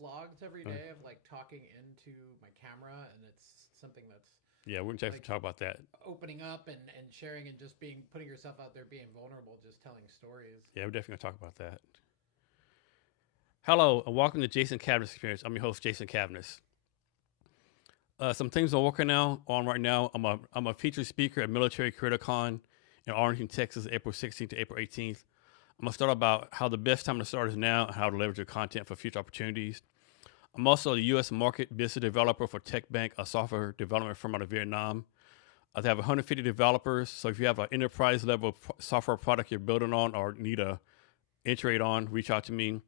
vlogs every day of like talking into my camera, and it's something that's Yeah, we're going to like talk about that. opening up and sharing and just being putting yourself out there, being vulnerable, just telling stories. Yeah, we're definitely going to talk about that. Hello, and welcome to Jason Cavness Experience. I'm your host, Jason Cavness. Some things I'm working on right now. I'm a featured speaker at Military CreatorCon in Arlington, Texas, April 16th to April 18th. I'm going to start about how the best time to start is now and how to leverage your content for future opportunities. I'm also a U.S. market business developer for TechBank, a software development firm out of Vietnam. I have 150 developers, so if you have an enterprise level software product you're building on or need to iterate on, reach out to me.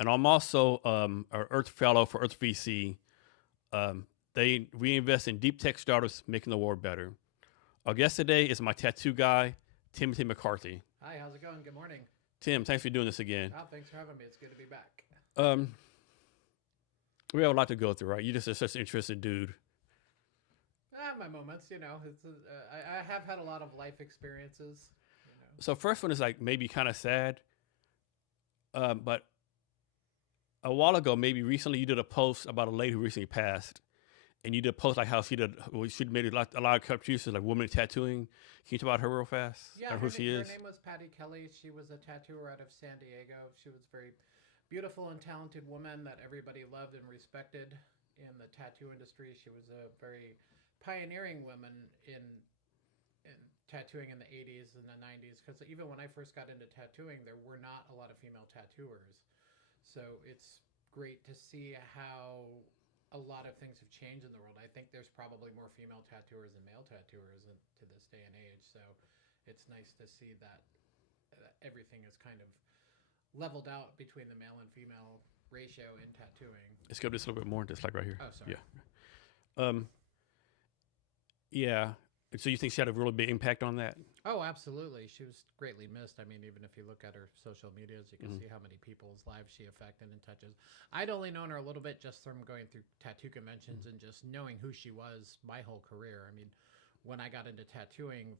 And I'm also an Earth Fellow for Earth VC. We invest in deep tech startups making the world better. Our guest today is my tattoo guy, Timothy Mccarthy. Hi, how's it going? Good morning. Tim, thanks for doing this again. Oh, thanks for having me. It's good to be back. We have a lot to go through, right? You're just such an interesting dude. My moments, I have had a lot of life experiences. So first one is like maybe kind of sad, but a while ago, maybe recently, you did a post about a lady who recently passed, and you did a post like how she made a lot of contributions like women tattooing. Can you talk about her real fast? Yeah, who she is? Her name was Patty Kelly. She was a tattooer out of San Diego. She was a very beautiful and talented woman that everybody loved and respected in the tattoo industry. She was a very pioneering woman in tattooing in the 80s and the 90s, because even when I first got into tattooing, there were not a lot of female tattooers. So it's great to see how a lot of things have changed in the world. I think there's probably more female tattooers than male tattooers to this day and age. So it's nice to see that everything is kind of leveled out between the male and female ratio in tattooing. Let's go just a little bit more, just like right here. Oh, sorry. Yeah. Yeah. So you think she had a really big impact on that? Oh, absolutely. She was greatly missed. I mean, even if you look at her social medias, you can see how many people's lives she affected and touches. I'd only known her a little bit just from going through tattoo conventions and just knowing who she was my whole career. I mean, when I got into tattooing,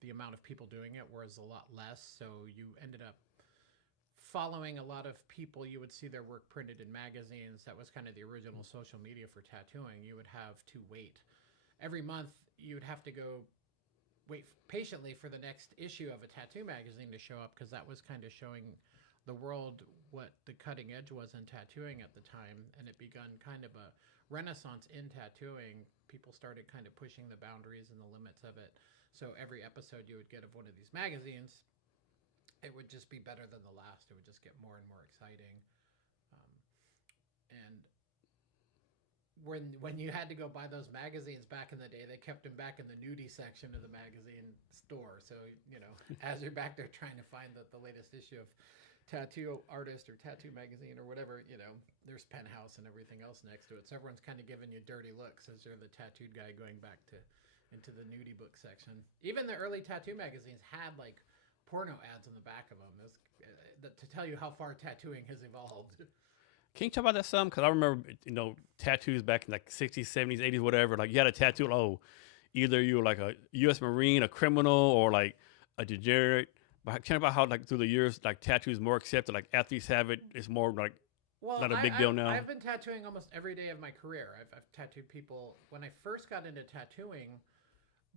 the amount of people doing it was a lot less. So you ended up following a lot of people. You would see their work printed in magazines. That was kind of the original social media for tattooing. You would have to wait. Every month, you would have to go wait patiently for the next issue of a tattoo magazine to show up, because that was kind of showing the world what the cutting edge was in tattooing at the time. And it begun kind of a renaissance in tattooing. People started kind of pushing the boundaries and the limits of it. So every episode you would get of one of these magazines, it would just be better than the last. It would just get more and more exciting. And when you had to go buy those magazines back in the day, they kept them back in the nudie section of the magazine store. So, as you're back there trying to find the latest issue of Tattoo Artist or Tattoo Magazine or whatever, there's Penthouse and everything else next to it. So everyone's kind of giving you dirty looks as you're the tattooed guy going back into the nudie book section. Even the early tattoo magazines had like porno ads on the back of them to tell you how far tattooing has evolved. Can you talk about that some? Because I remember, tattoos back in like 60s, 70s, 80s, whatever. Like you had a tattoo, either you were like a U.S. Marine, a criminal, or like a degenerate. But tell me about how like through the years, like tattoos more accepted, like athletes have it. It's more like not a big deal now. I've been tattooing almost every day of my career. I've tattooed people. When I first got into tattooing,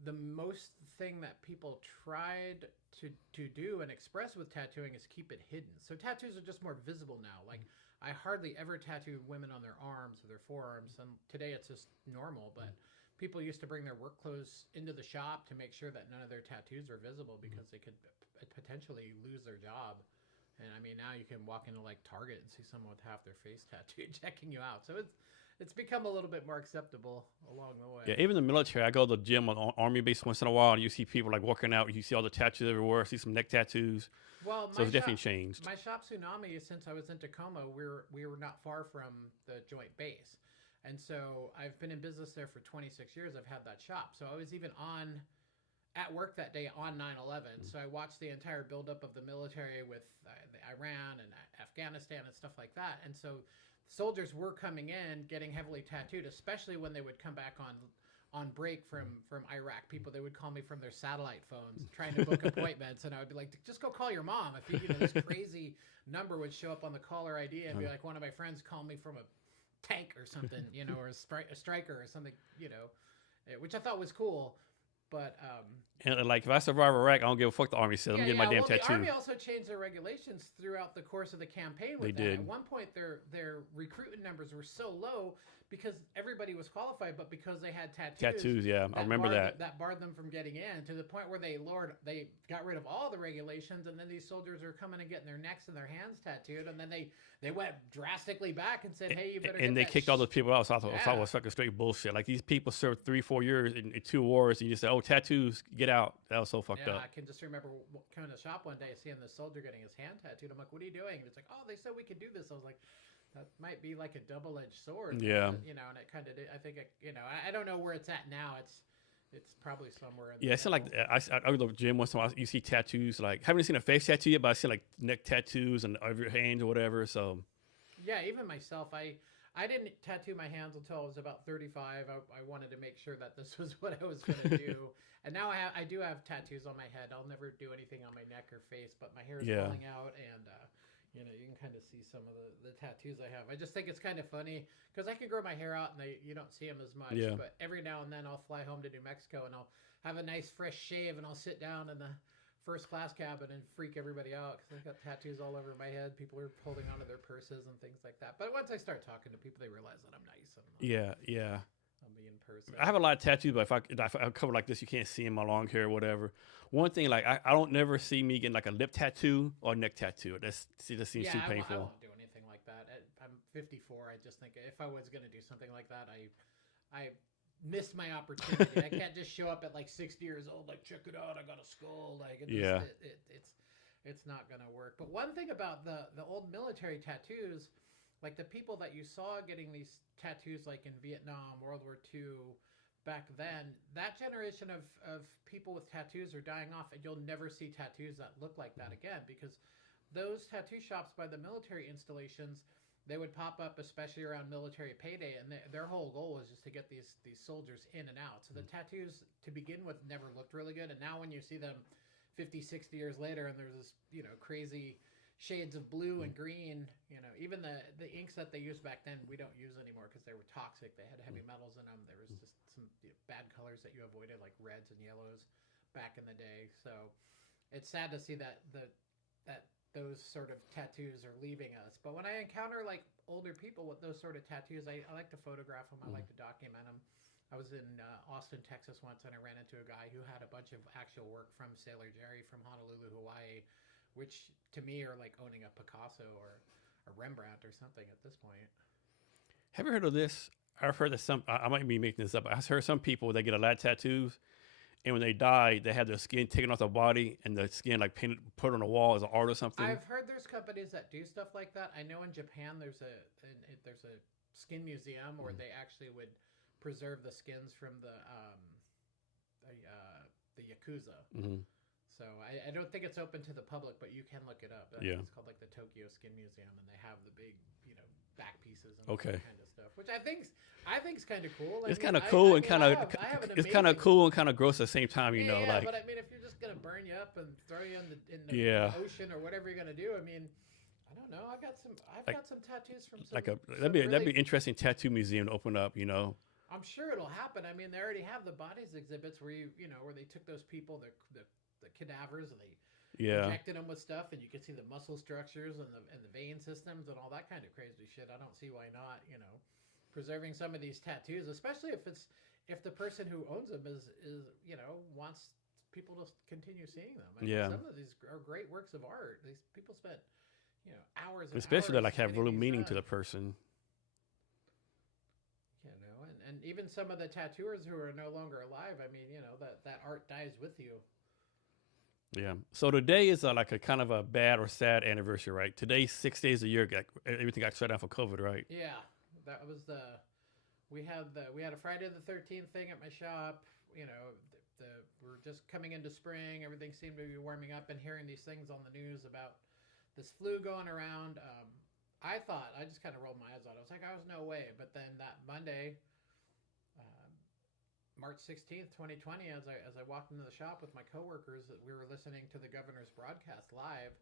the most thing that people tried to do and express with tattooing is keep it hidden. So tattoos are just more visible now. Like I hardly ever tattoo women on their arms or their forearms, and today it's just normal. But people used to bring their work clothes into the shop to make sure that none of their tattoos were visible, because they could potentially lose their job. And I mean, now you can walk into like Target and see someone with half their face tattooed checking you out. So it's become a little bit more acceptable along the way. Yeah, even the military. I go to the gym on Army base once in a while, and you see people like working out. You see all the tattoos everywhere. I see some neck tattoos. Well, so it's definitely changed. My shop, Tsunami, since I was in Tacoma, we were not far from the Joint Base. And so I've been in business there for 26 years. I've had that shop. So I was even at work that day on 9/11. So I watched the entire buildup of the military with Iran and Afghanistan and stuff like that. And so soldiers were coming in, getting heavily tattooed, especially when they would come back on break from Iraq. People, they would call me from their satellite phones trying to book appointments, and I would be like, just go call your mom. If you know, this crazy number would show up on the caller ID and be like, one of my friends called me from a tank or something, you know, or a striker or something, you know, which I thought was cool. But and like if I survive Iraq, I don't give a fuck the Army says. I'm getting my damn tattoo. The Army also changed their regulations throughout the course of the campaign. With they that. did. At one point, their recruitment numbers were so low because everybody was qualified, but because they had tattoos. Yeah, I remember that. That barred them from getting in, to the point where they got rid of all the regulations, and then these soldiers are coming and getting their necks and their hands tattooed, and then they went drastically back and said, hey, you better. And they kicked all those people out. So I thought it was fucking straight bullshit. Like these people served 3-4 years in 2 wars, and you just say, oh, tattoos, get out. That was so fucked up. I can just remember coming to the shop one day, seeing this soldier getting his hand tattooed. I'm like, what are you doing? And it's like, oh, they said we could do this. I was like, that might be like a double-edged sword. Yeah. You know, and it kind of did. I think, you know, I don't know where it's at now. It's probably somewhere. It's like I go to the gym once in a while. You see tattoos. Like, haven't seen a face tattoo yet, but I see like neck tattoos and over your hands or whatever. So. Yeah, even myself, I didn't tattoo my hands until I was about 35. I wanted to make sure that this was what I was going to do. And now I do have tattoos on my head. I'll never do anything on my neck or face, but my hair is falling out, and you know, you can kind of see some of the tattoos I have. I just think it's kind of funny because I can grow my hair out and you don't see them as much. Yeah. But every now and then I'll fly home to New Mexico and I'll have a nice fresh shave and I'll sit down in the first class cabin and freak everybody out because I've got tattoos all over my head. People are holding onto their purses and things like that. But once I start talking to people, they realize that I'm nice. I'll be in person. I have a lot of tattoos, but if I cover like this, you can't see in my long hair or whatever. One thing, like I don't never see me getting like a lip tattoo or neck tattoo. That seems too painful. I won't do anything like that. I'm 54. I just think if I was going to do something like that, I missed my opportunity. I can't just show up at like 60 years old, like, check it out, I got a skull. Like, it's not going to work. But one thing about the old military tattoos, like the people that you saw getting these tattoos, like in Vietnam, World War II, back then, that generation of people with tattoos are dying off, and you'll never see tattoos that look like that again, because those tattoo shops by the military installations, they would pop up, especially around military payday, and their whole goal was just to get these soldiers in and out. So the tattoos, to begin with, never looked really good, and now when you see them 50, 60 years later, and there's this, you know, crazy shades of blue and green, you know, even the inks that they used back then, we don't use anymore because they were toxic. They had heavy metals in them. There was just some bad colors that you avoided, like reds and yellows back in the day. So it's sad to see that those sort of tattoos are leaving us. But when I encounter like older people with those sort of tattoos, I like to photograph them. I like to document them. I was in Austin, Texas once, and I ran into a guy who had a bunch of actual work from Sailor Jerry from Honolulu, Hawaii, which to me are like owning a Picasso or a Rembrandt or something at this point. Have you heard of this? I've heard that I might be making this up. I've heard some people, they get a lot of tattoos, and when they die, they have their skin taken off their body and the skin like painted, put on a wall as an art or something. I've heard there's companies that do stuff like that. I know in Japan there's a skin museum where they actually would preserve the skins from the Yakuza. So I don't think it's open to the public, but you can look it up. It's called like the Tokyo Skin Museum, and they have the big, you know, back pieces and that kind of stuff, which I think's kind of cool. It's kind of cool and kind of it's kind of cool and kind of gross at the same time, you know. Like, but I mean, if you're just gonna burn you up and throw you in the ocean or whatever you're gonna do, I mean, I don't know. I've got some tattoos from some, that'd be an interesting tattoo museum to open up, you know. I'm sure it'll happen. I mean, they already have the bodies exhibits where where they took those people, the cadavers, and they injected them with stuff, and you can see the muscle structures and the vein systems and all that kind of crazy shit. I don't see why not, you know, preserving some of these tattoos, especially if the person who owns them is you know, wants people to continue seeing them. I mean, some of these are great works of art. These people spent, you know, hours and especially hours that like have real meaning to done. the person. You know, and even some of the tattooers who are no longer alive, I mean, you know, that art dies with you. Yeah. So today is like a kind of a bad or sad anniversary, right? Today's 6 days a year. Everything got shut down for COVID, right? Yeah, that was we had a Friday the 13th thing at my shop. You know, we're just coming into spring. Everything seemed to be warming up, and hearing these things on the news about this flu going around. I just kind of rolled my eyes out. I was like, I was no way. But then that Monday, March 16th, 2020, as I walked into the shop with my coworkers, we were listening to the governor's broadcast live,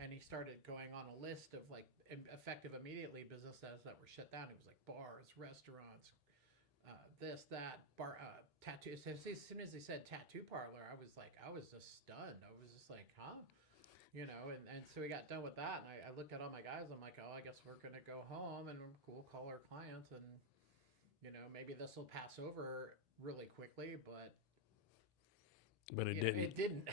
and he started going on a list of like effective immediately businesses that were shut down. It was like bars, restaurants, this, that, bar, tattoo. As soon as he said tattoo parlor, I was just stunned. I was just like, huh? You know, and so we got done with that, and I looked at all my guys. I'm like, oh, I guess we're gonna go home and we'll call our clients, and you know, maybe this will pass over really quickly, but it didn't. It didn't.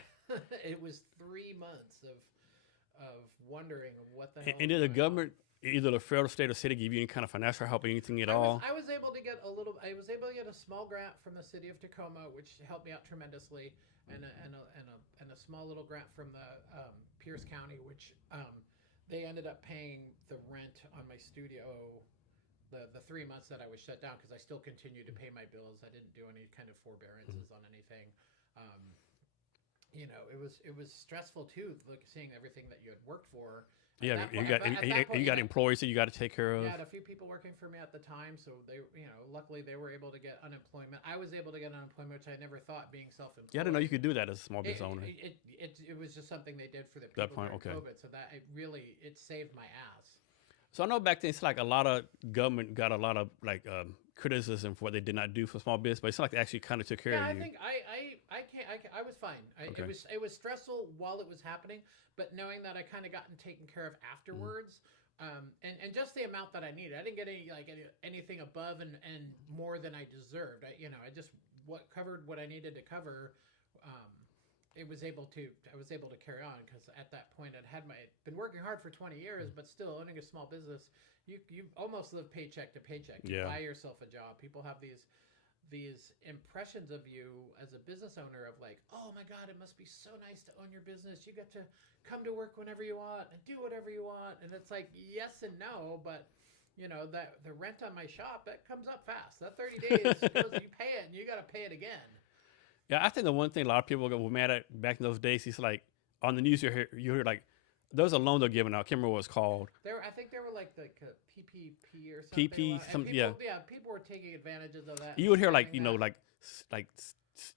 It was 3 months of wondering what the hell. And did the government, either the federal, state, or city, give you any kind of financial help or anything at all? I was able to get a small grant from the city of Tacoma, which helped me out tremendously, and a small little grant from the Pierce County, which they ended up paying the rent on my studio. The 3 months that I was shut down, because I still continued to pay my bills. I didn't do any kind of forbearances on anything. You know, it was stressful too, seeing everything that you had worked for. Yeah, you got employees that you got to take care of. Yeah, I had a few people working for me at the time, so they, you know, luckily they were able to get unemployment. I was able to get unemployment, which I never thought, being self-employed. Yeah, I didn't know you could do that as a small business owner. It was just something they did for the people during COVID, so that it saved my ass. So I know back then it's like a lot of government got a lot of like criticism for what they did not do for small business, but it's not like they actually kind of took care of you. Yeah, I think I was fine. It was stressful while it was happening, but knowing that I kind of gotten taken care of afterwards, and just the amount that I needed. I didn't get anything above and more than I deserved. I just covered what I needed to cover. I was able to carry on, because at that point I'd been working hard for 20 years, but still owning a small business, you almost live paycheck to paycheck. You buy yourself a job. People have these impressions of you as a business owner of like, oh my God, it must be so nice to own your business. You get to come to work whenever you want and do whatever you want. And it's like, yes and no, but you know, that the rent on my shop, that comes up fast. That 30 days you pay it and you got to pay it again. Yeah, I think the one thing a lot of people were mad at back in those days is like on the news you hear like there was a loan they're giving out. I can't remember what it's called. I think they were like the PPP or something. People were taking advantages of that. You would hear like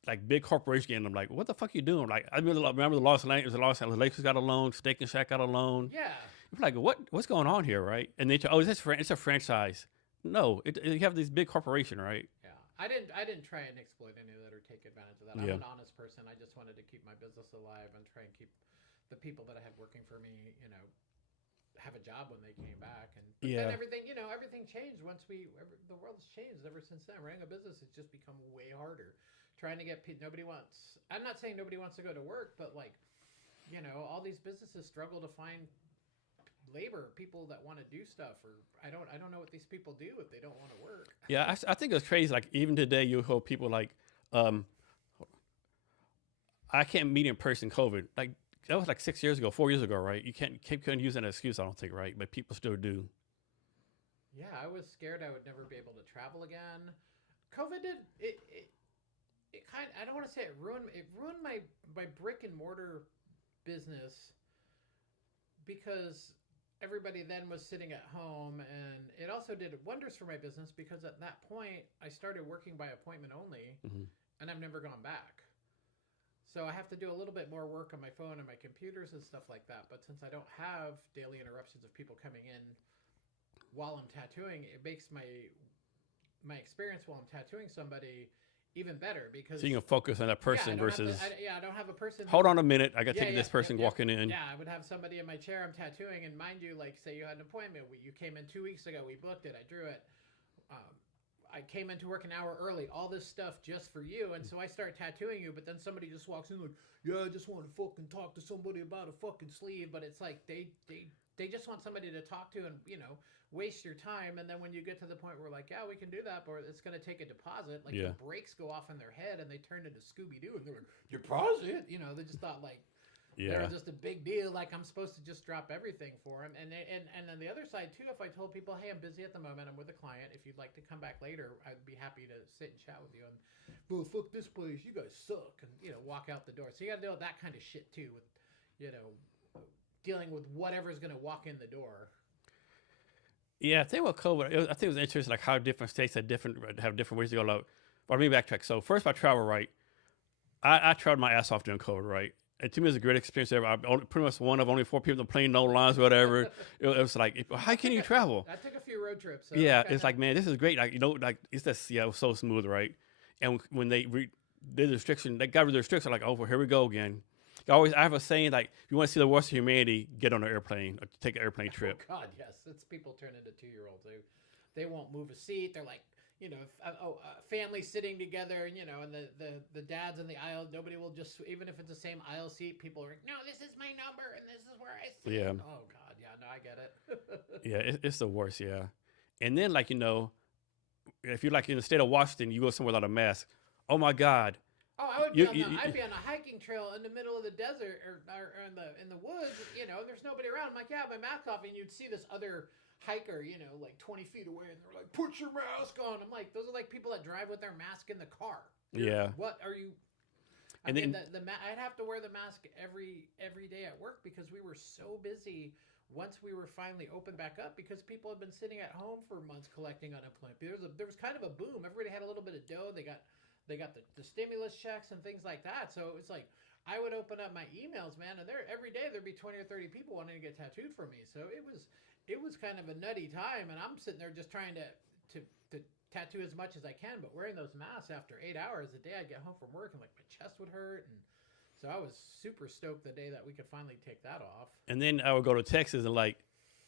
like big corporations getting them. Like, what the fuck are you doing? Like, I remember the Los Angeles Lakers got a loan, Steak and Shack got a loan. Yeah. You're like, what's going on here, right? And they it's a franchise. No, you have this big corporation, right? Yeah. I didn't try and exploit any of that or take advantage of that. I'm an honest person. I just wanted to keep my business alive and try and keep the people that I had working for me, you know, have a job when they came back. But then everything changed once the world's changed ever since then. Running a business has just become way harder. Trying to get I'm not saying nobody wants to go to work, but like, you know, all these businesses struggle to find labor, people that want to do stuff, or I don't know what these people do if they don't want to work. Yeah, I think it's crazy. Like even today, you hear people like, I can't meet in person. COVID, like that was like 4 years ago, right? You couldn't use that as an excuse, I don't think, right? But people still do. Yeah, I was scared I would never be able to travel again. COVID did it kind of, I don't want to say it ruined my brick and mortar business, because everybody then was sitting at home, and it also did wonders for my business, because at that point I started working by appointment only, and I've never gone back. So I have to do a little bit more work on my phone and my computers and stuff like that. But since I don't have daily interruptions of people coming in while I'm tattooing, it makes my experience while I'm tattooing somebody even better, because so you can focus on that person versus I don't have a person. Hold on a minute, I got to take this person walking in. Yeah, I would have somebody in my chair I'm tattooing, and mind you, like say you had an appointment, you came in 2 weeks ago, we booked it, I drew it. I came into work an hour early, all this stuff just for you, and so I start tattooing you, but then somebody just walks in like, yeah, I just want to fucking talk to somebody about a fucking sleeve, but it's like they just want somebody to talk to and, you know, waste your time, and then when you get to the point where like, yeah, we can do that, but it's going to take a deposit, like the brakes go off in their head and they turn into Scooby-Doo, and they're like, deposit? You know, they just thought like, they're just a big deal, like I'm supposed to just drop everything for them. And then the other side too, if I told people, hey, I'm busy at the moment, I'm with a client, if you'd like to come back later, I'd be happy to sit and chat with you, and well, fuck this place, you guys suck, and you know, walk out the door. So you got to deal with that kind of shit too, with, you know, dealing with whatever's going to walk in the door. Yeah, I think with COVID, I think it was interesting, like how different states have different ways to go. Like, Let me backtrack. So first, my travel, right? I traveled my ass off during COVID, right? And to me, it was a great experience. Pretty much one of only 4 people on the plane, no lines, whatever. It was like, how can you travel? I took a few road trips. So Yeah, it's like, man, this is great. Like, like it's just, yeah, it was so smooth, right? And when they did the restriction, they got rid of the restriction. Like, oh, well, here we go again. I have a saying like, if you want to see the worst of humanity, get on an airplane or take an airplane trip. Oh God, yes, it's people turn into 2-year-olds. They won't move a seat. They're like, family sitting together, and and the dad's in the aisle. Nobody will just, even if it's the same aisle seat, people are like, no, this is my number and this is where I sit. Yeah. Oh God, yeah, no, I get it. Yeah, it's the worst. Yeah, and then like if you're like in the state of Washington, you go somewhere without a mask. Oh my God. Oh, I'd be on a hiking trail in the middle of the desert or in the woods, and there's nobody around. I'm like, yeah, my mask off, and you'd see this other hiker, like 20 feet away, and they're like, put your mask on. I'm like, those are like people that drive with their mask in the car. Yeah. What are you? I'd have to wear the mask every day at work because we were so busy once we were finally open back up, because people had been sitting at home for months collecting unemployment. There was kind of a boom. Everybody had a little bit of dough. They got the stimulus checks and things like that. So it's like I would open up my emails, man, and every day there'd be 20 or 30 people wanting to get tattooed from me. So it was kind of a nutty time, and I'm sitting there just trying to tattoo as much as I can, but wearing those masks after 8 hours a day, I'd get home from work and like my chest would hurt, and so I was super stoked the day that we could finally take that off. And then I would go to Texas and like,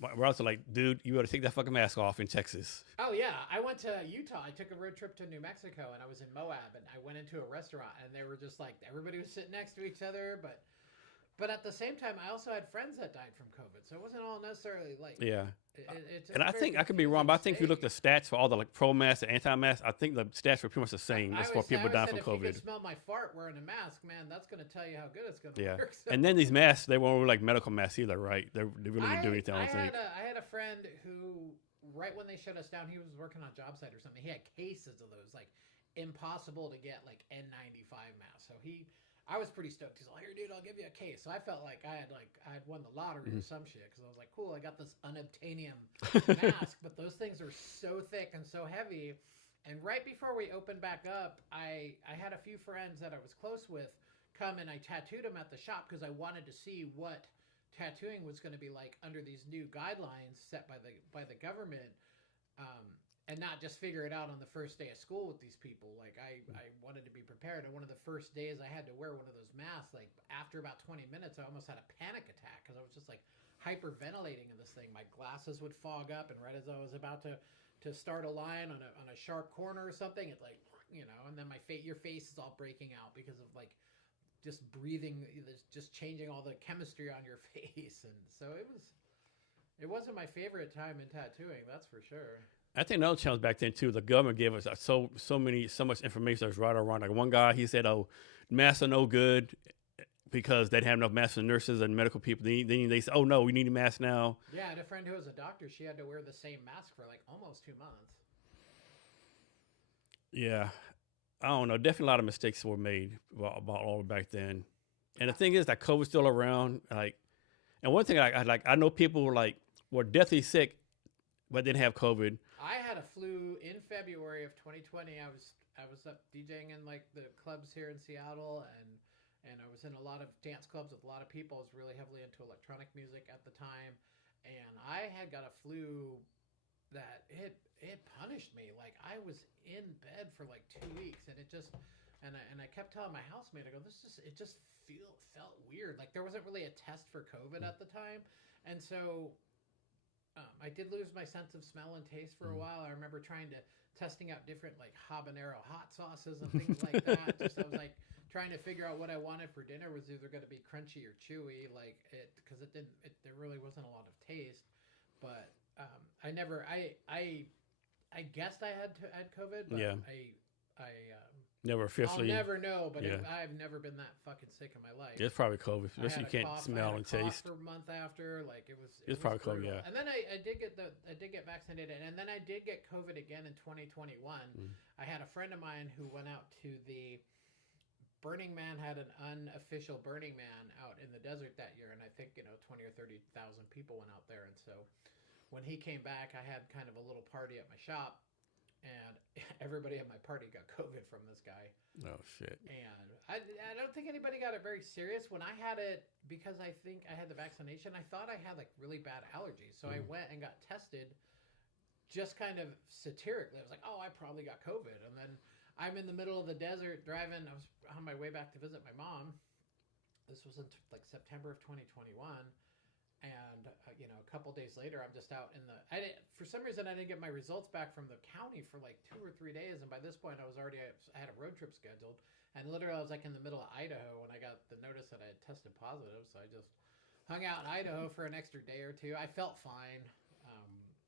we're also like, dude, you got to take that fucking mask off in Texas. Oh yeah, I went to Utah. I took a road trip to New Mexico, and I was in Moab, and I went into a restaurant, and they were just like, everybody was sitting next to each other, but at the same time, I also had friends that died from COVID, so it wasn't all necessarily like And I think I could be wrong, but I think if you look at the stats for all the like pro masks and anti masks, I think the stats were pretty much the same as for people dying from COVID. If you could smell my fart wearing a mask, man, that's going to tell you how good it's going to work. So. And then these masks, they weren't really like medical masks either, right? They really didn't do anything. I had a friend who, right when they shut us down, he was working on a job site or something. He had cases of those, like impossible to get, like N95 masks. So I was pretty stoked. He's like, here, dude, I'll give you a case. So I felt like I had won the lottery or some shit, because I was like, cool, I got this unobtainium mask, but those things are so thick and so heavy. And right before we opened back up, I had a few friends that I was close with come, and I tattooed them at the shop because I wanted to see what tattooing was going to be like under these new guidelines set by the government. And not just figure it out on the first day of school with these people. Like I wanted to be prepared. And one of the first days I had to wear one of those masks, like after about 20 minutes, I almost had a panic attack because I was just like hyperventilating in this thing. My glasses would fog up, and right as I was about to start a line on a sharp corner or something, it like, and then your face is all breaking out because of like just breathing, just changing all the chemistry on your face. And so it wasn't my favorite time in tattooing, that's for sure. I think another challenge back then too, the government gave us so much information that was right or wrong. Like one guy, he said, "Oh, masks are no good because they didn't have enough masks for nurses and medical people." Then they said, "Oh no, we need a mask now." Yeah, I had a friend who was a doctor. She had to wear the same mask for like almost 2 months. Yeah, I don't know. Definitely a lot of mistakes were made about all back then. And the thing is that COVID's still around. Like, and one thing I know people were deathly sick, but didn't have COVID. I had a flu in February of 2020. I was up DJing in like the clubs here in Seattle, and I was in a lot of dance clubs with a lot of people. I was really heavily into electronic music at the time, and I had got a flu that it punished me. Like I was in bed for like 2 weeks, and I kept telling my housemate, I go, it just felt weird. Like there wasn't really a test for COVID at the time, and so. I did lose my sense of smell and taste for a while. I remember testing out different like habanero hot sauces and things like that. I was like trying to figure out what I wanted for dinner was either going to be crunchy or chewy, like because there really wasn't a lot of taste. But I guessed I had COVID, but yeah. I never officially. I'll never know, but yeah. I've never been that fucking sick in my life. It's probably COVID, especially you can't smell and taste. For a month after, like it was probably brutal. COVID, yeah. And then I did get vaccinated, and then I did get COVID again in 2021. I had a friend of mine who went out to the Burning Man, had an unofficial Burning Man out in the desert that year, and I think 20 or 30,000 people went out there. And so when he came back, I had kind of a little party at my shop. and everybody at my party got COVID from this guy. Oh shit. And I don't think anybody got it very serious. When I had it, because I think I had the vaccination, I thought I had like really bad allergies. So I went and got tested just kind of satirically. I was like, oh, I probably got COVID. And then I'm in the middle of the desert driving. I was on my way back to visit my mom. This was in like September of 2021. And, a couple days later, I'm just out in for some reason, I didn't get my results back from the county for like 2 or 3 days. And by this point, I had a road trip scheduled. And literally, I was like in the middle of Idaho when I got the notice that I had tested positive. So I just hung out in Idaho for an extra day or two. I felt fine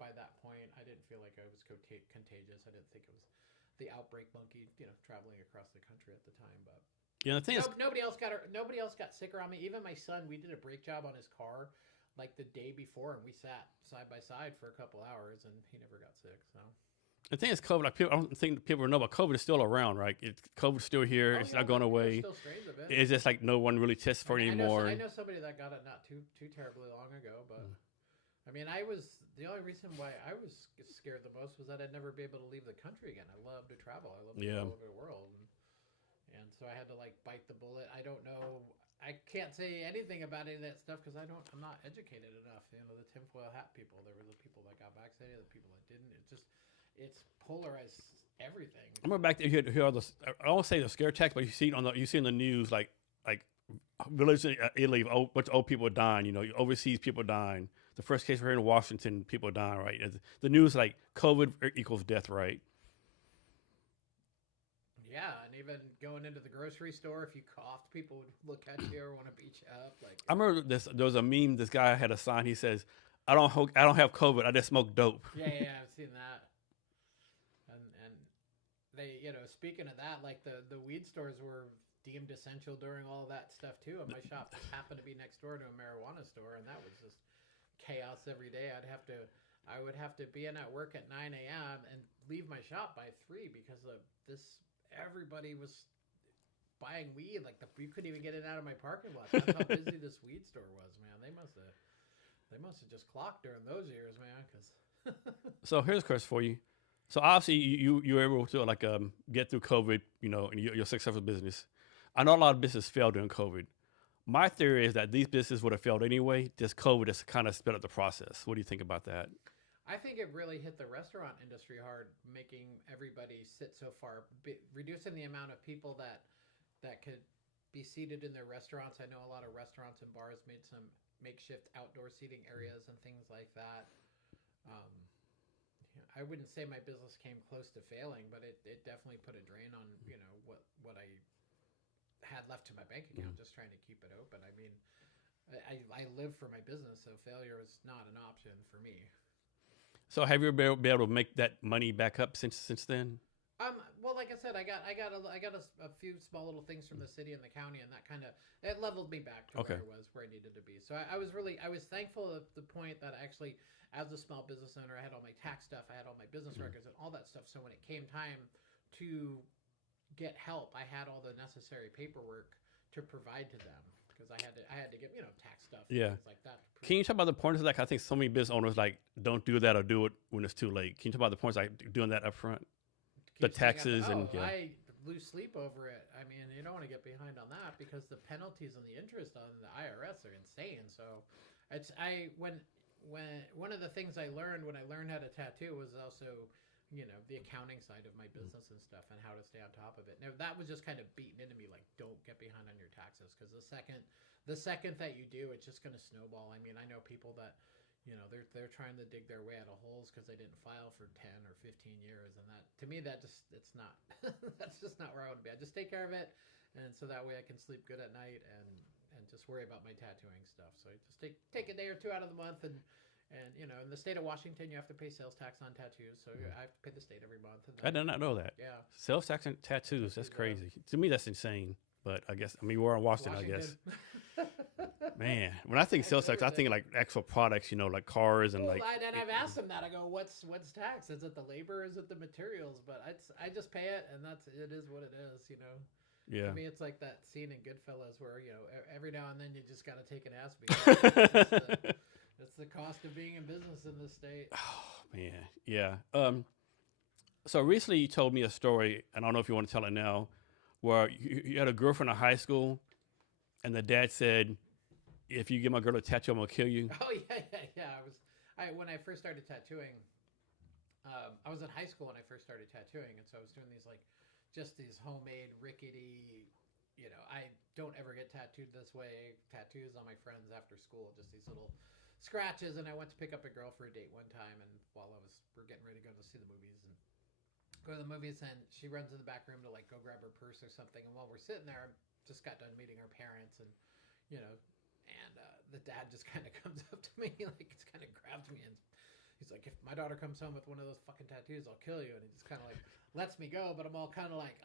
by that point. I didn't feel like I was contagious. I didn't think it was the outbreak monkey, traveling across the country at the time. But the thing is, nobody else got sick around me. Even my son, we did a brake job on his car like the day before, and we sat side by side for a couple hours, and he never got sick. So the thing is, COVID. Like I don't think people know, but COVID is still around, right? COVID's still here. It's not going away. Still strains of it. It's just like no one really tests for it anymore. I know somebody that got it not too terribly long ago, but I mean, the only reason why I was scared the most was that I'd never be able to leave the country again. I love to travel. I love to go all over the world, and so I had to like bite the bullet. I don't know. I can't say anything about any of that stuff because I'm not educated enough. The tinfoil hat people. There were the people that got vaccinated, the people that didn't. It's polarized everything. I remember back there, you hear all this. I won't say the scare tactics, but you see in the news like villages in Italy, a bunch of old people dying. Overseas people dying. The first case we're here in Washington, people dying. Right. The news like COVID equals death. Right. Yeah, and even going into the grocery store, if you coughed, people would look at you or want to beat you up. Like I remember there was a meme. This guy had a sign. He says, "I don't have COVID. I just smoke dope." Yeah, I've seen that. And they, speaking of that, like the weed stores were deemed essential during all of that stuff too. And my shop just happened to be next door to a marijuana store, and that was just chaos every day. I would have to be in at work at 9 a.m. and leave my shop by 3 because of this. Everybody was buying weed. Like you couldn't even get it out of my parking lot. That's how busy this weed store was, man. They must have just clocked during those years, man. So here's a question for you. So obviously you were able to like get through COVID, and your successful business. I know a lot of businesses failed during COVID. My theory is that these businesses would have failed anyway. Just COVID has kind of sped up the process. What do you think about that? I think it really hit the restaurant industry hard, making everybody sit so far, reducing the amount of people that could be seated in their restaurants. I know a lot of restaurants and bars made some makeshift outdoor seating areas and things like that. I wouldn't say my business came close to failing, but it definitely put a drain on what I had left to my bank account, just trying to keep it open. I mean, I live for my business, so failure is not an option for me. So have you been able to make that money back up since then? Well, like I said, I got a few small little things from the city and the county, and it leveled me back to where I needed to be. So I was thankful at the point that actually, as a small business owner, I had all my tax stuff, I had all my business records and all that stuff. So when it came time to get help, I had all the necessary paperwork to provide to them. Because I had to get tax stuff, things like that. Can you talk about the points? Like I think so many business owners like don't do that or do it when it's too late. Can you talk about the points like doing that up front? The taxes I lose sleep over it. I mean, you don't want to get behind on that because the penalties and the interest on the IRS are insane. So when one of the things I learned when I learned how to tattoo was also the accounting side of my business and stuff and how to stay on top of it. Now that was just kind of beaten into me, like, don't get behind on your taxes. Cause the second that you do, it's just going to snowball. I mean, I know people that, they're trying to dig their way out of holes cause they didn't file for 10 or 15 years. And that, to me, it's not, that's just not where I want to be. I just take care of it. And so that way I can sleep good at night and just worry about my tattooing stuff. So I just take a day or two out of the month and in the state of Washington, you have to pay sales tax on tattoos, so I have to pay the state every month. I did not know that. Yeah, sales tax on tattoos. That's crazy. To me, that's insane. But I guess we're in Washington. I guess. Man, when I think sales tax, I think like actual products. Like cars and like. And I've asked them that. I go, "What's tax? Is it the labor? Is it the materials?" But I just pay it, and it is what it is. Yeah. To me, it's like that scene in Goodfellas where every now and then you just got to take an ass beating. That's the cost of being in business in this state. Oh man, yeah. So recently you told me a story, and I don't know if you want to tell it now, where you had a girlfriend in high school, and the dad said, "If you give my girl a tattoo, I'm gonna kill you." Oh yeah. When I first started tattooing, I was in high school when I first started tattooing, and so I was doing these like just these homemade rickety. I don't ever get tattooed this way. Tattoos on my friends after school, just these little scratches. And I went to pick up a girl for a date one time, and while we're getting ready to go to see the movies, and go to the movies, and she runs in the back room to like go grab her purse or something. And while we're sitting there, I just got done meeting her parents, and you know, the dad just kind of comes up to me, like, it's kind of grabs me, and he's like, if my daughter comes home with one of those fucking tattoos, I'll kill you. And he just kind of like lets me go, but I'm all kind of like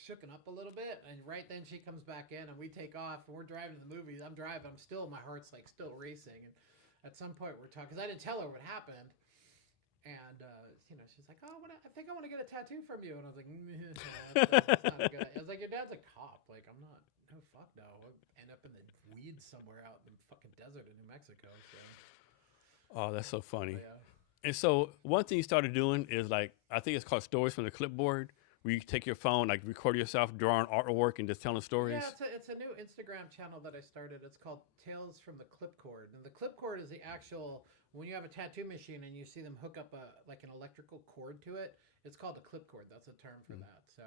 shooken up a little bit. And right then she comes back in, and we take off, and we're driving to the movies. I'm driving. I'm still, my heart's like still racing. And at some point we're talking, because I didn't tell her what happened. And she's like, "Oh, I think I want to get a tattoo from you." And I was like, that's not a good idea. I was like, "Your dad's a cop. Like, I'm not. No, fuck no. I'll end up in the weeds somewhere out in the fucking desert in New Mexico." So. Oh, that's so funny. Yeah. And so one thing you started doing is like, I think it's called stories from the clipboard, where you take your phone, like record yourself drawing artwork and just telling stories. Yeah, it's a new Instagram channel that I started. It's called Tales from the Clipcord. And the clipcord is the actual, when you have a tattoo machine and you see them hook up like an electrical cord to it, it's called a clipcord. That's a term for that. So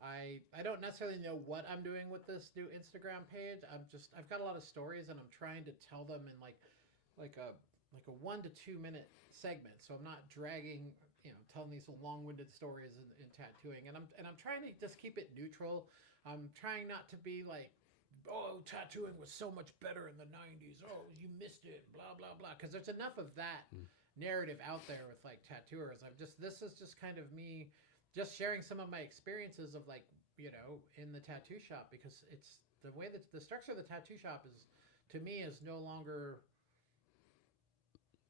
I don't necessarily know what I'm doing with this new Instagram page. I've got a lot of stories, and I'm trying to tell them in like a 1 to 2 minute segment. So I'm not dragging, telling these long-winded stories in tattooing. And I'm trying to just keep it neutral. I'm trying not to be like, "Oh, tattooing was so much better in the 90s. Oh, you missed it, blah, blah, blah." Because there's enough of that narrative out there with like tattooers. This is just kind of me just sharing some of my experiences of like, in the tattoo shop, because it's the way that the structure of the tattoo shop is, to me, is no longer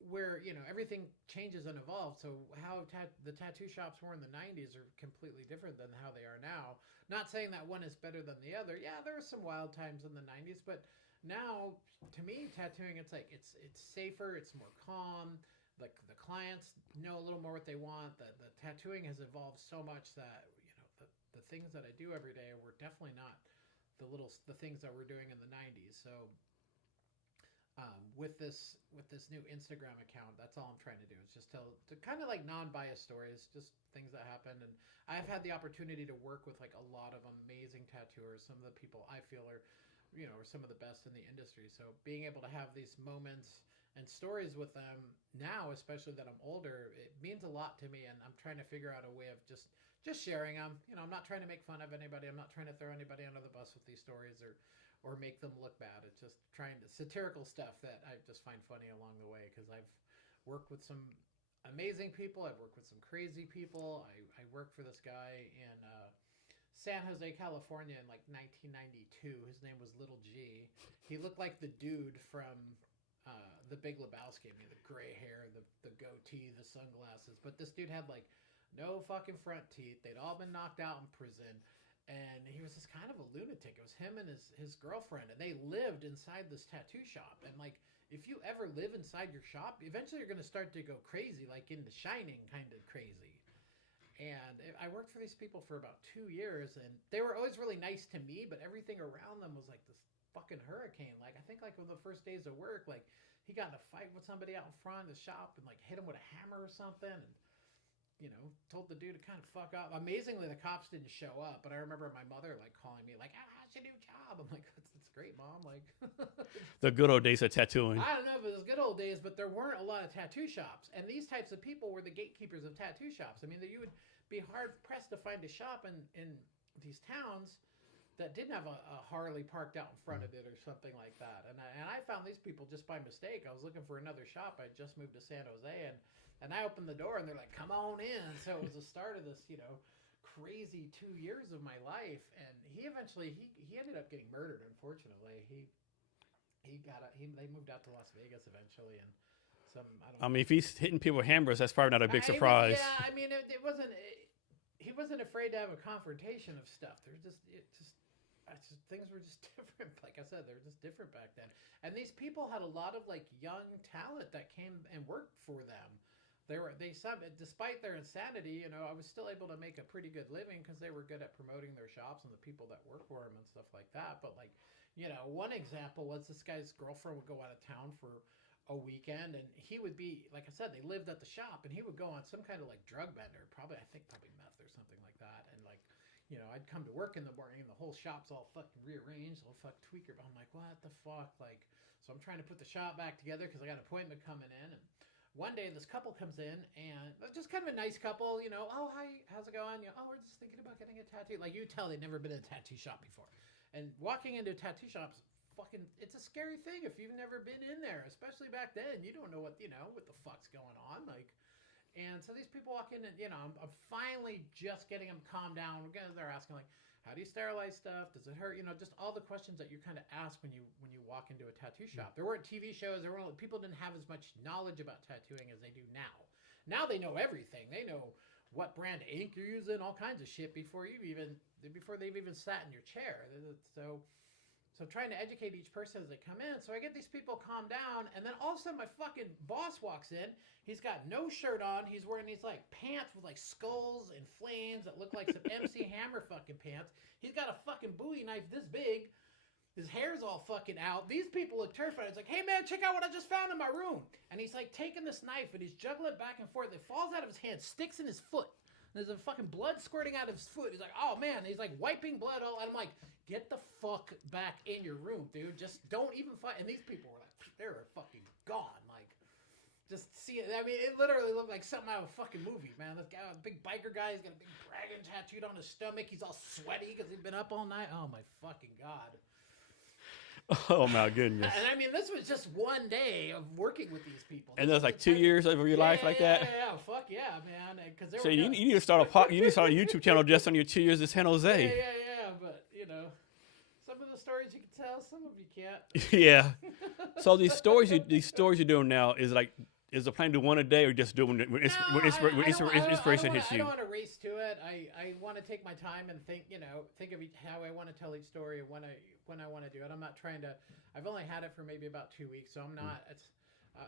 where everything changes and evolves. So how the tattoo shops were in the 90s are completely different than how they are now. Not saying that one is better than the other. Yeah, there were some wild times in the 90s, but now, to me, tattooing, it's like it's safer, it's more calm. The clients know a little more what they want. The tattooing has evolved so much that the things that I do every day were definitely not the things that we're doing in the 90s. So with this new Instagram account, that's all I'm trying to do, is just tell to kind of like non-biased stories, just things that happened. And I've had the opportunity to work with like a lot of amazing tattooers, some of the people I feel are some of the best in the industry. So being able to have these moments and stories with them now, especially that I'm older, it means a lot to me. And I'm trying to figure out a way of just sharing them. I'm not trying to make fun of anybody. I'm not trying to throw anybody under the bus with these stories or make them look bad. It's just trying to satirical stuff that I just find funny along the way, because I've worked with some amazing people. I've worked with some crazy people. I worked for this guy in San Jose, California in like 1992. His name was Little G. He looked like the dude from The Big Lebowski. I mean, the gray hair, the goatee, the sunglasses. But this dude had like no fucking front teeth. They'd all been knocked out in prison. And he was just kind of a lunatic. It was him and his girlfriend, and they lived inside this tattoo shop. And like, if you ever live inside your shop, eventually you're going to start to go crazy, like in The Shining kind of crazy. And I worked for these people for about 2 years, and they were always really nice to me, but everything around them was like this fucking hurricane. Like, I think like on the first days of work, like he got in a fight with somebody out in front of the shop and like hit him with a hammer or something. And told the dude to kind of fuck up. Amazingly, the cops didn't show up, but I remember my mother like calling me like, "How's your new job?" I'm like, "It's great, Mom." Like, the good old days of tattooing. I don't know if it was good old days, but there weren't a lot of tattoo shops, and these types of people were the gatekeepers of tattoo shops. I mean, that you would be hard pressed to find a shop in these towns that didn't have a Harley parked out in front of it or something like that. And I found these people just by mistake. I was looking for another shop. I just moved to San Jose, and I opened the door, and they're like, "Come on in." So it was the start of this, crazy 2 years of my life. And he eventually, he ended up getting murdered, unfortunately. They moved out to Las Vegas eventually, and I mean, if he's hitting people with hammers, that's probably not a big surprise. I mean, it wasn't. He wasn't afraid to have a confrontation of stuff. Things were just different. Like I said, they were just different back then. And these people had a lot of like young talent that came and worked for them. despite their insanity, you know, I was still able to make a pretty good living because they were good at promoting their shops and the people that work for them and stuff like that. But like, you know, one example was this guy's girlfriend would go out of town for a weekend, and he would be, like I said, they lived at the shop, and he would go on some kind of like drug bender, probably meth or something like that. And like, you know, I'd come to work in the morning and the whole shop's all fucking rearranged, all fucking tweaker. But I'm like, what the fuck? Like, so I'm trying to put the shop back together because I got an appointment coming in. And one day this couple comes in, and just kind of a nice couple, you know, oh, hi, how's it going? You know, oh, we're just thinking about getting a tattoo. Like, you tell they'd never been in a tattoo shop before. And walking into tattoo shops, it's a scary thing if you've never been in there, especially back then. You don't know what the fuck's going on. Like, and so these people walk in, and, you know, I'm finally just getting them calmed down. They're asking, like, how do you sterilize stuff? Does it hurt? You know, just all the questions that you kind of ask when you walk into a tattoo shop. There weren't TV shows. People didn't have as much knowledge about tattooing as they do now. Now they know everything. They know what brand ink you're using, all kinds of shit before they've even sat in your chair. So trying to educate each person as they come in. So I get these people calm down, and then all of a sudden my fucking boss walks in. He's got no shirt on. He's wearing these like pants with like skulls and flames that look like some MC Hammer fucking pants. He's got a fucking Bowie knife this big. His hair's all fucking out. These people look terrified. It's like, hey man, check out what I just found in my room. And he's like taking this knife and he's juggling it back and forth. It falls out of his hand, sticks in his foot. There's a fucking blood squirting out of his foot. He's like, oh man. He's like wiping blood all. And I'm like, get the fuck back in your room, dude. Just don't even fight. And these people were like, they were fucking gone. Like, just see it. I mean, it literally looked like something out of a fucking movie, man. This guy, a big biker guy, he's got a big dragon tattooed on his stomach. He's all sweaty because he's been up all night. Oh my fucking God. Oh my goodness. And I mean, this was just one day of working with these people. And that was like 2 years of your life like that? Yeah, fuck yeah, man. So you need to start a YouTube channel just on your 2 years in San Jose. Yeah, but you know, some of the stories you can tell, some of you can't. Yeah. So these stories you're doing now is the plan to do one a day, or just do it when inspiration hits you? I don't want to race to it. I want to take my time and think of how I want to tell each story when I want to do it. I'm not trying to. I've only had it for maybe about 2 weeks, so I'm not.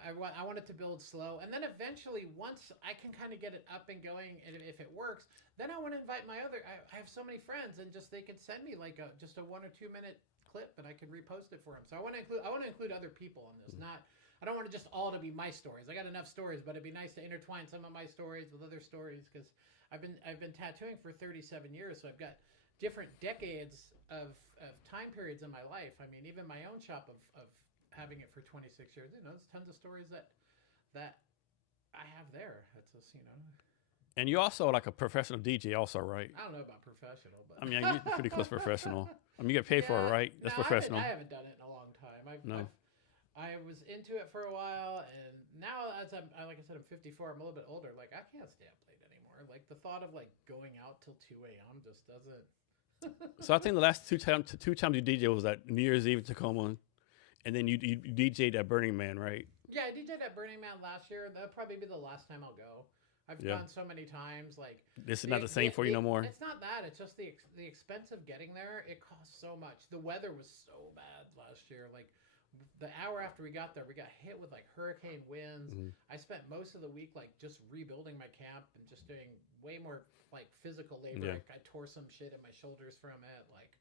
I want it to build slow, and then eventually, once I can kind of get it up and going, and if it works, then I want to invite my other. I have so many friends, and just they could send me like just a 1 or 2 minute clip, and I could repost it for them. So I want to include other people in this, not. I don't want it just all to be my stories. I got enough stories, but it'd be nice to intertwine some of my stories with other stories, because I've been tattooing for 37 years, so I've got different decades of time periods in my life. I mean, even my own shop of having it for 26 years, there's tons of stories that I have there. It's just, And you're also like a professional DJ also, right? I don't know about professional, but... I mean, you're pretty close professional. I mean, you get paid for it, right? That's professional. I haven't done it in a long time. I was into it for a while, and now like I said, I'm 54. I'm a little bit older. Like, I can't stay up late anymore. Like, the thought of like going out till 2 a.m. just doesn't. So I think the last two times you DJ was at New Year's Eve in Tacoma, and then you DJ'd at Burning Man, right? Yeah, I DJ'd at Burning Man last year. That'll probably be the last time I'll go. I've gone so many times. Like, this is not the same for you no more. It's not that. It's just the expense of getting there. It costs so much. The weather was so bad last year. Like, the hour after we got there, we got hit with like hurricane winds. Mm-hmm. I spent most of the week like just rebuilding my camp and just doing way more like physical labor. I tore some shit in my shoulders from it. Like,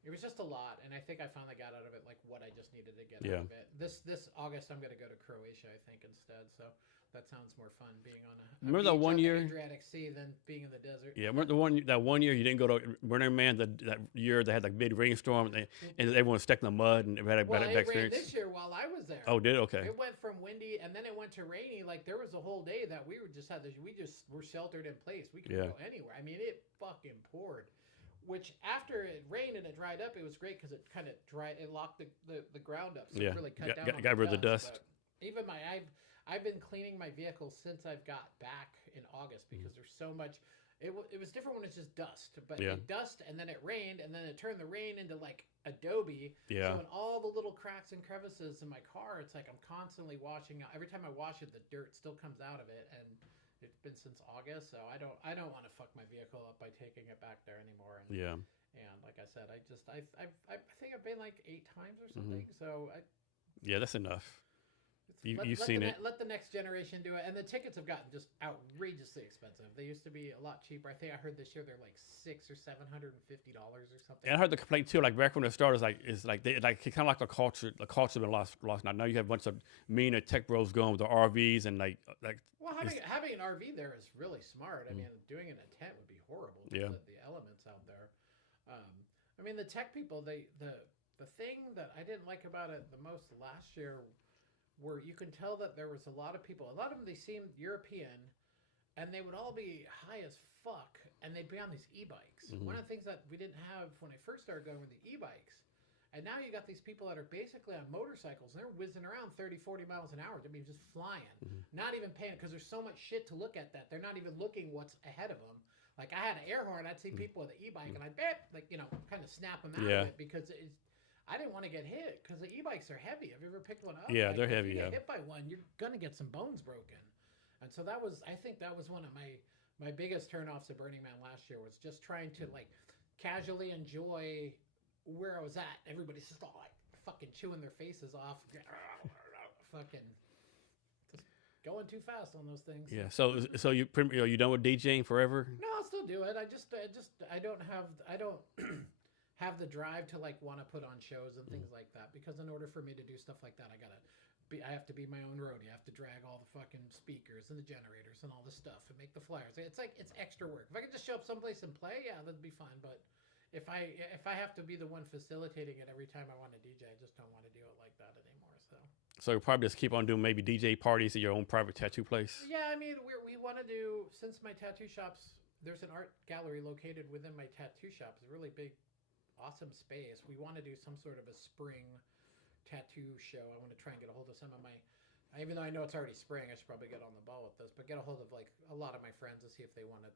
it was just a lot, and I think I finally got out of it like what I just needed to get out of it. This August, I'm going to go to Croatia, I think, instead. So that sounds more fun, being on remember that one year Adriatic Sea than being in the desert. Yeah, remember that one year you didn't go to Burning Man. That year they had like big rainstorm, and everyone was stuck in the mud, and had a bad experience. This year while I was there. Oh, did it? Okay. It went from windy, and then it went to rainy. Like, there was a whole day that we just were sheltered in place. We could go anywhere. I mean, it fucking poured. Which after it rained and it dried up, it was great because it kind of it locked the ground up, so it really cut down. Got rid of the dust. But even I've been cleaning my vehicle since I've got back in August, because there's so much. It was different when it's just dust, but it dust and then it rained, and then it turned the rain into like adobe. Yeah. So in all the little cracks and crevices in my car, it's like I'm constantly washing out. Every time I wash it, the dirt still comes out of it, and it's been since August, so I don't want to fuck my vehicle up by taking it back there anymore. And, and like I said, I think I've been like 8 times or something. Mm-hmm. So that's enough. You've seen it. Let the next generation do it. And the tickets have gotten just outrageously expensive. They used to be a lot cheaper. I think I heard this year they're like $600 or $750 or something. And I heard the complaint too. Like back when it started, it's like they like kind of like the culture. The culture's been lost now. Now you have a bunch of meaner tech bros going with the RVs and like. Well, having an RV there is really smart. I mean, doing it in a tent would be horrible. Yeah. The elements out there. I mean, the tech people. The thing that I didn't like about it the most last year, where you can tell that there was a lot of people. A lot of them, they seemed European, and they would all be high as fuck, and they'd be on these e-bikes. One of the things that we didn't have when I first started going with the e-bikes, and now you got these people that are basically on motorcycles, and they're whizzing around 30, 40 miles an hour. I mean, just flying, not even paying, because there's so much shit to look at that they're not even looking what's ahead of them. Like I had an air horn, I'd see people with an e-bike, and I'd kind of snap them out of it because I didn't want to get hit because the e-bikes are heavy. Have you ever picked one up? Yeah, they're heavy. If you get hit by one, you're gonna get some bones broken. And so I think that was one of my biggest turnoffs of Burning Man last year, was just trying to like casually enjoy where I was at. Everybody's just all like fucking chewing their faces off, fucking just going too fast on those things. Yeah. So you done with DJing forever? No, I'll still do it. I don't have the drive to like want to put on shows and things like that, because in order for me to do stuff like that, I have to be my own roadie. I have to drag all the fucking speakers and the generators and all this stuff and make the flyers. It's extra work. If I could just show up someplace and play, yeah, that'd be fine. But if I have to be the one facilitating it every time I want to DJ, I just don't want to do it like that anymore. So you probably just keep on doing maybe DJ parties at your own private tattoo place. Yeah, I mean, we want to do, since my tattoo shops, there's an art gallery located within my tattoo shop. It's a really big, awesome space. We want to do some sort of a spring tattoo show. I want to try and get a hold of some of my, even though I know it's already spring, I should probably get on the ball with this, but get a hold of like a lot of my friends to see if they want to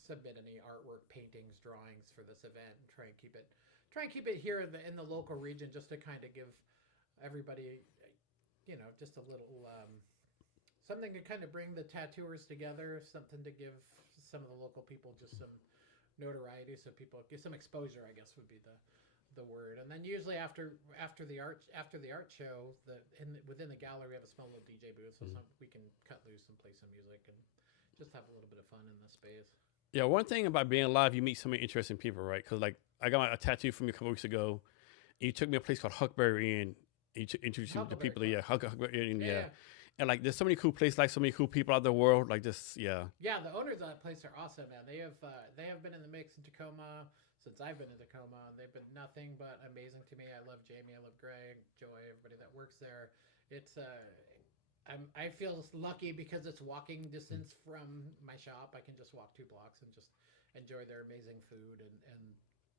submit any artwork, paintings, drawings for this event, and try and keep it here in the local region, just to kind of give everybody, just a little something to kind of bring the tattooers together, something to give some of the local people just some notoriety, so people get some exposure, I guess would be the word. And then usually after the art show, within the gallery we have a small little DJ booth, so we can cut loose and play some music and just have a little bit of fun in the space. Yeah, one thing about being live, you meet so many interesting people, right? Because like I got a tattoo from you a couple weeks ago. And you took me to a place called Huckberry Inn. You introduced me to people. Yeah, Huckberry Inn. Yeah. And like, there's so many cool places, like so many cool people out there in the world. Like just, yeah. Yeah, the owners of that place are awesome, man. They have been in the mix in Tacoma since I've been in Tacoma. They've been nothing but amazing to me. I love Jamie. I love Greg, Joy, everybody that works there. It's I feel lucky because it's walking distance from my shop. I can just walk 2 blocks and just enjoy their amazing food and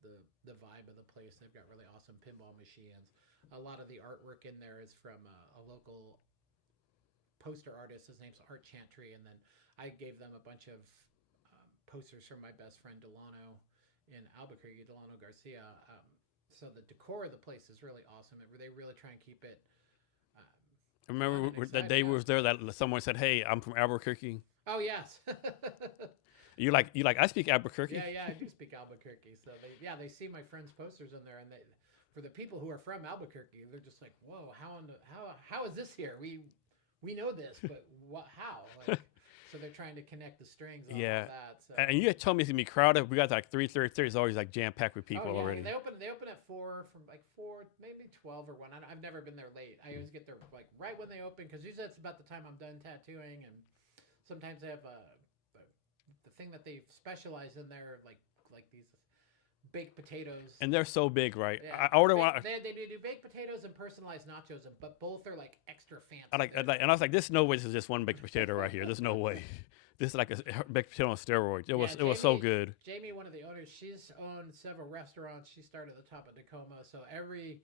the vibe of the place. They've got really awesome pinball machines. A lot of the artwork in there is from a local poster artist. His name's Art Chantry, and then I gave them a bunch of posters from my best friend Delano in Albuquerque, Delano Garcia. So the decor of the place is really awesome. They really try and keep it. I remember that day we was there that someone said, "Hey, I'm from Albuquerque." Oh yes. You like I speak Albuquerque. Yeah, I do speak Albuquerque. So they see my friends' posters in there, and for the people who are from Albuquerque, they're just like, "Whoa, how is this here? We know this, but how?" Like, so they're trying to connect the strings on all that. So. And you had told me it's gonna be crowded. We got like 3:30. It's always like jam packed with people already. They open at 4, from like 4, maybe 12 or 1. I've never been there late. I always get there like right when they open, because usually that's about the time I'm done tattooing. And sometimes they have the thing that they specialize in there, like these baked potatoes. And they're so big, right? Yeah. I order one. They do baked potatoes and personalized nachos, but both are like extra fancy. And I was like, "This no way. This is just one baked potato right here. There's no way. This is like a baked potato on steroids." It was so good. Jamie, one of the owners, she's owned several restaurants. She started at the top of Tacoma, so every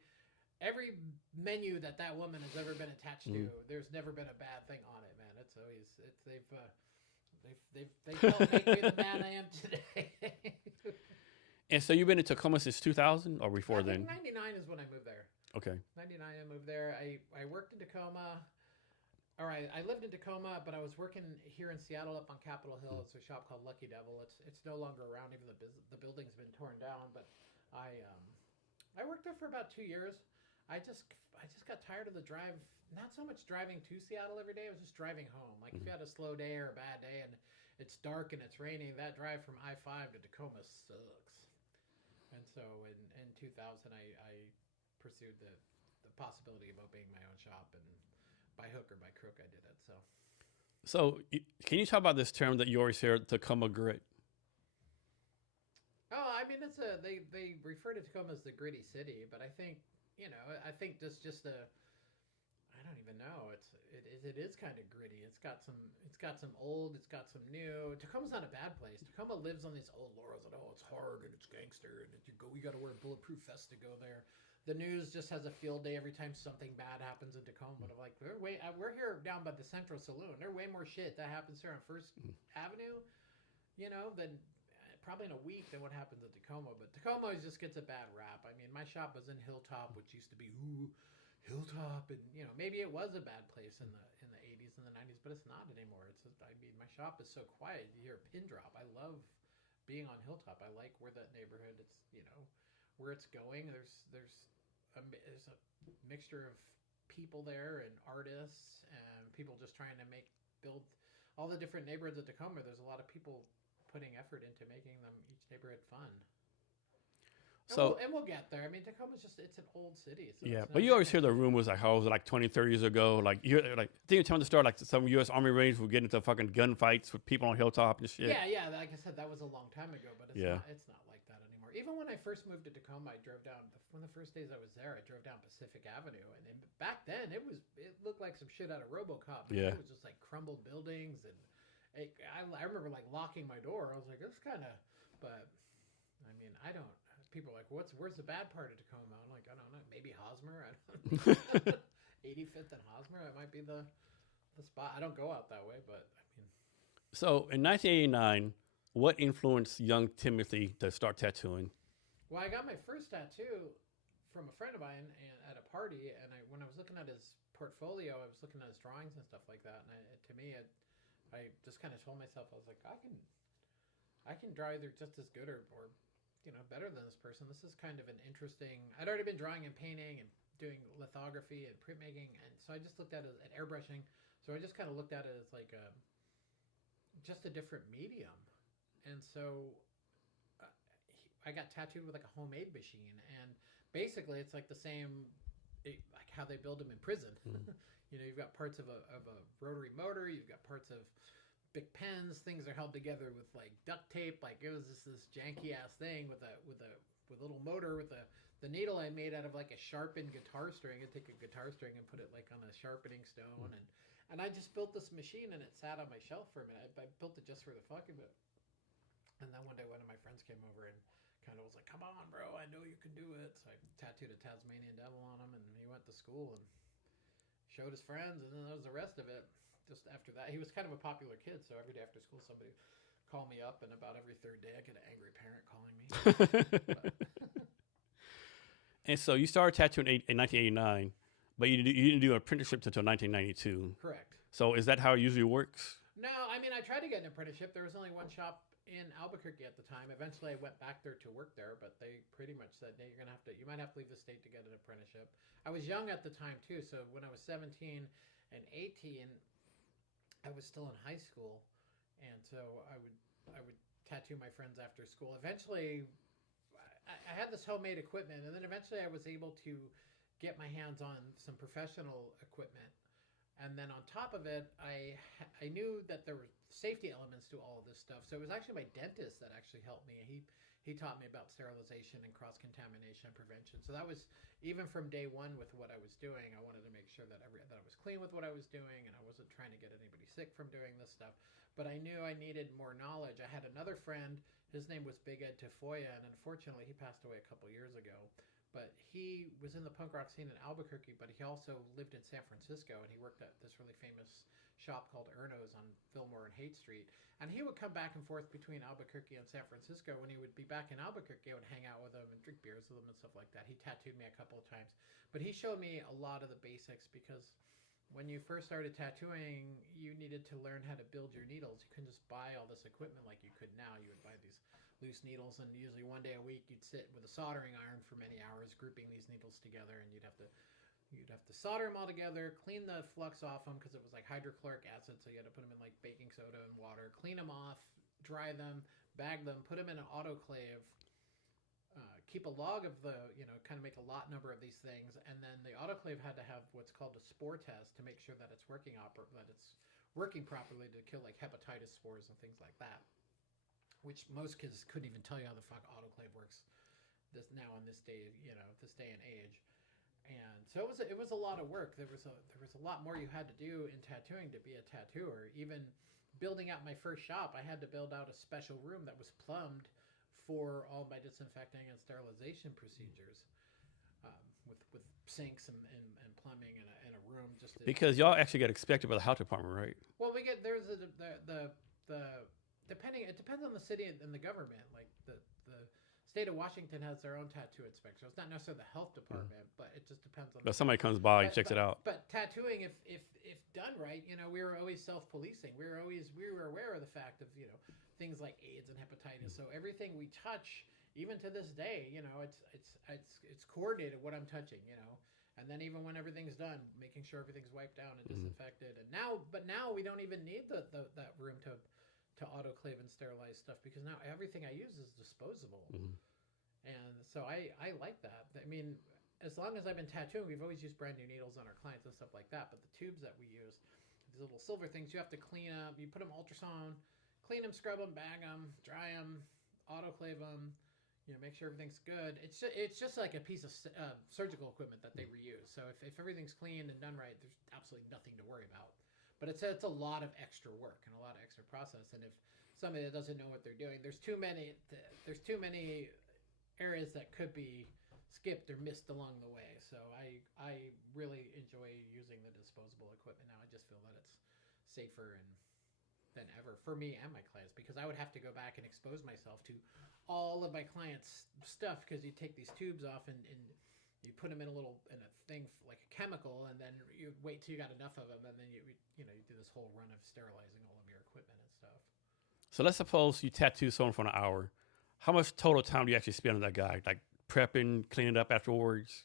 menu that woman has ever been attached to, there's never been a bad thing on it, man. It's always they've helped make me the man I am today. And so you've been in Tacoma since 2000 or before then? 99 is when I moved there. Okay. 99 I moved there. I worked in Tacoma. All right, I lived in Tacoma, but I was working here in Seattle up on Capitol Hill. It's a shop called Lucky Devil. It's no longer around, even the building's been torn down. But I worked there for about 2 years. I just got tired of the drive. Not so much driving to Seattle every day. I was just driving home. Like if you had a slow day or a bad day and it's dark and it's raining, that drive from I-5 to Tacoma sucks. And so in 2000, I pursued the possibility of opening my own shop, and by hook or by crook, I did it. Can you talk about this term that you always hear, Tacoma grit? Oh, I mean, they refer to Tacoma as the gritty city, but I think this just I don't even know. It is kind of gritty. It's got some old, it's got some new. Tacoma's not a bad place. Tacoma lives on these old laurels that it's hard and it's gangster and you got to wear a bulletproof vest to go there. The news just has a field day every time something bad happens in Tacoma. I'm like, we're here down by the Central Saloon. There's way more shit that happens here on First Avenue, than probably in a week than what happens at Tacoma. But Tacoma just gets a bad rap. I mean, my shop was in Hilltop, which used to be Hilltop, and maybe it was a bad place in the 80s and the 90s, but it's not anymore. My shop is so quiet. You hear a pin drop. I love being on Hilltop. I like where that neighborhood. It's where it's going. There's a mixture of people there and artists and people just trying to build all the different neighborhoods of Tacoma. There's a lot of people putting effort into making each neighborhood fun. And we'll get there. I mean, Tacoma's it's an old city. So but you always hear the rumors like how it was like 20, 30 years ago. Like I think you're telling the story like some U.S. Army Rangers would get into fucking gunfights with people on Hilltop and shit. Yeah. Like I said, that was a long time ago, but it's not like that anymore. Even when I first moved to Tacoma, I drove down one of the first days I was there. I drove down Pacific Avenue, and back then it looked like some shit out of RoboCop. Yeah, it was just like crumbled buildings, and I remember like locking my door. I was like, this kind of, but I mean, I don't. People are like, where's the bad part of Tacoma? I'm like, I don't know. Maybe Hosmer. I don't know. 85th and Hosmer. That might be the spot. I don't go out that way, but I mean. So in 1989, what influenced young Timothy to start tattooing? Well, I got my first tattoo from a friend of mine at a party, and when I was looking at his portfolio, I was looking at his drawings and stuff like that, and I just kind of told myself, I was like, I can draw either just as good or better than this person. This is kind of an interesting. I'd already been drawing and painting and doing lithography and printmaking, and so I just looked at it at airbrushing. So I just kind of looked at it as like just a different medium, and so I got tattooed with like a homemade machine, and basically it's like the same, like how they build them in prison. You've got parts of a rotary motor, you've got parts of big pens, things are held together with like duct tape. Like it was just this janky ass thing with a little motor with the needle I made out of like a sharpened guitar string. I'd take a guitar string and put it like on a sharpening stone, and I just built this machine, and it sat on my shelf for a minute. I built it just for the fuck of it. And then one day one of my friends came over and kind of was like, "Come on, bro, I know you can do it." So I tattooed a Tasmanian devil on him, and he went to school and showed his friends, and then that was the rest of it. Just after that, he was kind of a popular kid, so every day after school, somebody would call me up, and about every third day, I get an angry parent calling me. And so you started tattooing in 1989, but you didn't do an apprenticeship until 1992. Correct. So is that how it usually works? No, I mean, I tried to get an apprenticeship. There was only one shop in Albuquerque at the time. Eventually, I went back there to work there, but they pretty much said, "Hey, you might have to leave the state to get an apprenticeship." I was young at the time too, so when I was 17 and 18. I was still in high school, and so I would tattoo my friends after school. Eventually, I had this homemade equipment, and then eventually I was able to get my hands on some professional equipment. And then on top of it, I knew that there were safety elements to all of this stuff. So it was actually my dentist that actually helped me. He taught me about sterilization and cross-contamination prevention. So that was, even from day one with what I was doing, I wanted to make sure that I was clean with what I was doing, and I wasn't trying to get anybody sick from doing this stuff. But I knew I needed more knowledge. I had another friend, his name was Big Ed Tafoya, and unfortunately he passed away a couple years ago. But he was in the punk rock scene in Albuquerque, but he also lived in San Francisco, and he worked at this really famous shop called Erno's on Fillmore and Haight Street. And he would come back and forth between Albuquerque and San Francisco. When he would be back in Albuquerque, I would hang out with him and drink beers with him and stuff like that. He tattooed me a couple of times. But he showed me a lot of the basics, because when you first started tattooing, you needed to learn how to build your needles. You couldn't just buy all this equipment like you could now. You would buy these loose needles, and usually one day a week you'd sit with a soldering iron for many hours grouping these needles together, and you'd have to solder them all together, clean the flux off them because it was like hydrochloric acid, so you had to put them in like baking soda and water, clean them off, dry them, bag them, put them in an autoclave, keep a log of the, kind of make a lot number of these things, and then the autoclave had to have what's called a spore test to make sure that it's working properly to kill like hepatitis spores and things like that, which most kids couldn't even tell you how the fuck autoclave works this day and age. And so it was a lot of work. There was a lot more you had to do in tattooing to be a tattooer. Even building out my first shop, I had to build out a special room that was plumbed for all my disinfecting and sterilization procedures, with sinks and plumbing and a room just to, Because y'all actually get expected by the health department, right? well, we get there's the depending, it depends on the city and the government. Like the state of Washington has their own tattoo inspector. It's not necessarily the health department, but it just depends on. But somebody comes by and checks it out. But tattooing, if done right, we were always self-policing. We were aware of the fact of things like AIDS and hepatitis. So everything we touch, even to this day, it's coordinated what I'm touching, and then even when everything's done, making sure everything's wiped down and disinfected. And now we don't even need that room to autoclave and sterilize stuff, because now everything I use is disposable. And so I like that. I mean, as long as I've been tattooing, we've always used brand new needles on our clients and stuff like that. But the tubes that we use, these little silver things, you have to clean up. You put them ultrasound, clean them, scrub them, bag them, dry them, autoclave them, make sure everything's good. It's just like a piece of surgical equipment that they reuse. So if everything's clean and done right, there's absolutely nothing to worry about. But it's a lot of extra work and a lot of extra process. And if somebody that doesn't know what they're doing, there's too many areas that could be skipped or missed along the way. So I really enjoy using the disposable equipment now. I just feel that it's safer than ever for me and my clients, because I would have to go back and expose myself to all of my clients' stuff, because you take these tubes off and you put them in a thing like a chemical, and then you wait till you got enough of them, and then you do this whole run of sterilizing all of your equipment and stuff. So let's suppose you tattoo someone for an hour. How much total time do you actually spend on that guy? Like prepping, cleaning up afterwards?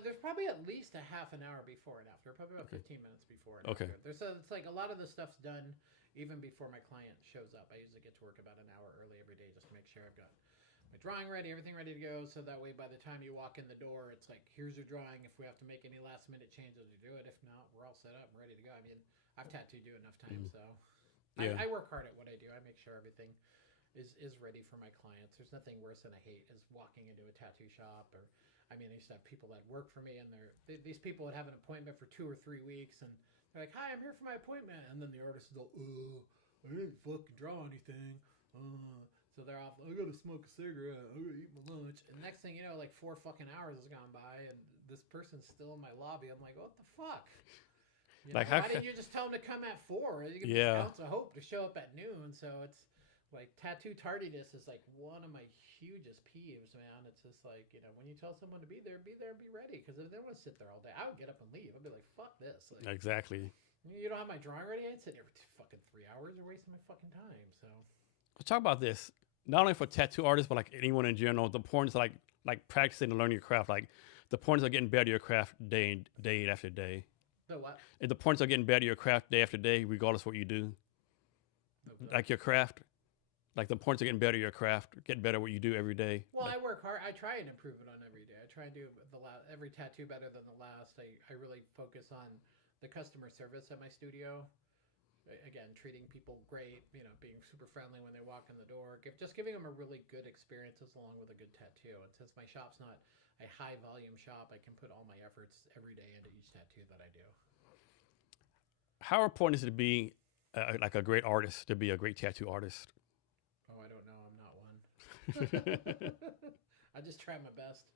There's probably at least a half an hour before and after. Probably about 15 minutes before and after. It's like a lot of the stuff's done even before my client shows up. I usually get to work about an hour early every day just to make sure I've got my drawing ready, everything ready to go. So that way, by the time you walk in the door, it's like, here's your drawing. If we have to make any last minute changes, we do it. If not, we're all set up and ready to go. I mean, I've tattooed you enough times, so I work hard at what I do. I make sure everything is ready for my clients. There's nothing worse than I hate is walking into a tattoo shop, or I used to have people that work for me, and these people would have an appointment for 2 or 3 weeks, and they're like, "Hi, I'm here for my appointment," and then the artist is like, I didn't fucking draw anything. So they're off. I gotta smoke a cigarette. I gotta eat my lunch. And next thing you know, like 4 fucking hours has gone by, and this person's still in my lobby. I'm like, what the fuck? Why didn't you just tell them to come at 4? You can just ounce of hope to show up at noon. So it's like tattoo tardiness is like one of my hugest peeves, man. It's just like, when you tell someone to be there and be ready. Because if they want to sit there all day, I would get up and leave. I'd be like, fuck this. Like, exactly. You don't have my drawing ready? I'd sit here for fucking 3 hours. You're wasting my fucking time. So let's talk about this. Not only for tattoo artists, but like anyone in general, the importance of like practicing and learning your craft. Like the importance of getting better at your craft day after day. The what? The importance of getting better at your craft day after day, regardless of what you do. Like your craft. Like the importance of getting better at your craft, getting better at what you do every day. Well, I work hard. I try and improve it on every day. I try and do every tattoo better than the last. I really focus on the customer service at my studio. Again, treating people great, being super friendly when they walk in the door, giving them a really good experiences along with a good tattoo. And since my shop's not a high volume shop, I can put all my efforts every day into each tattoo that I do. How important is it to be like a great artist, to be a great tattoo artist? Oh, I don't know. I'm not one. I just try my best.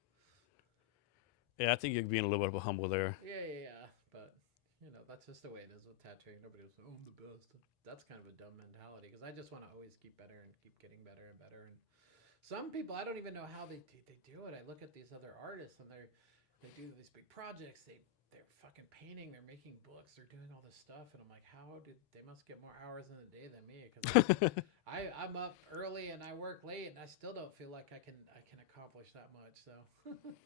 Yeah, I think you're being a little bit of a humble there. Yeah. But, that's just the way it is with tattooing. Nobody was, I'm the best. That's kind of a dumb mentality, because I just want to always keep better and keep getting better and better. And some people, I don't even know how they do it. I look at these other artists, and they do these big projects. They're fucking painting. They're making books. They're doing all this stuff. And I'm like, they must get more hours in the day than me. Because I I'm up early and I work late, and I still don't feel like I can accomplish that much. So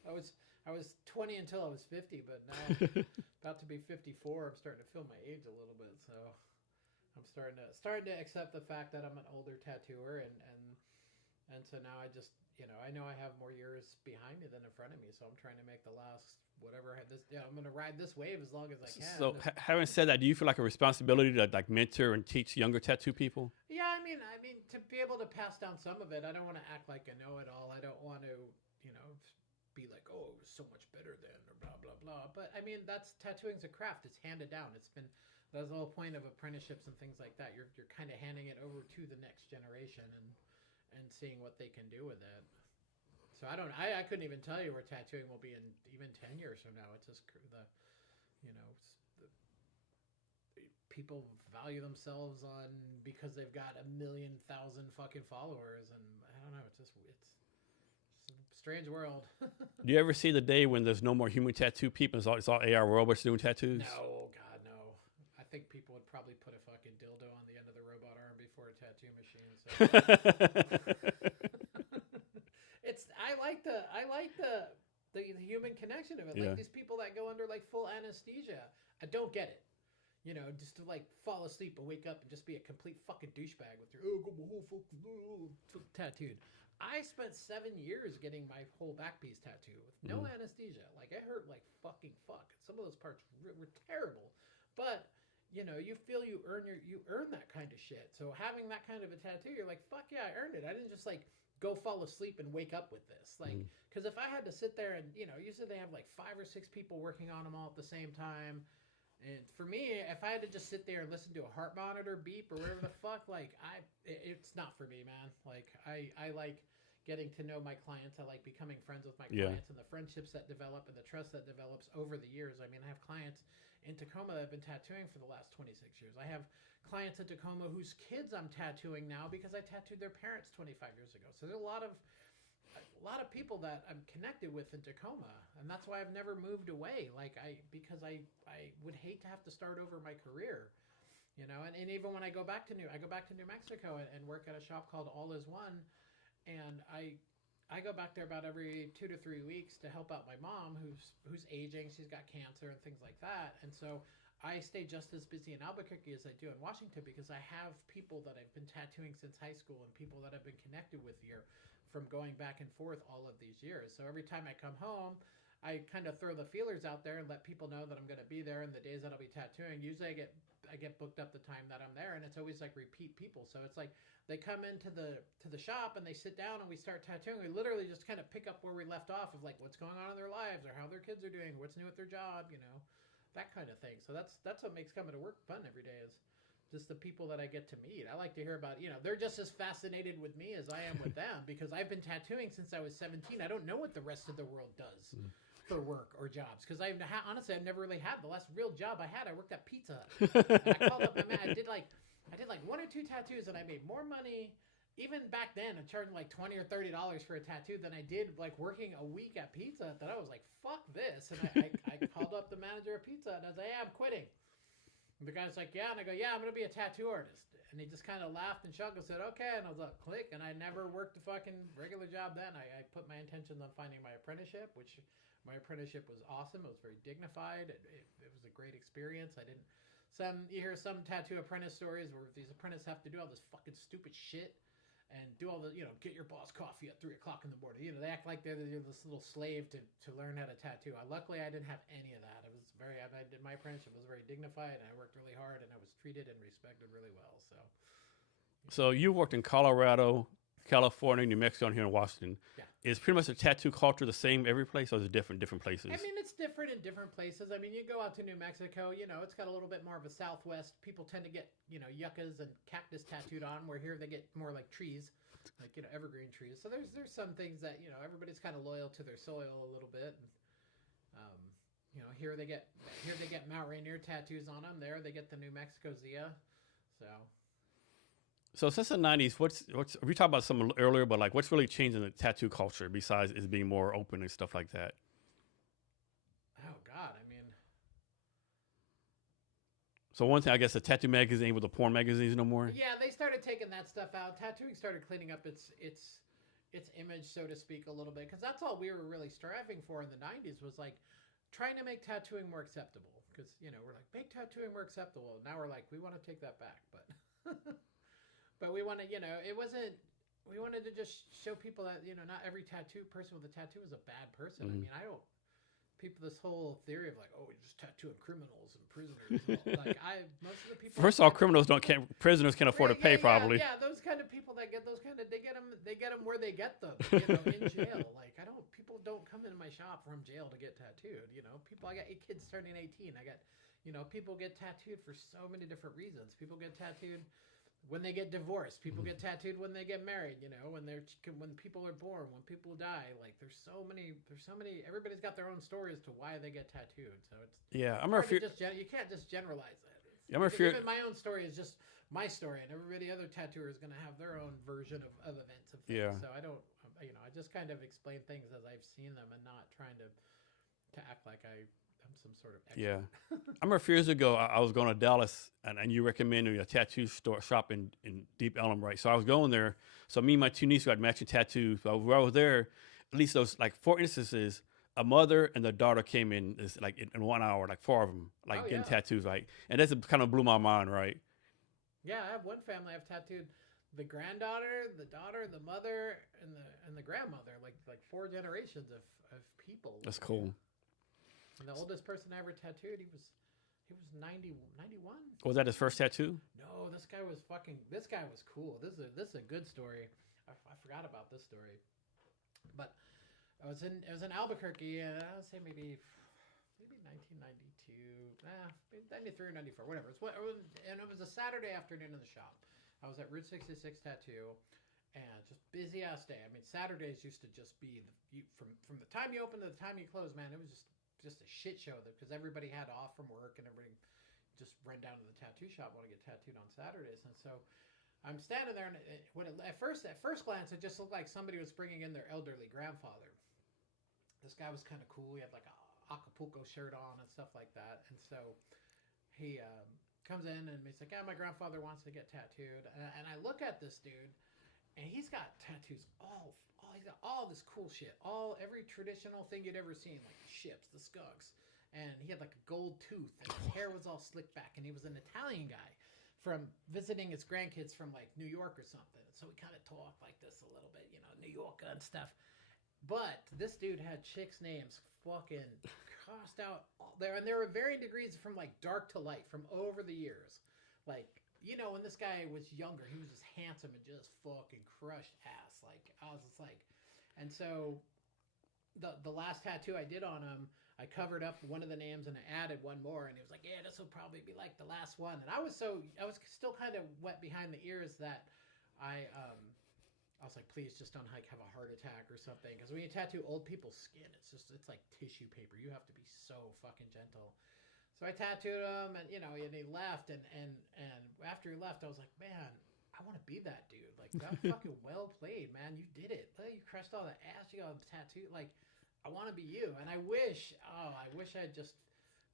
I was 20 until I was 50, but now I'm about to be 54. I'm starting to feel my age a little bit. So I'm starting to accept the fact that I'm an older tattooer, and so now I just, I know I have more years behind me than in front of me. So I'm trying to make the last whatever I'm going to ride this wave as long as I can. So having said that, do you feel like a responsibility to like mentor and teach younger tattoo people? Yeah, I mean, to be able to pass down some of it, I don't want to act like I know it all. I don't want to, be like, oh, it was so much better than, or blah blah blah. But I mean, tattooing's a craft. It's handed down. That's the whole point of apprenticeships and things like that. You're kind of handing it over to the next generation and seeing what they can do with it. So I couldn't even tell you where tattooing will be in even 10 years from now. It's just people value themselves because they've got 1,000,000 fucking followers, and I don't know. It's a strange world. Do you ever see the day when there's no more human tattoo people? It's all AR robots doing tattoos? No, God, no. I think people would probably put a fucking dildo on the end of the robot arm before a tattoo machine. So. I like the human connection of it. Yeah. Like these people that go under like full anesthesia. I don't get it. Just to like fall asleep and wake up and just be a complete fucking douchebag with your got my whole fucking tattooed. I spent 7 years getting my whole back piece tattooed with no anesthesia. Like it hurt like fucking fuck. Some of those parts were terrible, but you feel you earn that kind of shit. So having that kind of a tattoo, you're like, fuck yeah, I earned it. I didn't just like go fall asleep and wake up with this. Like, because if I had to sit there and usually they have like 5 or 6 people working on them all at the same time. And for me, if I had to just sit there and listen to a heart monitor beep or whatever the fuck, like it's not for me, man. Like I like getting to know my clients. I like becoming friends with my clients and the friendships that develop and the trust that develops over the years. I mean, I have clients in Tacoma that have been tattooing for the last 26 years. I have clients in Tacoma whose kids I'm tattooing now because I tattooed their parents 25 years ago. So there's a lot of people that I'm connected with in Tacoma, and that's why I've never moved away. Because I would hate to have to start over my career, and even when I go back to New Mexico and work at a shop called All Is One, and I go back there about every 2 to 3 weeks to help out my mom who's aging. She's got cancer and things like that, and so I stay just as busy in Albuquerque as I do in Washington because I have people that I've been tattooing since high school and people that I've been connected with here from going back and forth all of these years. So every time I come home, I kind of throw the feelers out there and let people know that I'm going to be there and the days that I'll be tattooing. Usually I get booked up the time that I'm there, and it's always like repeat people. So it's like they come into the shop and they sit down and we start tattooing. We literally just kind of pick up where we left off of like what's going on in their lives or how their kids are doing, what's new at their job, that kind of thing. So that's what makes coming to work fun every day is just the people that I get to meet. I like to hear about, they're just as fascinated with me as I am with them because I've been tattooing since I was 17. I don't know what the rest of the world does for work or jobs because honestly, I've never really had the last real job I had. I worked at Pizza Hut. And I called up my man. I did like 1 or 2 tattoos and I made more money. Even back then, I'm charging like $20 or $30 for a tattoo than I did like working a week at Pizza Hut. That I was like, fuck this. And I called up the manager of Pizza Hut and I was like, hey, I'm quitting. And the guy's like, yeah. And I go, yeah, I'm going to be a tattoo artist. And he just kind of laughed and chuckled and said, okay. And I was like, click. And I never worked a fucking regular job then. I put my intentions on finding my apprenticeship, which my apprenticeship was awesome. It was very dignified. It was a great experience. You hear some tattoo apprentice stories where these apprentices have to do all this fucking stupid shit and do all the, get your boss coffee at 3 o'clock in the morning. They act like they're this little slave to learn how to tattoo. Luckily, I didn't have any of that. I did my apprenticeship. It was very dignified, and I worked really hard, and I was treated and respected really well. So you worked in Colorado, California, New Mexico, and here in Washington. Yeah. Is pretty much the tattoo culture the same every place, or is it different places? I mean, it's different in different places. I mean, you go out to New Mexico, it's got a little bit more of a Southwest. People tend to get, yuccas and cactus tattooed on, where here they get more like trees, like, evergreen trees. So there's some things that, everybody's kind of loyal to their soil a little bit. And, here they get Mount Rainier tattoos on them. There they get the New Mexico Zia. So since the 90s, we talked about some earlier, but like what's really changed in the tattoo culture besides it being more open and stuff like that? Oh God, I mean, So one thing, I guess, the tattoo magazine with the porn magazines no more. Yeah, they started taking that stuff out. Tattooing started cleaning up its image, so to speak, a little bit, because that's all we were really striving for in the '90s was like trying to make tattooing more acceptable. Because we're like, make tattooing more acceptable. Now we're like, we want to take that back, but but we want to, it wasn't. We wanted to just show people that not every person with a tattoo is a bad person. I mean, I don't. People, this whole theory of like, oh, we're just tattooing criminals and prisoners. Like, most of the people. First of all, prisoners can't afford to pay, probably. Yeah, those kind of people that get those kind of, they get them where they get them, in jail. Like, people don't come into my shop from jail to get tattooed. I got 8 kids turning 18. I got, people get tattooed for so many different reasons. People get tattooed when they get divorced. People get tattooed when they get married, when people are born, when people die. Like, there's so many, everybody's got their own story as to why they get tattooed. So it's, I'm a few. You can't just generalize that. Even my own story is just my story, and everybody other tattooer is going to have their own version of events of things. Yeah. So I don't, I just kind of explain things as I've seen them and not trying to act like I'm some sort of expert. Yeah. I remember a few years ago, I was going to Dallas, and you recommended a tattoo shop in Deep Ellum, right? So I was going there. So me and my 2 nieces got matching tattoos. But where I was there, at least those, like, 4 instances, a mother and the daughter came in, like, in 1 hour, like 4 of them, like, getting tattoos, right? And that's kind of blew my mind, right? Yeah, I have one family I've tattooed the granddaughter, the daughter, the mother, and the grandmother, like 4 generations of people. That's cool. And the oldest person I ever tattooed, he was 91. Was that his first tattoo? No, this guy was cool. This is a good story. I forgot about this story. But it was in Albuquerque, I would say maybe 1992, 93 or 94, whatever. And it was a Saturday afternoon in the shop. I was at Route 66 Tattoo, and just busy ass day. I mean, Saturdays used to just be from the time you open to the time you close, man. It was just a shit show because everybody had off from work and everybody just ran down to the tattoo shop want to get tattooed on Saturdays. And so I'm standing there, and at first glance, it just looked like somebody was bringing in their elderly grandfather. This guy was kind of cool. He had like a Acapulco shirt on and stuff like that. And so he comes in and he's like, "Yeah, my grandfather wants to get tattooed." And I look at this dude, and he's got tattoos he's got all this cool shit, every traditional thing you'd ever seen, like the ships, the skunks, and he had like a gold tooth, and his hair was all slicked back, and he was an Italian guy from visiting his grandkids from like New York or something. So we kind of talked like this a little bit, New York and stuff. But this dude had chicks' names fucking crossed out there, and there were varying degrees from like dark to light from over the years. Like, when this guy was younger, he was just handsome and just fucking crushed ass. Like, I was just like, and so the last tattoo I did on him, I covered up one of the names and I added one more, and he was like, "Yeah, this will probably be like the last one." And I was still kind of wet behind the ears that I was like, please just don't like have a heart attack or something, because when you tattoo old people's skin, it's like tissue paper. You have to be so fucking gentle. So I tattooed him, and and he left, and after he left, I was like, man, I want to be that dude. Like, that fucking well played, man. You did it. You crushed all the ass. You got a tattoo. Like, I want to be you. And I wish I had just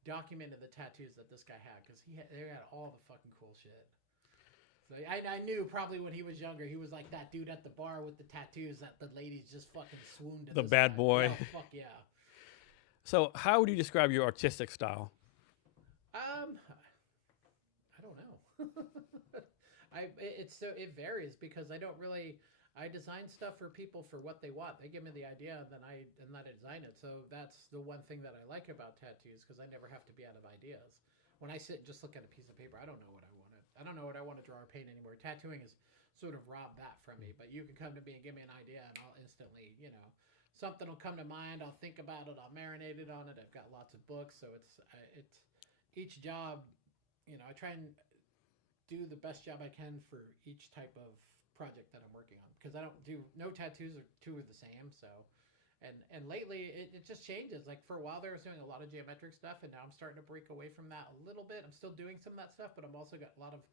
documented the tattoos that this guy had, because they had all the fucking cool shit. So I knew probably when he was younger, he was like that dude at the bar with the tattoos that the ladies just fucking swooned at. The bad boy. Oh, fuck yeah. So how would you describe your artistic style? I don't know. It varies, because I design stuff for people for what they want. They give me the idea, and then I design it. So that's the one thing that I like about tattoos, because I never have to be out of ideas. When I sit and just look at a piece of paper, I don't know what I want. I don't know what I want to draw or paint anymore. Tattooing has sort of robbed that from me. But you can come to me and give me an idea, and I'll instantly, something will come to mind. I'll think about it. I'll marinate it on it. I've got lots of books, so it's each job. I try and do the best job I can for each type of project that I'm working on, because no tattoos are two are the same. So, and lately it just changes. Like, for a while there, I was doing a lot of geometric stuff, and now I'm starting to break away from that a little bit. I'm still doing some of that stuff, but I'm also got a lot of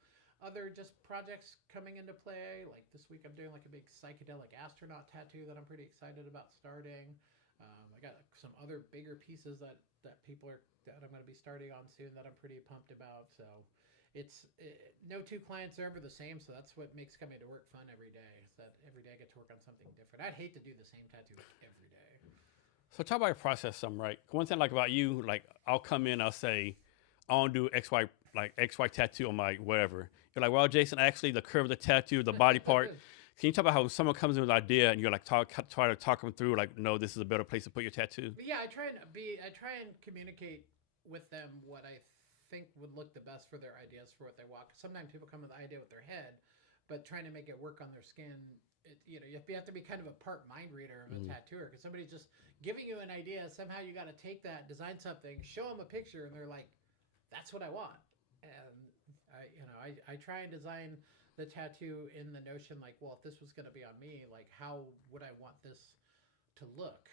other just projects coming into play. Like this week, I'm doing like a big psychedelic astronaut tattoo that I'm pretty excited about starting. I got some other bigger pieces that I'm going to be starting on soon that I'm pretty pumped about. So no two clients are ever the same, so that's what makes coming to work fun every day. Is that every day I get to work on something different. I'd hate to do the same tattoo every day. So talk about your process some, right? One thing like about you, like I'll come in, I'll say, I want to do XY tattoo on my whatever. You're like, well, Jason, actually the curve of the tattoo, the body part. Can you talk about how someone comes in with an idea and you're like try to talk them through, like, no, this is a better place to put your tattoo? But yeah, I try and communicate with them what I think would look the best for their ideas for what they want. Sometimes people come with the idea with their head, but trying to make it work on their skin, you have to be kind of a part mind reader of a tattooer, because somebody's just giving you an idea. Somehow you got to take that, design something, show them a picture, and they're like, "That's what I want." And I try and design the tattoo in the notion like, well, if this was going to be on me, like, how would I want this to look?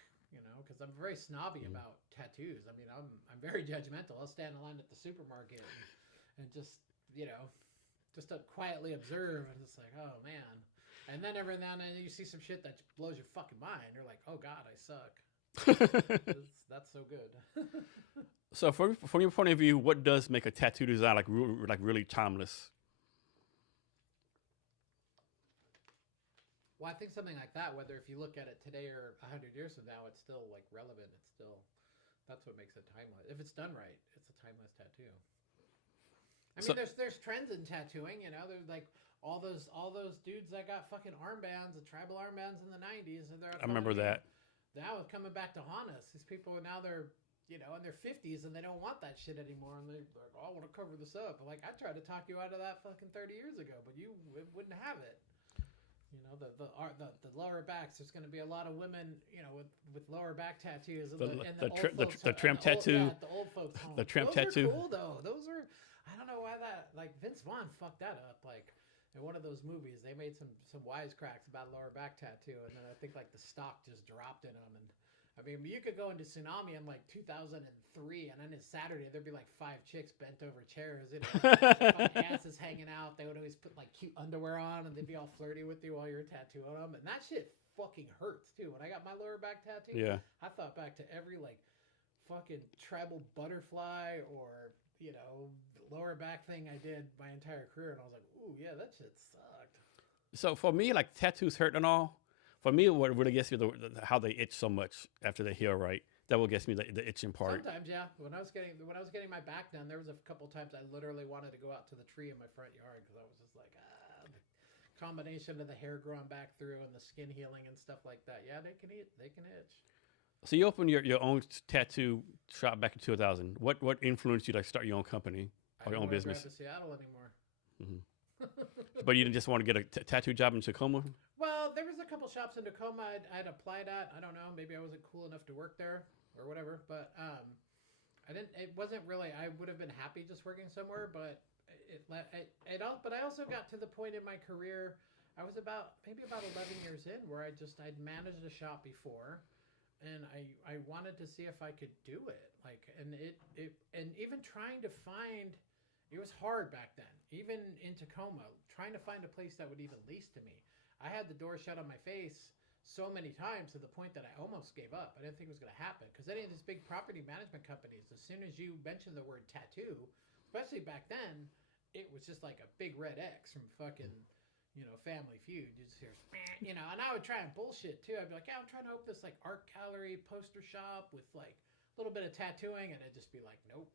Because I'm very snobby about tattoos. I mean, I'm very judgmental. I'll stand in line at the supermarket and just just to quietly observe, and it's like, oh man. And then every now and then you see some shit that blows your fucking mind. You're like, oh God, I suck. That's so good. So from your point of view, what does make a tattoo design like really timeless? Well, I think something like that, whether if you look at it today or 100 years from now, it's still like relevant. That's what makes it timeless. If it's done right, it's a timeless tattoo. I mean, there's trends in tattooing. There's like all those dudes that got fucking armbands, the tribal armbands in the 90s, and I remember that. Now it's coming back to haunt us. These people are now they're in their 50s and they don't want that shit anymore, and they're like, oh, I want to cover this up. Like, I tried to talk you out of that fucking 30 years ago, but you wouldn't have it. The lower backs. There's going to be a lot of women, with lower back tattoos. The tramp tattoo. The old folks' home. The tramp tattoo. tattoo. Those are cool though. Those are. I don't know why that. Like Vince Vaughn fucked that up. Like in one of those movies, they made some wisecracks about lower back tattoo, and then I think like the stock just dropped in them. And I mean, you could go into Tsunami in like 2003, and then it's Saturday, there'd be like 5 chicks bent over chairs, fucking asses hanging out. They would always put like cute underwear on, and they'd be all flirty with you while you're tattooing them. And that shit fucking hurts too. When I got my lower back tattoo, I thought back to every like fucking tribal butterfly or lower back thing I did my entire career, and I was like, ooh, yeah, that shit sucked. So for me, like tattoos hurt and all. For me, what really gets me how they itch so much after they heal, right? That will get me the itching part. Sometimes, yeah. When I was getting my back done, there was a couple times I literally wanted to go out to the tree in my front yard because I was just like, the combination of the hair growing back through and the skin healing and stuff like that. Yeah, they can itch. So you opened your own tattoo shop back in 2000. What influenced you to start your own company or your own business? I don't want to drive to Seattle anymore. Mm-hmm. But you didn't just want to get a tattoo job in Tacoma? Well, there was a couple shops in Tacoma I'd applied at. I don't know. Maybe I wasn't cool enough to work there or whatever. But I didn't. It wasn't really. I would have been happy just working somewhere. But But I also got to the point in my career. I was maybe about 11 years in where I'd managed a shop before, and I wanted to see if I could do it. And even trying to find. It was hard back then, even in Tacoma, trying to find a place that would even lease to me. I had the door shut on my face so many times to the point that I almost gave up. I didn't think it was going to happen because any of these big property management companies, as soon as you mention the word tattoo, especially back then, it was just like a big red X from fucking, Family Feud. You just hear, and I would try and bullshit too. I'd be like, yeah, I'm trying to open this like art gallery poster shop with like a little bit of tattooing, and I'd just be like, nope.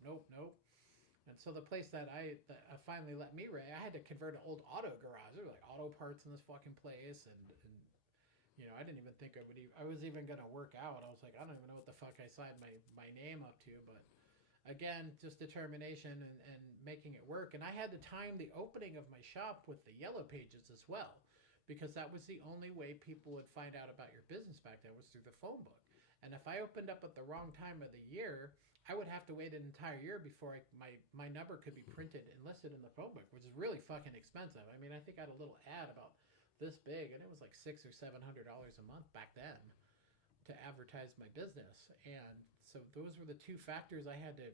And so the place that I finally let me I had to convert an old auto garage. There were like auto parts in this fucking place, and I didn't even think I was even gonna work out. I was like, I don't even know what the fuck I signed my name up to, but again, just determination and making it work. And I had to time the opening of my shop with the yellow pages as well, because that was the only way people would find out about your business back then was through the phone book. And if I opened up at the wrong time of the year, I would have to wait an entire year before my number could be printed and listed in the phone book, which is really fucking expensive. I mean, I think I had a little ad about this big, and it was like $600 or $700 a month back then to advertise my business. And so those were the two factors I had to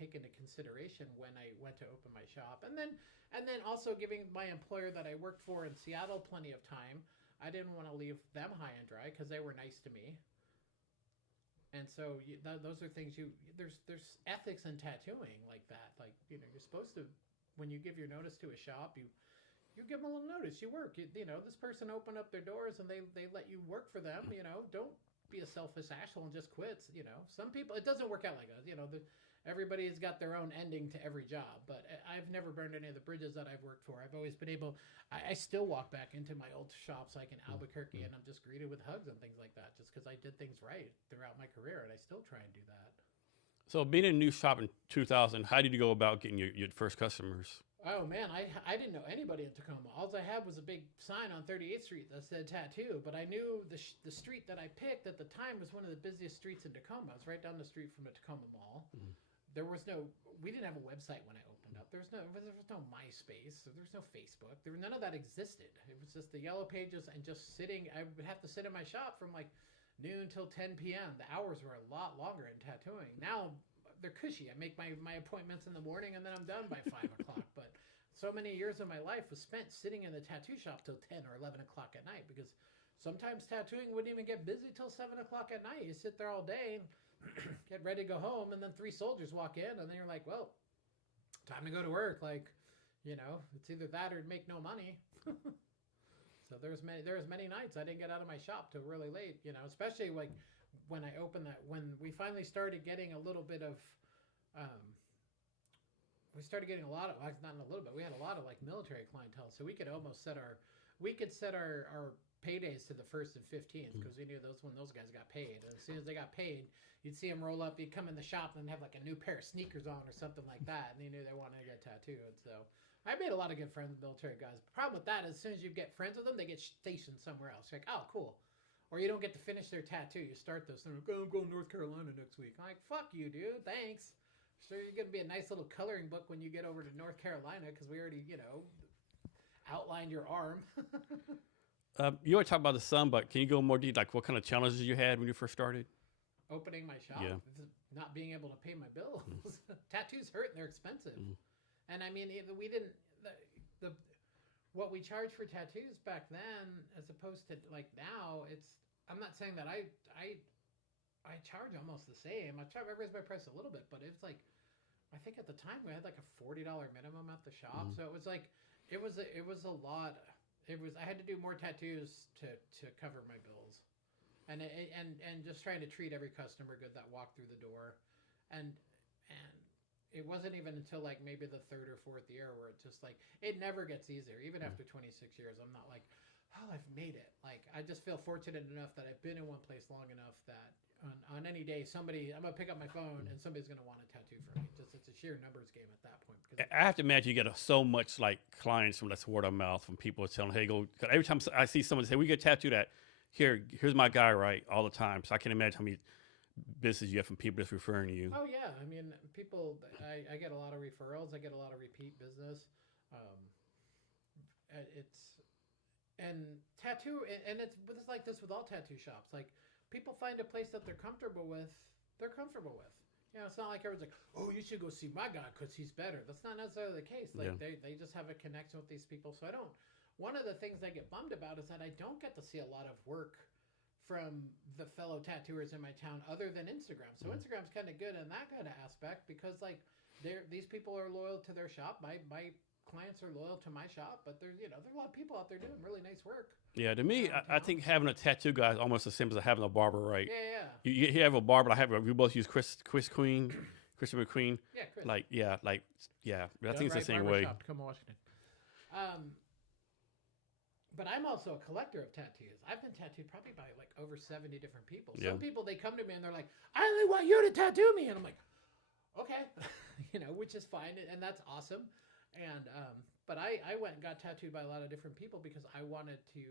take into consideration when I went to open my shop. And then also giving my employer that I worked for in Seattle plenty of time. I didn't want to leave them high and dry because they were nice to me. And so those are things there's ethics in tattooing like that. Like, you're supposed to when you give your notice to a shop, you give them a little notice. You work. You know, this person opened up their doors and they let you work for them. You know, don't be a selfish asshole and just quits. You know, some people, it doesn't work out like that. You know, everybody's got their own ending to every job, but I've never burned any of the bridges that I've worked for. I've always been able, I still walk back into my old shops like in Albuquerque and I'm just greeted with hugs and things like that just because I did things right throughout my career, and I still try and do that. So being in a new shop in 2000, how did you go about getting your first customers? Oh man, I didn't know anybody in Tacoma. All I had was a big sign on 38th Street that said tattoo, but I knew the street that I picked at the time was one of the busiest streets in Tacoma. It's right down the street from the Tacoma Mall. We didn't have a website when I opened up. There was no MySpace. There was no Facebook. None of that existed. It was just the yellow pages and just sitting. I would have to sit in my shop from like noon till 10 p.m. The hours were a lot longer in tattooing. Now they're cushy. I make my appointments in the morning and then I'm done by 5 o'clock. But so many years of my life was spent sitting in the tattoo shop till 10 or 11 o'clock at night, because sometimes tattooing wouldn't even get busy till 7 o'clock at night. You sit there all day, get ready to go home, and then 3 soldiers walk in, and then you're like, well, time to go to work. Like, you know, it's either that or make no money. So there was many nights I didn't get out of my shop till really late, you know, especially like when I opened that, when we finally started getting a little bit of, we started getting a lot of, well, not a little bit, we had a lot of like military clientele. So we could almost set our paydays to the 1st and 15th, because we knew when those guys got paid. And as soon as they got paid, you'd see them roll up, you'd come in the shop and have like a new pair of sneakers on or something like that. And they knew they wanted to get tattooed. So I made a lot of good friends with military guys. The problem with that is as soon as you get friends with them, they get stationed somewhere else. You're like, oh, cool. Or you don't get to finish their tattoo. You start this, and they're like, oh, I'm going to North Carolina next week. I'm like, fuck you, dude. Thanks. So you're going to be a nice little coloring book when you get over to North Carolina, because we already, you know, outlined your arm. You already talked about the sun, but can you go more deep? Like what kind of challenges you had when you first started? Opening my shop, not being able to pay my bills. Tattoos hurt and they're expensive. And I mean, we didn't, what we charged for tattoos back then, as opposed to like now, I'm not saying that I charge almost the same. I raised my price a little bit, but it's like, I think at the time we had like a $40 minimum at the shop. So it was like, it was a lot. I had to do more tattoos to cover my bills, and just trying to treat every customer good that walked through the door, and it wasn't even until like maybe the 3rd or 4th year where it just like, it never gets easier. Even after 26 years, I'm not like, oh, I've made it. Like, I just feel fortunate enough that I've been in one place long enough that on any day, I'm gonna pick up my phone and somebody's gonna want a tattoo from me. Just, it's a sheer numbers game at that point. I have to imagine you get so much like clients from this word of mouth, from people telling, hey, go. Cause every time I see someone say, we get tattooed at, here's my guy, right, all the time. So I can imagine how many business you have from people just referring to you. Oh yeah, I mean, people. I get a lot of referrals. I get a lot of repeat business. It's like this with all tattoo shops. Like, people find a place that they're comfortable with. You know, it's not like everyone's like, oh, you should go see my guy because he's better. That's not necessarily the case. Like, they just have a connection with these people. So one of the things I get bummed about is that I don't get to see a lot of work from the fellow tattooers in my town other than Instagram. So Instagram's kind of good in that kind of aspect, because like these people are loyal to their shop. My clients are loyal to my shop, but there's a lot of people out there doing really nice work. Yeah, to me, I think having a tattoo guy is almost the same as having a barber, right? Yeah. You have a barber. We both use Christopher McQueen. Yeah, Chris. I think it's the same way. Shop, Tacoma, Washington. But I'm also a collector of tattoos. I've been tattooed probably by like over 70 different people. Some people, they come to me and they're like, I only want you to tattoo me. And I'm like, okay, which is fine. And that's awesome. And, but I went and got tattooed by a lot of different people because I wanted to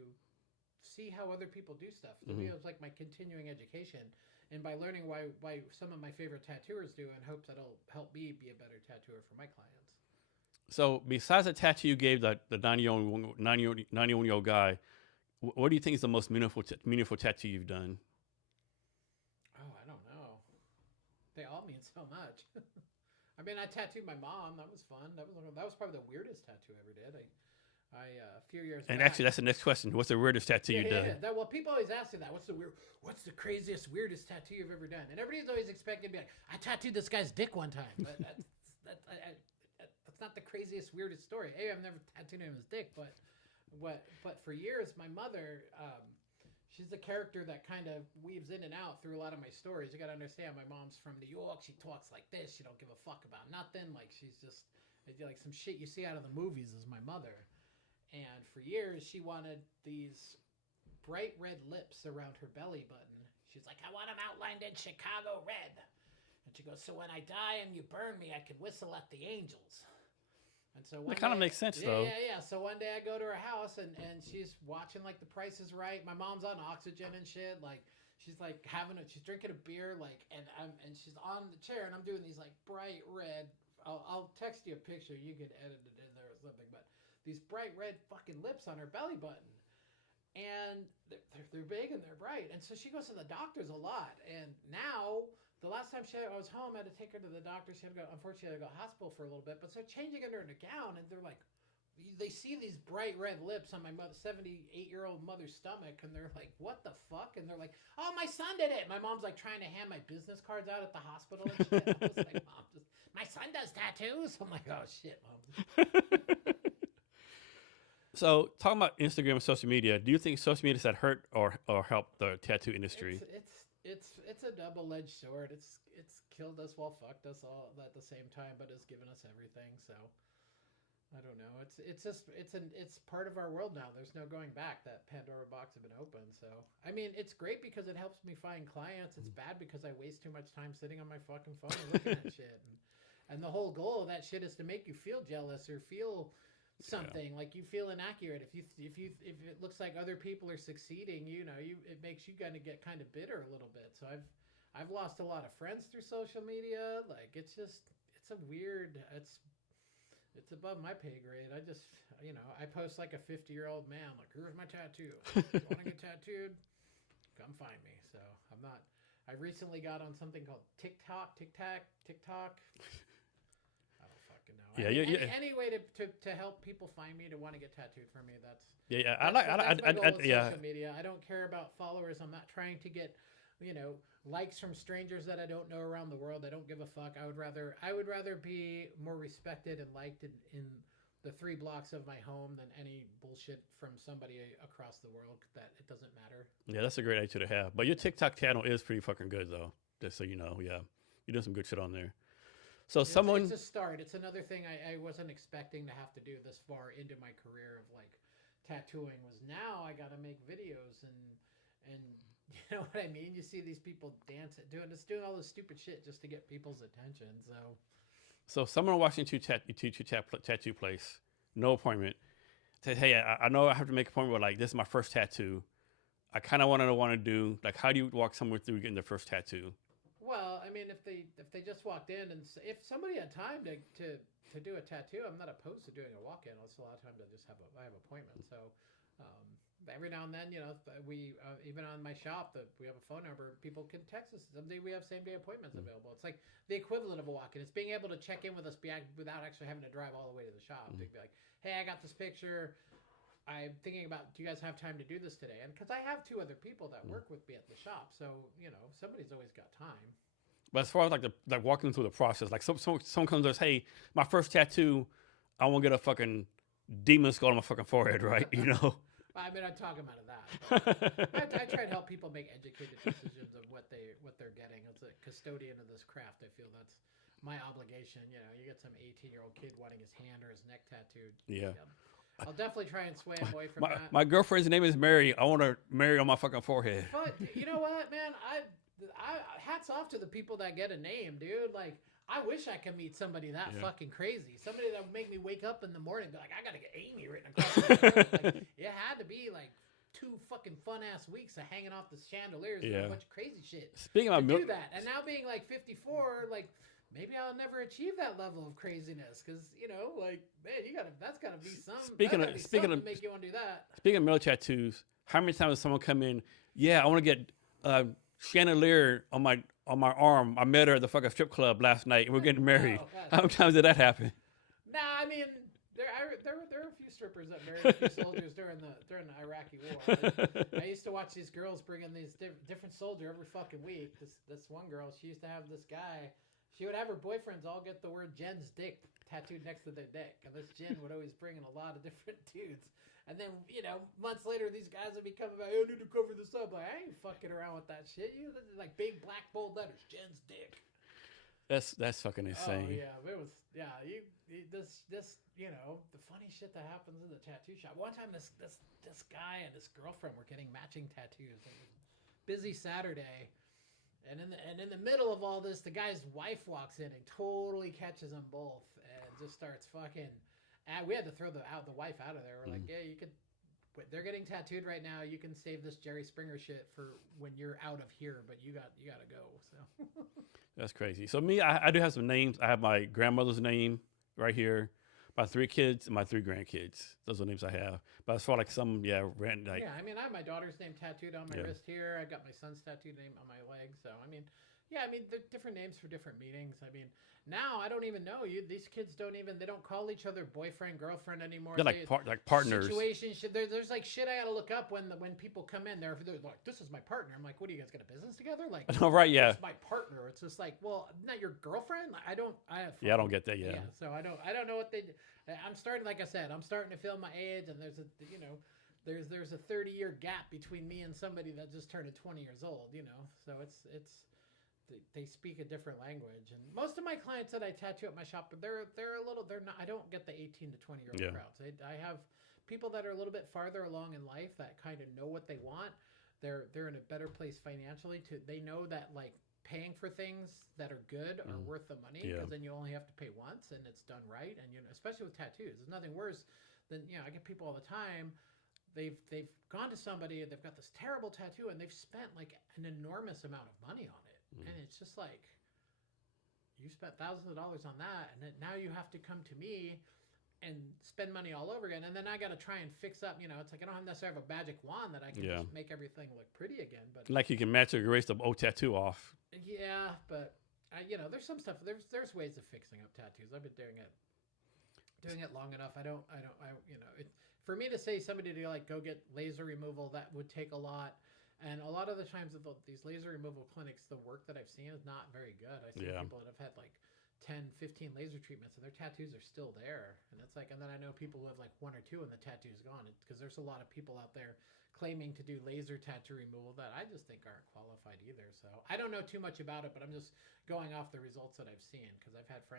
see how other people do stuff. To me, it was like my continuing education. And by learning why some of my favorite tattooers do, in hopes that it'll help me be a better tattooer for my clients. So besides the tattoo you gave the 91-year-old guy, what do you think is the most meaningful tattoo you've done? Oh, I don't know. They all mean so much. I mean, I tattooed my mom. That was fun. That was probably the weirdest tattoo I ever did. I a few years and back, actually, that's the next question. What's the weirdest tattoo you've done? Yeah. Well, people always ask me that. What's the craziest, weirdest tattoo you've ever done? And everybody's always expecting to be like, I tattooed this guy's dick one time. But that's It's not the craziest, weirdest story. Hey, I've never tattooed him his dick, but for years, my mother, she's the character that kind of weaves in and out through a lot of my stories. You got to understand, my mom's from New York. She talks like this. She don't give a fuck about nothing. Like, she's just like some shit you see out of the movies is my mother. And for years, she wanted these bright red lips around her belly button. She's like, I want them outlined in Chicago red. And she goes, so when I die and you burn me, I can whistle at the angels. And so that kind of makes sense, though. Yeah. So one day I go to her house and she's watching like The Price is Right. My mom's on oxygen and shit. Like she's like she's drinking a beer, like, and she's on the chair and I'm doing these like bright red. I'll text you a picture. You could edit it in there or something. But these bright red fucking lips on her belly button, and they're big and they're bright. And so she goes to the doctors a lot. And now, the last time I was home, I had to take her to the doctor. She had to go, unfortunately, I had to go to the hospital for a little bit. But so changing her in a gown, and they're like, they see these bright red lips on my 78-year-old mother's stomach, and they're like, what the fuck? And they're like, oh, my son did it. My mom's like trying to hand my business cards out at the hospital and shit. I was like, Mom, my son does tattoos. I'm like, oh shit, Mom. So, talking about Instagram and social media, do you think social media has hurt or helped the tattoo industry? It's a double-edged sword. It's killed us while fucked us all at the same time, but it's given us everything. So I don't know. It's part of our world now. There's no going back. That Pandora box has been opened. So I mean, it's great because it helps me find clients. It's bad because I waste too much time sitting on my fucking phone and looking at shit. And the whole goal of that shit is to make you feel jealous or feel something like you feel inaccurate. If it looks like other people are succeeding, it makes you kind of get kind of bitter a little bit. So I've lost a lot of friends through social media. Like it's above my pay grade. I just I post like a 50-year-old man, like, here's my tattoo. If you want to get tattooed, come find me. So I recently got on something called TikTok. Yeah, Any way to help people find me, to want to get tattooed from me, that's social media. I don't care about followers. I'm not trying to get, likes from strangers that I don't know around the world. I don't give a fuck. I would rather be more respected and liked in the 3 blocks of my home than any bullshit from somebody across the world. That it doesn't matter. Yeah, that's a great attitude to have. But your TikTok channel is pretty fucking good, though. Just so you know, yeah, you're doing some good shit on there. So it's a start. It's another thing I wasn't expecting to have to do this far into my career of like tattooing. Was now I got to make videos and you know what I mean. You see these people doing all this stupid shit just to get people's attention. So someone walks into tattoo place, no appointment, says, "Hey, I know I have to make an appointment, but like this is my first tattoo. I kind of want to do like, how do you walk someone through getting their first tattoo?" Well, I mean, if they just walked in and if somebody had time to do a tattoo, I'm not opposed to doing a walk-in. Also, a lot of times I have appointments. So every now and then, we even on my shop we have a phone number. People can text us. Someday we have same-day appointments available. It's like the equivalent of a walk-in. It's being able to check in with us without actually having to drive all the way to the shop. They'd be like, "Hey, I got this picture. I'm thinking about, do you guys have time to do this today?" And because I have 2 other people that work with me at the shop, so somebody's always got time. But as far as like walking through the process, like someone comes and says, "Hey, my first tattoo, I want to get a fucking demon skull on my fucking forehead," right? I mean, I'm talking about that. I try to help people make educated decisions of what they're getting. As a custodian of this craft, I feel that's my obligation. You get some 18-year-old kid wanting his hand or his neck tattooed. Yeah. I'll definitely try and sway him away from that. My girlfriend's name is Mary. I want her married on my fucking forehead. But you know what, man? I hats off to the people that get a name, dude. Like, I wish I could meet somebody that fucking crazy. Somebody that would make me wake up in the morning and be like, I gotta get Amy written across my throat. Like, it had to be like 2 fucking fun ass weeks of hanging off the chandeliers and a bunch of crazy shit. Speaking of do that, and now being like 54, like, maybe I'll never achieve that level of craziness because like, man, that's gotta be some. Speaking of make you want to do that. Speaking of military tattoos, how many times does someone come in? Yeah, I want to get chandelier on my arm. I met her at the fucking strip club last night, and we're getting married. How many times did that happen? Nah, I mean, there were a few strippers that married a few soldiers during the Iraqi war. I used to watch these girls bring in these different soldier every fucking week. This one girl, she used to have this guy. She would have her boyfriends all get the word Jen's dick tattooed next to their dick. And this Jen would always bring in a lot of different dudes. And then, months later, these guys would be coming back, hey, I need to cover this up. Like, I ain't fucking around with that shit. Like big black bold letters, Jen's dick. That's fucking insane. Oh, yeah. It was, the funny shit that happens in the tattoo shop. One time, this guy and his girlfriend were getting matching tattoos. It was busy Saturday. And in the middle of all this, the guy's wife walks in and totally catches them both and just starts fucking. We had to throw the wife out of there. We're like, yeah, you could. They're getting tattooed right now. You can save this Jerry Springer shit for when you're out of here, but you got to go. So that's crazy. So me, I do have some names. I have my grandmother's name right here. My 3 kids and my 3 grandkids. Those are the names I have. But as far like some, I have my daughter's name tattooed on my wrist here. I got my son's tattooed name on my leg. So, they're different names for different meetings. Now I don't even know. These kids they don't call each other boyfriend, girlfriend anymore. They're like partners. Situation. There's like shit I got to look up when people come in. They're like, this is my partner. I'm like, what do you guys got a business together? Like, oh, right, yeah. It's my partner. It's just like, well, not your girlfriend. I don't get that. Yeah. So I don't know what they. I'm starting, like I said, I'm starting to feel my age, and there's a 30-year gap between me and somebody that just turned 20 years old. So it's. They speak a different language, and most of my clients that I tattoo at my shop, they're not. I don't get the 18 to 20-year-old crowds. I have people that are a little bit farther along in life that kind of know what they want. They're in a better place financially. They know that like paying for things that are good are worth the money because then you only have to pay once and it's done right. And especially with tattoos, there's nothing worse than I get people all the time. They've gone to somebody, they've got this terrible tattoo, and they've spent like an enormous amount of money on it. And it's just like, you spent thousands of dollars on that, and then now you have to come to me and spend money all over again. And then I got to try and fix up, it's like I don't necessarily have a magic wand that I can just make everything look pretty again. But like you can magically erase the old tattoo off. Yeah, but there's some stuff. There's ways of fixing up tattoos. I've been doing it long enough. For me to say somebody to like go get laser removal, that would take a lot. And a lot of the times with these laser removal clinics, the work that I've seen is not very good. I've seen people that have had like 10, 15 laser treatments and their tattoos are still there. And it's like, and then I know people who have like 1 or 2 and the tattoo's gone. Because there's a lot of people out there claiming to do laser tattoo removal that I just think aren't qualified either. So I don't know too much about it, but I'm just going off the results that I've seen. Because I had a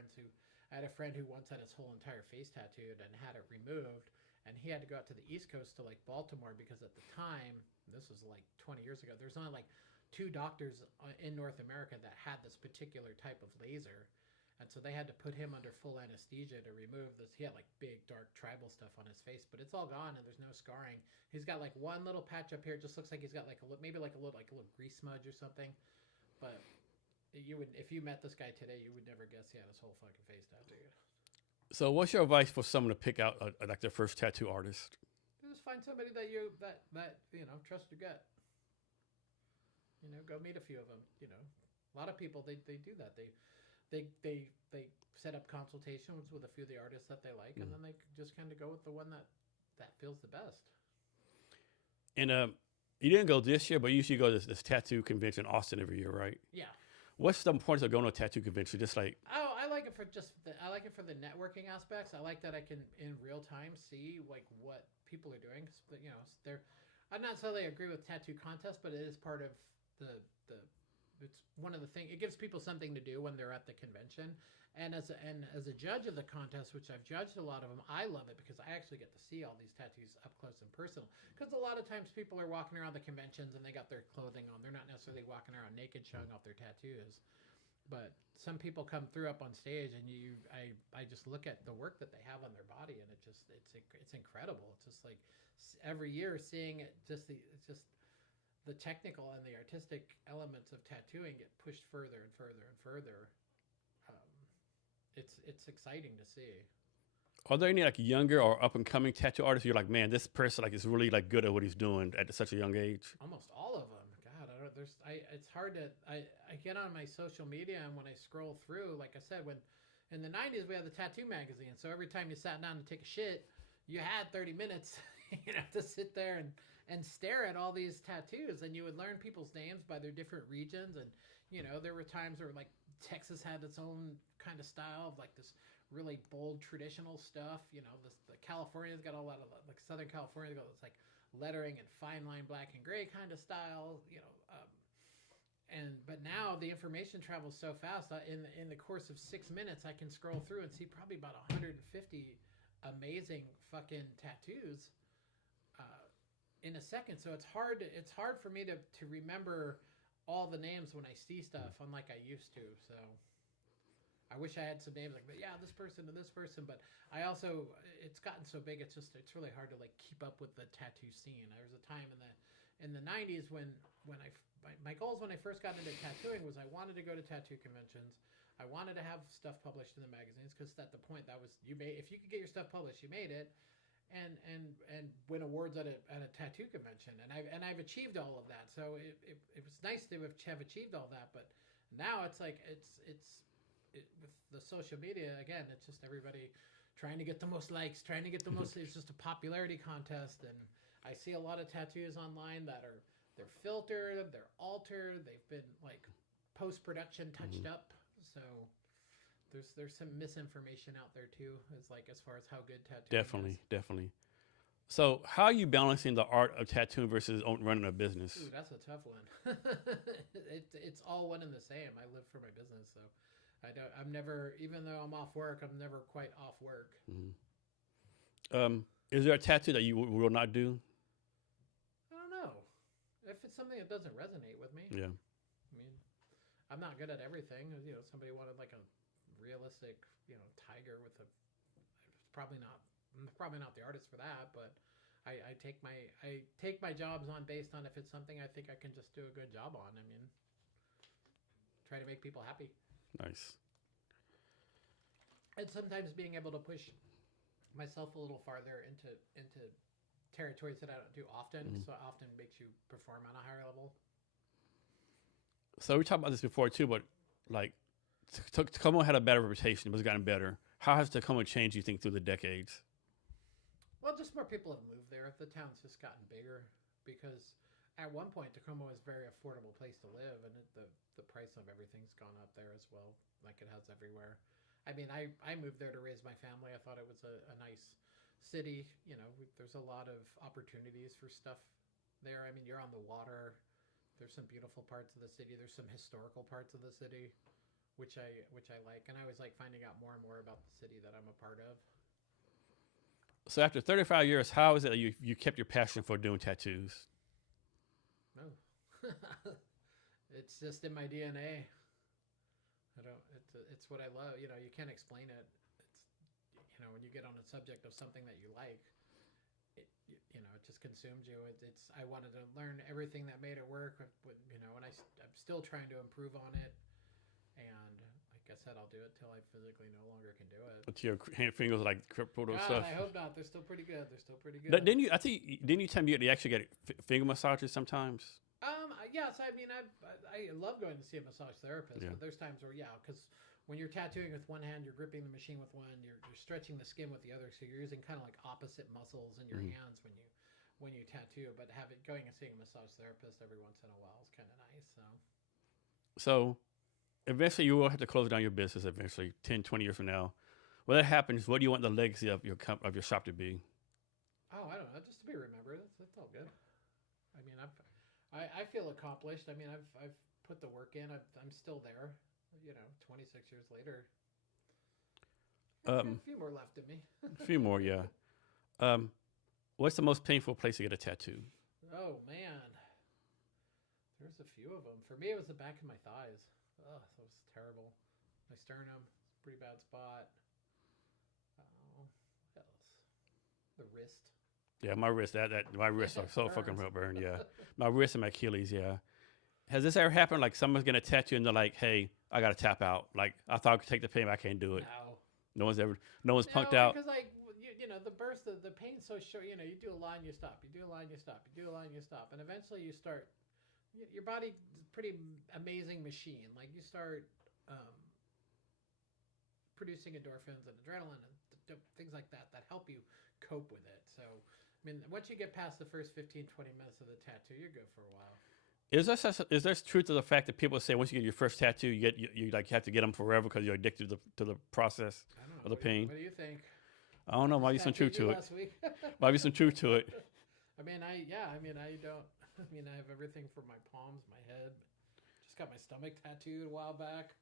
friend who once had his whole entire face tattooed and had it removed. And he had to go out to the East Coast to like Baltimore because at the time, this was like 20 years ago, there's only like 2 doctors in North America that had this particular type of laser. And so they had to put him under full anesthesia to remove this. He had like big, dark tribal stuff on his face, but it's all gone and there's no scarring. He's got like one little patch up here. It just looks like he's got like maybe like a little grease smudge or something. But if you met this guy today, you would never guess he had his whole fucking face tattooed. So, what's your advice for someone to pick out like their first tattoo artist? Just find somebody that trust your gut. Go meet a few of them. A lot of people they do that. They set up consultations with a few of the artists that they like, and then they just kind of go with the one that feels the best. And you didn't go this year, but you usually go to this tattoo convention in Austin every year, right? Yeah. What's the importance of going to a tattoo convention? Just like I like it for the networking aspects. I like that I can in real time see like what people are doing. But I not necessarily agree with tattoo contests, but it is part of it's one of the things. It gives people something to do when they're at the convention. And as a judge of the contest, which I've judged a lot of them, I love it because I actually get to see all these tattoos up close and personal. Because a lot of times people are walking around the conventions and they got their clothing on. They're not necessarily walking around naked showing off their tattoos. But some people come through up on stage and I just look at the work that they have on their body and it's incredible. It's just like every year seeing it, it's just the technical and the artistic elements of tattooing get pushed further and further and further. It's exciting to see. Are there any like younger or up and coming tattoo artists you're like, man, this person like is really like good at what he's doing at such a young age? Almost all of them. God, it's hard to I get on my social media and when I scroll through, like I said, when in the 90s we had the tattoo magazine, so every time you sat down to take a shit, you had 30 minutes, to sit there and stare at all these tattoos, and you would learn people's names by their different regions, and there were times where like Texas had its own kind of style of like this really bold traditional stuff. You know, the California's got a lot of like Southern California's got this like lettering and fine line black and gray kind of style. You know, but now the information travels so fast. In the course of 6 minutes, I can scroll through and see probably about 150 amazing fucking tattoos in a second. So it's hard for me to remember all the names when I see stuff, unlike I used to. So I wish I had some names like, but yeah, this person and this person. But I also, it's gotten so big, it's really hard to like keep up with the tattoo scene. There was a time in the 90s when my goals when I first got into tattooing was I wanted to go to tattoo conventions. I wanted to have stuff published in the magazines because at the point that was if you could get your stuff published, you made it. And win awards at a tattoo convention, and I've achieved all of that. So it was nice to have achieved all that. But now it's like with the social media again. It's just everybody trying to get the most likes, trying to get the most. It's just a popularity contest, and I see a lot of tattoos online that they're filtered, they're altered, they've been like post production touched up. So there's some misinformation out there too, as far as how good tattooing is. Definitely. So how are you balancing the art of tattooing versus running a business? Ooh, that's a tough one. It's all one and the same. I live for my business, so I'm never, even though I'm off work, I'm never quite off work. Mm-hmm. Is there a tattoo that you will not do? I don't know. If it's something that doesn't resonate with me. Yeah. I mean, I'm not good at everything. You know, somebody wanted like a realistic, tiger with I'm probably not the artist for that, but I take my jobs on based on if it's something I think I can just do a good job on. I mean, try to make people happy. Nice. And sometimes being able to push myself a little farther into territories that I don't do often, so it often makes you perform on a higher level. So we talked about this before too, but like Tacoma had a better reputation, but it's gotten better. How has Tacoma changed, you think, through the decades? Well, just more people have moved there. The town's just gotten bigger because at one point Tacoma was a very affordable place to live, and the price of everything's gone up there as well, like it has everywhere. I mean, I moved there to raise my family. I thought it was a nice city. You know, there's a lot of opportunities for stuff there. I mean, you're on the water. There's some beautiful parts of the city. There's some historical parts of the city, which I like, and I always like finding out more and more about the city that I'm a part of. So after 35 years, how is it that you kept your passion for doing tattoos? No, it's just in my DNA. It's what I love. You know, you can't explain it. It's, when you get on a subject of something that you like, it just consumes you. I wanted to learn everything that made it work. And I'm still trying to improve on it. And like I said, I'll do it till I physically no longer can do it. But your fingers like crippled or stuff? I hope not. They're still pretty good. Didn't you tell me you actually get finger massages sometimes? Yes. I mean, I love going to see a massage therapist, but there's times where, because when you're tattooing with one hand, you're gripping the machine with one, you're stretching the skin with the other, so you're using kind of like opposite muscles in your hands when you tattoo. But going and seeing a massage therapist every once in a while is kind of nice. So eventually you will have to close down your business eventually, 10, 20 years from now. When that happens, what do you want the legacy of your shop to be? Oh, I don't know. Just to be remembered. That's all good. I mean, I feel accomplished. I mean, I've put the work in. I'm still there. 26 years later. A few more left in me. A few more, yeah. What's the most painful place to get a tattoo? Oh man, there's a few of them. For me, it was the back of my thighs. Oh, that was terrible. My sternum, pretty bad spot. What else? The wrist. Yeah, my wrist. My wrists are so fucking burned. Yeah, my wrist and my Achilles. Yeah. Has this ever happened? Like someone's gonna tattoo and they're like, "Hey, I gotta tap out. Like I thought I could take the pain, but I can't do it." No one's punked out. Because like the burst, the pain's so short. You do a line, you stop. You do a line, you stop. You do a line, you stop, and eventually you start. Your body's a pretty amazing machine. Like you start producing endorphins and adrenaline and things like that help you cope with it. So, I mean, once you get past the first 15, 20 minutes of the tattoo, you're good for a while. Is there truth to the fact that people say once you get your first tattoo, you like have to get them forever because you're addicted to the process I don't know. of the pain? What do you think? I don't know. Might be some truth to it. Last week. Might be some truth to it. I mean, I don't. I mean, I have everything from my palms, my head. Just got my stomach tattooed a while back.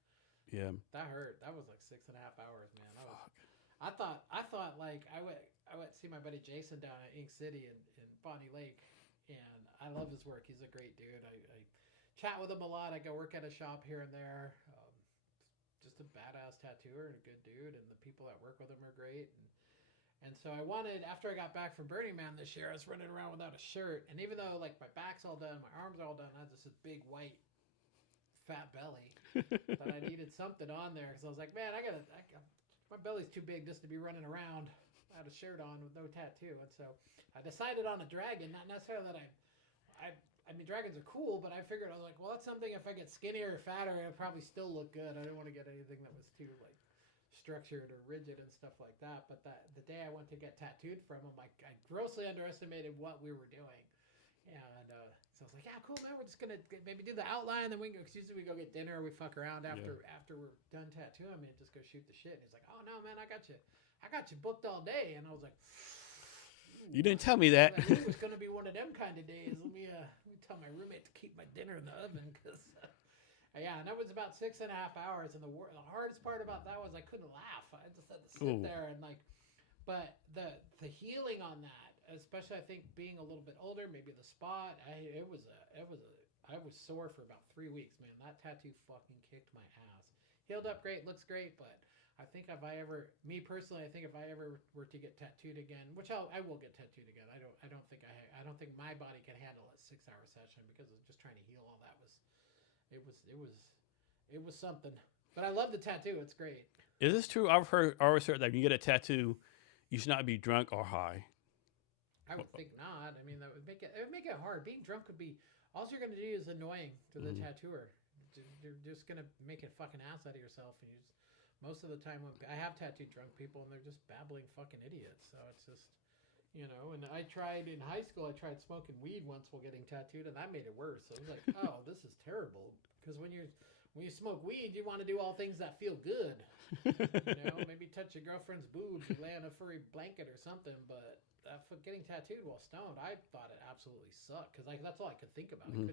Yeah. That hurt. That was like 6.5 hours, man. I thought like I went see my buddy Jason down at Ink City in Bonnie Lake, and I love his work. He's a great dude. I chat with him a lot. I go work at a shop here and there. Just a badass tattooer and a good dude, and the people that work with him are great. And so I wanted, after I got back from Burning Man this year, I was running around without a shirt, and even though like my back's all done, my arms are all done, I had this big white fat belly that I needed something on there, because I was like, man, my belly's too big just to be running around without a shirt on with no tattoo. And so I decided on a dragon. Not necessarily that I mean, dragons are cool, but I figured, I was like, well, that's something, if I get skinnier or fatter, it'll probably still look good. I didn't want to get anything that was too like structured or rigid and stuff like that. But the day I went to get tattooed from him, like, I grossly underestimated what we were doing. And so I was like, yeah, cool, man. We're just going to maybe do the outline. Then we can go, usually we go get dinner. We fuck around after we're done tattooing me and just go shoot the shit. And he's like, oh, no, man, I got you booked all day. And I was like, you didn't tell me that. I knew it was going to be one of them kind of days. Let me tell my roommate to keep my dinner in the oven. Because, yeah, and that was about 6.5 hours. And the hardest part about that was I couldn't laugh. I just had to sit there and like, but the healing on that, especially I think being a little bit older, maybe the spot, I was sore for about 3 weeks, man. That tattoo fucking kicked my ass. Healed up great, looks great, but I think if I ever were to get tattooed again, which I will get tattooed again. I don't think my body can handle a 6-hour session, because of just trying to heal all that it was something. But I love the tattoo. It's great. Is this true? I always heard that when you get a tattoo, you should not be drunk or high. I would think not. I mean, it would make it hard. Being drunk would be, all you're going to do is annoying to the tattooer. You're just going to make a fucking ass out of yourself. And most of the time when I have tattooed drunk people, and they're just babbling fucking idiots. So it's just, and I tried in high school, I tried smoking weed once while getting tattooed, and that made it worse. So I was like, oh, this is terrible. Because when you smoke weed, you want to do all things that feel good. Maybe touch your girlfriend's boobs, lay on a furry blanket or something, but getting tattooed while stoned, I thought it absolutely sucked, because that's all I could think about. I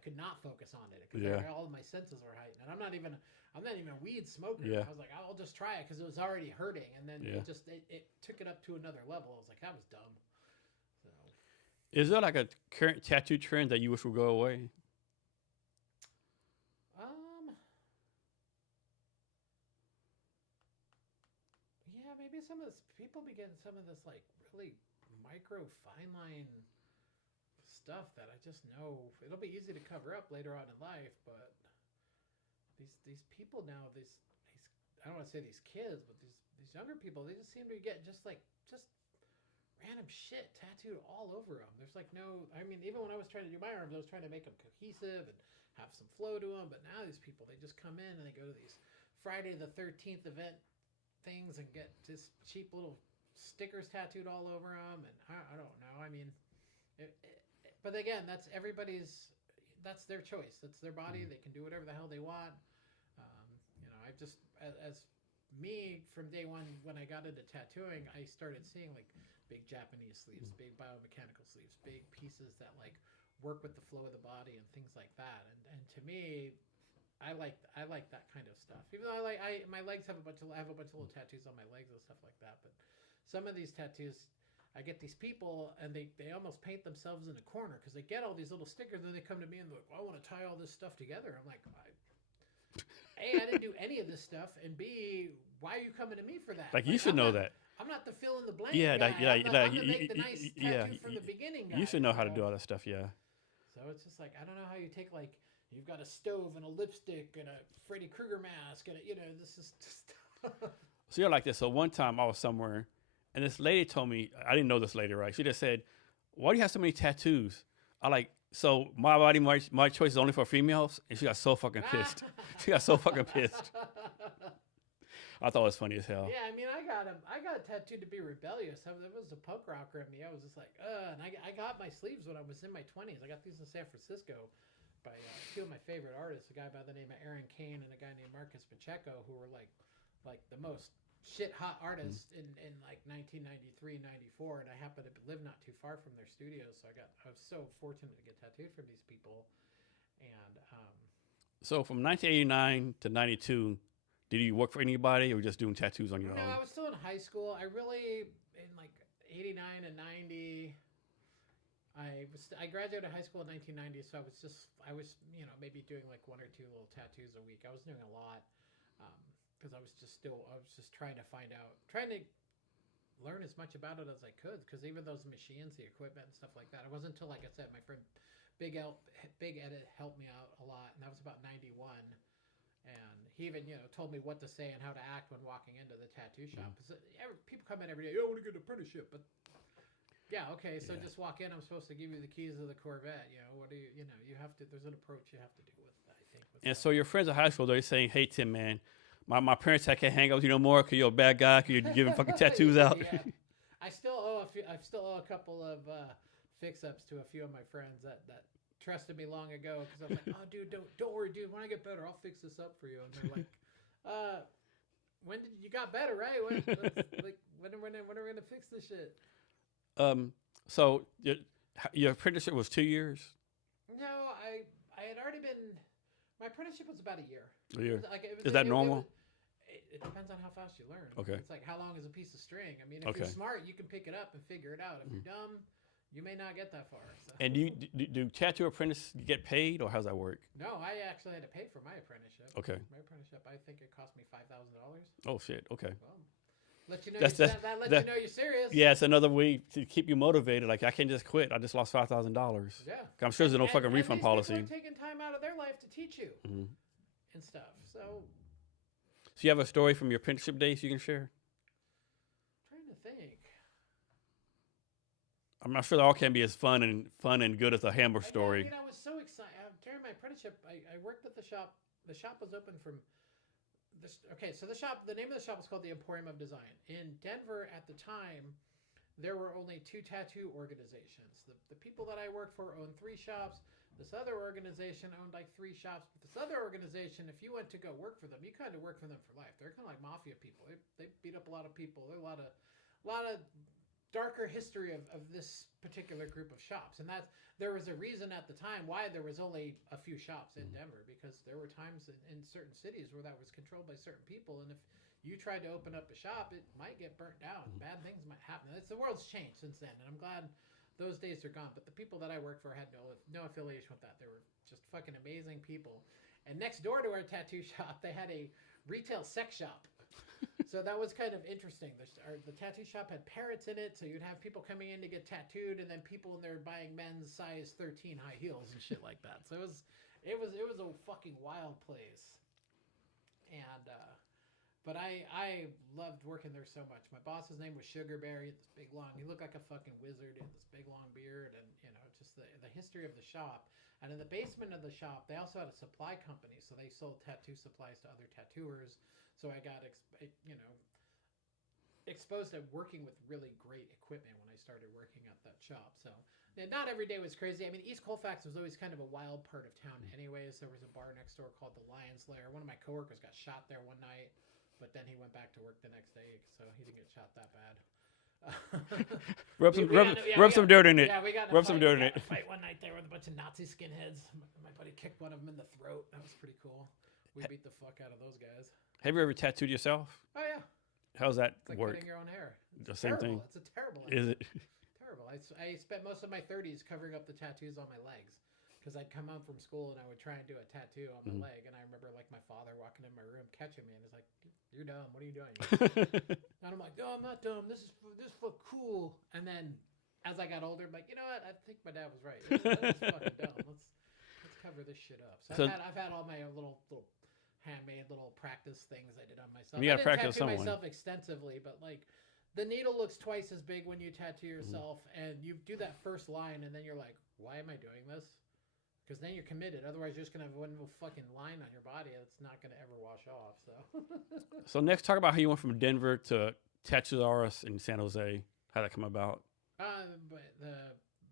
could not focus on it, because all of my senses were heightened. And I'm not even a weed smoker. Yeah. I was like, I'll just try it, because it was already hurting, and then it took it up to another level. I was like, that was dumb. So, is there like a current tattoo trend that you wish would go away? Yeah, maybe some of this people be getting some of this like really micro fine line stuff that I just know it'll be easy to cover up later on in life. But these people now, these I don't want to say these kids, but these younger people, they just seem to get just random shit tattooed all over them. There's like no, I mean, even when I was trying to do my arms, I was trying to make them cohesive and have some flow to them. But now these people, they just come in and they go to these Friday the 13th event things and get just cheap little stickers tattooed all over them. And I don't know. I mean, but again, that's their choice. That's their body. They can do whatever the hell they want. I just, as me from day one, when I got into tattooing, I started seeing like big Japanese sleeves, big biomechanical sleeves, big pieces that like work with the flow of the body and things like that. And to me, I like that kind of stuff. Even though my legs I have a bunch of little tattoos on my legs and stuff like that. But some of these tattoos, I get these people and they almost paint themselves in a corner, because they get all these little stickers and they come to me and they're like, well, I want to tie all this stuff together. I'm like, A, I didn't do any of this stuff, and B, why are you coming to me for that? Like, you should know that. I'm not the fill in the blank guy. I'm the make the nice tattoo from the beginning guy. You should know how to do all that stuff, yeah. So it's just like, I don't know how you take like, you've got a stove and a lipstick and a Freddy Krueger mask and this is just... So you're like this. So one time I was somewhere and this lady told me, I didn't know this lady, right? She just said, why do you have so many tattoos? So my body, my choice is only for females? And she got so fucking pissed. She got so fucking pissed. I thought it was funny as hell. Yeah, I mean, I got tattooed to be rebellious. There was a punk rocker in me. I was just like, and I got my sleeves when I was in my 20s. I got these in San Francisco by two of my favorite artists, a guy by the name of Aaron Kane and a guy named Marcus Pacheco, who were like the most shit hot artists in like 1993, 94, and I happened to live not too far from their studios, so I was so fortunate to get tattooed from these people. And so from 1989 to 92, did you work for anybody or just doing tattoos on your own? No, I was still in high school. I really, in like 89 and 90, I graduated high school in 1990, so I was maybe doing like one or two little tattoos a week. I was doing a lot because I was just trying to trying to learn as much about it as I could, because even those machines, the equipment and stuff like that, it wasn't until, like I said, my friend Big Edit helped me out a lot, and that was about 91. And he even, told me what to say and how to act when walking into the tattoo shop. People come in every day, I want to get an apprenticeship, but yeah, okay, so just walk in. I'm supposed to give you the keys of the Corvette. What do you have to, there's an approach you have to do with, I think. And so your friends at high school, they're saying, hey, Tim, man, my parents, I can't hang out with you no more because you're a bad guy because you're giving fucking tattoos out. Yeah. I still owe a couple of fix-ups to a few of my friends that trusted me long ago, because I was like, oh, dude, don't worry, dude. When I get better, I'll fix this up for you. And they're like, when did you got better, right? When are we gonna fix this shit? So your apprenticeship was 2 years? No, I had already been. My apprenticeship was about a year. A year. It was Is that normal? It depends on how fast you learn. Okay. It's like, how long is a piece of string? I mean, if you're smart, you can pick it up and figure it out. If you're dumb, you may not get that far. So. And do tattoo apprentices get paid, or how's that work? No, I actually had to pay for my apprenticeship. Okay. My apprenticeship, I think it cost me $5,000. Oh shit. Okay. Well, let you know that you know you're serious. Yeah, it's another way to keep you motivated. Like, I can't just quit. I just lost $5,000. Yeah. I'm sure there's no fucking refund policy. People are taking time out of their life to teach you and stuff. So you have a story from your apprenticeship days you can share? I'm trying to think. I'm not sure they all can be as fun and good as a Hamburg story. I was so excited during my apprenticeship. I worked at the shop. The shop was open from. So the name of the shop was called the Emporium of Design. In Denver at the time, there were only 2 tattoo organizations. The people that I worked for owned 3 shops. This other organization owned like 3 shops. But this other organization, if you went to go work for them, you kind of work for them for life. They're kind of like mafia people. They beat up a lot of people. There are a lot of darker history of this particular group of shops, and there was a reason at the time why there was only a few shops in Denver, because there were times in certain cities where that was controlled by certain people, and if you tried to open up a shop, it might get burnt down. Bad things might happen. The world's changed since then, and I'm glad those days are gone. But the people that I worked for had no affiliation with that. They were just fucking amazing people. And next door to our tattoo shop, they had a retail sex shop. So that was kind of interesting. The tattoo shop had parrots in it, so you'd have people coming in to get tattooed, and then people in there buying men's size 13 high heels and shit like that. So it was a fucking wild place. And but I loved working there so much. My boss's name was Sugar Bear. He had this big long. He looked like a fucking wizard. He had this big long beard, and just the history of the shop. And in the basement of the shop, they also had a supply company, so they sold tattoo supplies to other tattooers. So I got exposed to working with really great equipment when I started working at that shop. So not every day was crazy. I mean, East Colfax was always kind of a wild part of town anyways. There was a bar next door called the Lion's Lair. One of my coworkers got shot there one night, but then he went back to work the next day, so he didn't get shot that bad. Rub some dirt in it. Yeah, we got rub some dirt in it. Fight one night there with a bunch of Nazi skinheads. My buddy kicked one of them in the throat. That was pretty cool. We beat the fuck out of those guys. Have you ever tattooed yourself? Oh yeah. How's that it's like work? cutting your own hair. It's the same thing. It's a terrible idea. Is it? Terrible. I spent most of my 30s covering up the tattoos on my legs, because I'd come home from school and I would try and do a tattoo on my leg, and I remember like my father walking in my room catching me and he's like, "You're dumb. What are you doing?" And I'm like, "No, I'm not dumb. This for cool." And then as I got older, I'm like, you know what? I think my dad was right. That was fucking dumb. Let's cover this shit up. So I've had all my little handmade little practice things I did on myself. You gotta I didn't practice tattoo someone. myself extensively, but like the needle looks twice as big when you tattoo yourself, and you do that first line, and then you're like, why am I doing this? Because then you're committed. Otherwise, you're just gonna have one little fucking line on your body that's not gonna ever wash off. So. So next, talk about how you went from Denver to Tattoos in San Jose. How that come about? But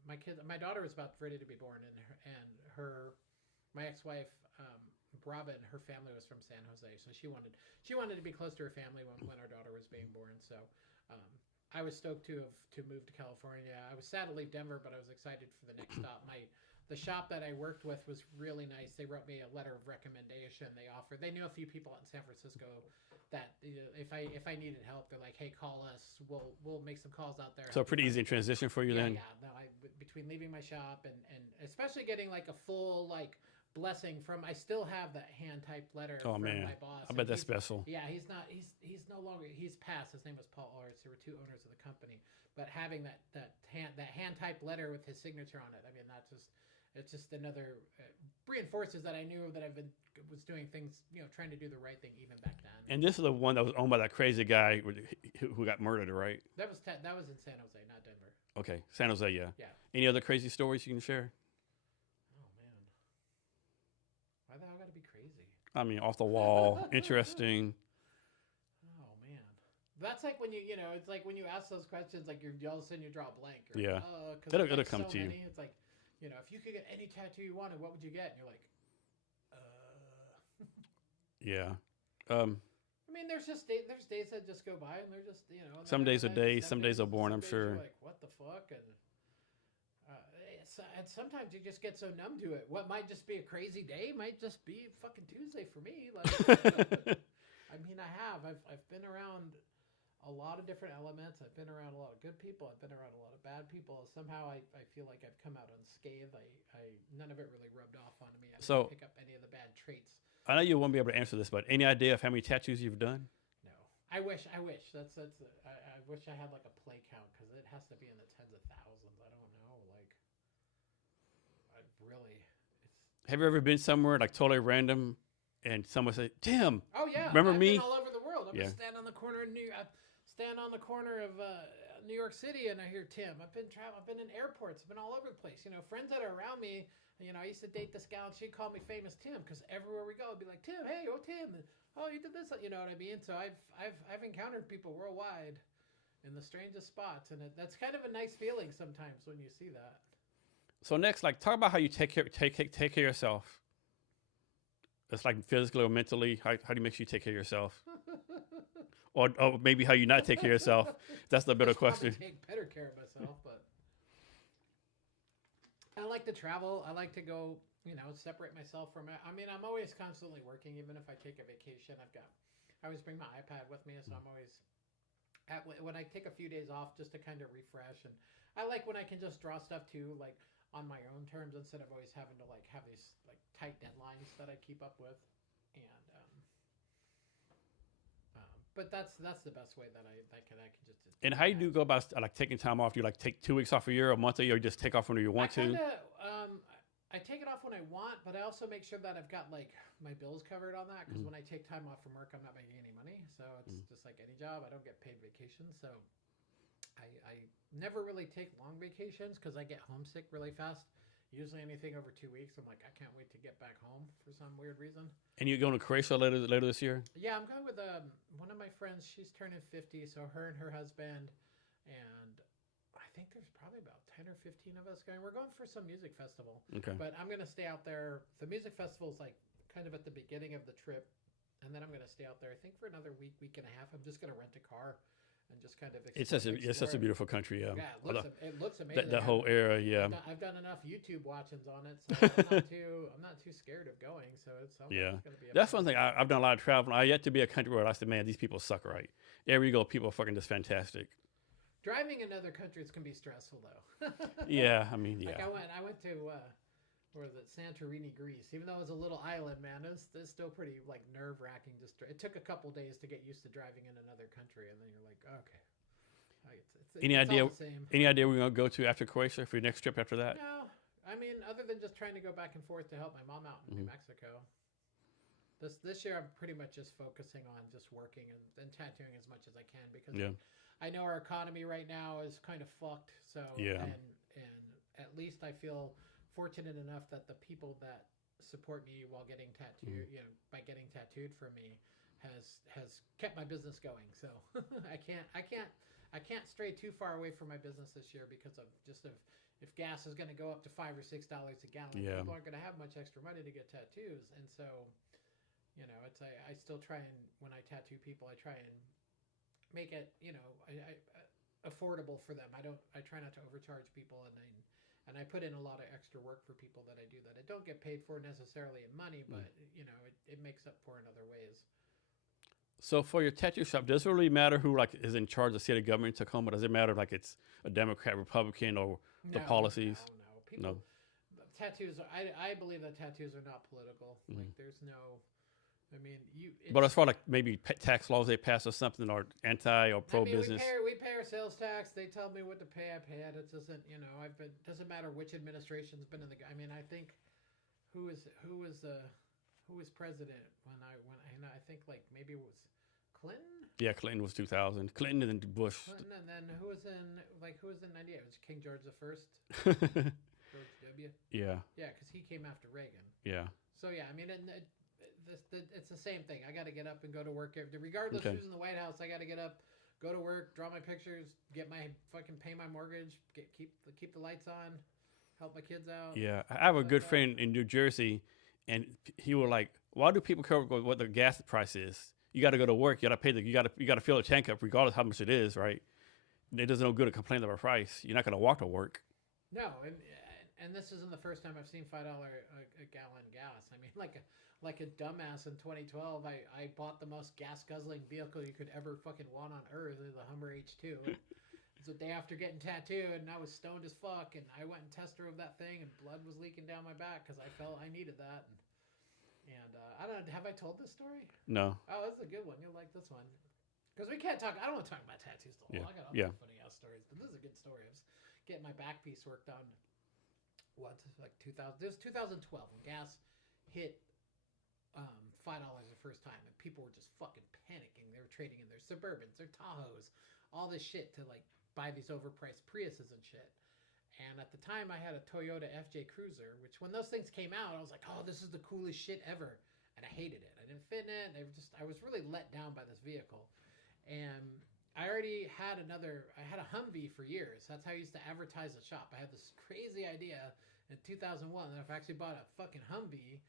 my daughter was about ready to be born, my ex-wife, Brava, and her family was from San Jose, so she wanted to be close to her family when our daughter was being born. So, I was stoked to move to California. I was sad to leave Denver, but I was excited for the next stop. The shop that I worked with was really nice. They wrote me a letter of recommendation. They knew a few people out in San Francisco that if I needed help, they're like, hey, call us. We'll make some calls out there. So pretty easy transition for you then. Yeah. No, between leaving my shop and especially getting like a full like blessing from. I still have that hand typed letter from my boss. I bet that's special. Yeah, he's no longer. He's passed. His name was Paul Orts. There were two owners of the company, but having that hand typed letter with his signature on it. I mean, it's just another reinforces that I knew that was doing things, trying to do the right thing even back then. And this is the one that was owned by that crazy guy who got murdered, right? That was in San Jose, not Denver. Okay, San Jose, yeah. Yeah. Any other crazy stories you can share? Oh man, why the hell got to be crazy? I mean, off the wall, interesting. Oh man, that's like when it's like when you ask those questions, like all of a sudden you draw a blank. Yeah. Because it'll come to you. It's like. If you could get any tattoo you wanted, what would you get? And you're like, Yeah. I mean, there's days that just go by, and they're just, Some days a day, some days are born, I'm sure. Like, what the fuck? And sometimes you just get so numb to it. What might just be a crazy day might just be fucking Tuesday for me. Like, I mean, I've been around a lot of different elements. I've been around a lot of good people. I've been around a lot of bad people. Somehow I feel like I've come out unscathed. None of it really rubbed off on me. I didn't pick up any of the bad traits. I know you won't be able to answer this, but any idea of how many tattoos you've done? No. I wish. I wish I had like a play count, because it has to be in the tens of thousands. I don't know. Like, Have you ever been somewhere like totally random and someone say, Tim? Oh yeah. Remember I've me? Been all over the world. I'm stand on the corner of New York City, and I hear Tim. I've been in airports. I've been all over the place. Friends that are around me. I used to date this gal, and she'd call me Famous Tim, because everywhere we go, I'd be like, Tim, hey, oh Tim, oh you did this. You know what I mean? So I've encountered people worldwide in the strangest spots, and that's kind of a nice feeling sometimes when you see that. So next, like, talk about how you take care of yourself. It's like physically or mentally. How do you make sure you take care of yourself? Or maybe how you not take care of yourself. That's the better question. Take better care of myself, but I like to travel. I like to go, separate myself from it. I mean, I'm always constantly working, even if I take a vacation. I always bring my iPad with me, so I'm always when I take a few days off just to kind of refresh. And I like when I can just draw stuff too, like on my own terms, instead of always having to like have these like tight deadlines that I keep up with. And but that's the best way that I can just. And how you do go about like taking time off? You like take 2 weeks off a year, a month a year, or just take off when you want to? I take it off when I want, but I also make sure that I've got like my bills covered on that, because when I take time off from work, I'm not making any money. So it's just like any job. I don't get paid vacations, so I never really take long vacations because I get homesick really fast. Usually anything over 2 weeks, I'm like, I can't wait to get back home for some weird reason. And you're going to Croatia later this year? Yeah, I'm going with one of my friends. She's turning 50, so her and her husband, and I think there's probably about 10 or 15 of us going. We're going for some music festival. Okay. But I'm going to stay out there. The music festival is like kind of at the beginning of the trip, and then I'm going to stay out there, I think, for another week and a half. I'm just going to rent a car and just kind of explore. It's such a beautiful country. Yeah, it looks amazing. That whole area, yeah. I've done enough YouTube watchings on it, so I'm not too scared of going. So it's going to be. That's one thing. I've done a lot of traveling. I yet to be a country where I said, man, these people suck, right? Everywhere you go, people are fucking just fantastic. Driving in other countries can be stressful, though. Yeah, I mean, yeah. Like I went to where was it, Santorini, Greece. Even though it was a little island, man, it's still pretty like nerve wracking. It took a couple days to get used to driving in another country, and then you're like, okay. Any idea we're gonna go to after Croatia for your next trip after that? No, I mean, other than just trying to go back and forth to help my mom out in New Mexico. This year, I'm pretty much just focusing on just working and tattooing as much as I can, because I know our economy right now is kind of fucked. So and at least I feel fortunate enough that the people that support me while getting tattooed, by getting tattooed for me, has kept my business going. So I can't stray too far away from my business this year because of if gas is going to go up to $5 or $6 a gallon, people aren't going to have much extra money to get tattoos, and so I still try, and when I tattoo people, I try and make it affordable for them. I try not to overcharge people, and I put in a lot of extra work for people that I do that I don't get paid for necessarily in money, but it makes up for in other ways. So for your tattoo shop, does it really matter who is in charge of the state government in Tacoma? Does it matter it's a Democrat, Republican, or the policies? No. People, tattoos. I believe that tattoos are not political. Like there's no. I mean, but as far maybe tax laws they pass or something, or anti or pro business. We pay our sales tax. They tell me what to pay. I pay it. It doesn't. Doesn't matter which administration's been in the. I mean, I think who was president when I think maybe it was Clinton. Yeah, Clinton was 2000. Clinton and then Bush. Clinton, and then who was in 98? It was King George the First. George W. Yeah. Yeah, because he came after Reagan. Yeah. So yeah, I mean, it's the same thing. I got to get up and go to work regardless who's in the White House. I got to get up, go to work, draw my pictures, pay my mortgage, keep the lights on, help my kids out. Yeah, I have a good friend in New Jersey, and he was like, "Why do people care what the gas price is? You got to go to work. You got to pay you got to fill the tank up regardless of how much it is, right? It doesn't no good to complain about a price. You're not going to walk to work." No, and this isn't the first time I've seen $5 a gallon gas. I mean, like a dumbass in 2012, I bought the most gas guzzling vehicle you could ever fucking want on earth, the Hummer H2. It's the day after getting tattooed, and I was stoned as fuck, and I went and test drove that thing, and blood was leaking down my back because I felt I needed that. And I don't know, have I told this story? No. Oh, this is a good one. You'll like this one. Because we can't talk, I don't want to talk about tattoos the whole. I got other funny ass stories, but this is a good story. I was getting my back piece worked on. It was 2012 when gas hit $5 the first time, and people were just fucking panicking. They were trading in their Suburbans, their Tahoes, all this shit to buy these overpriced Priuses and shit. And at the time, I had a Toyota FJ Cruiser, which when those things came out, I was like, "Oh, this is the coolest shit ever," and I hated it. I didn't fit in it. I was really let down by this vehicle, and I already had I had a Humvee for years. That's how I used to advertise the shop. I had this crazy idea in 2001 that if I actually bought a fucking Humvee,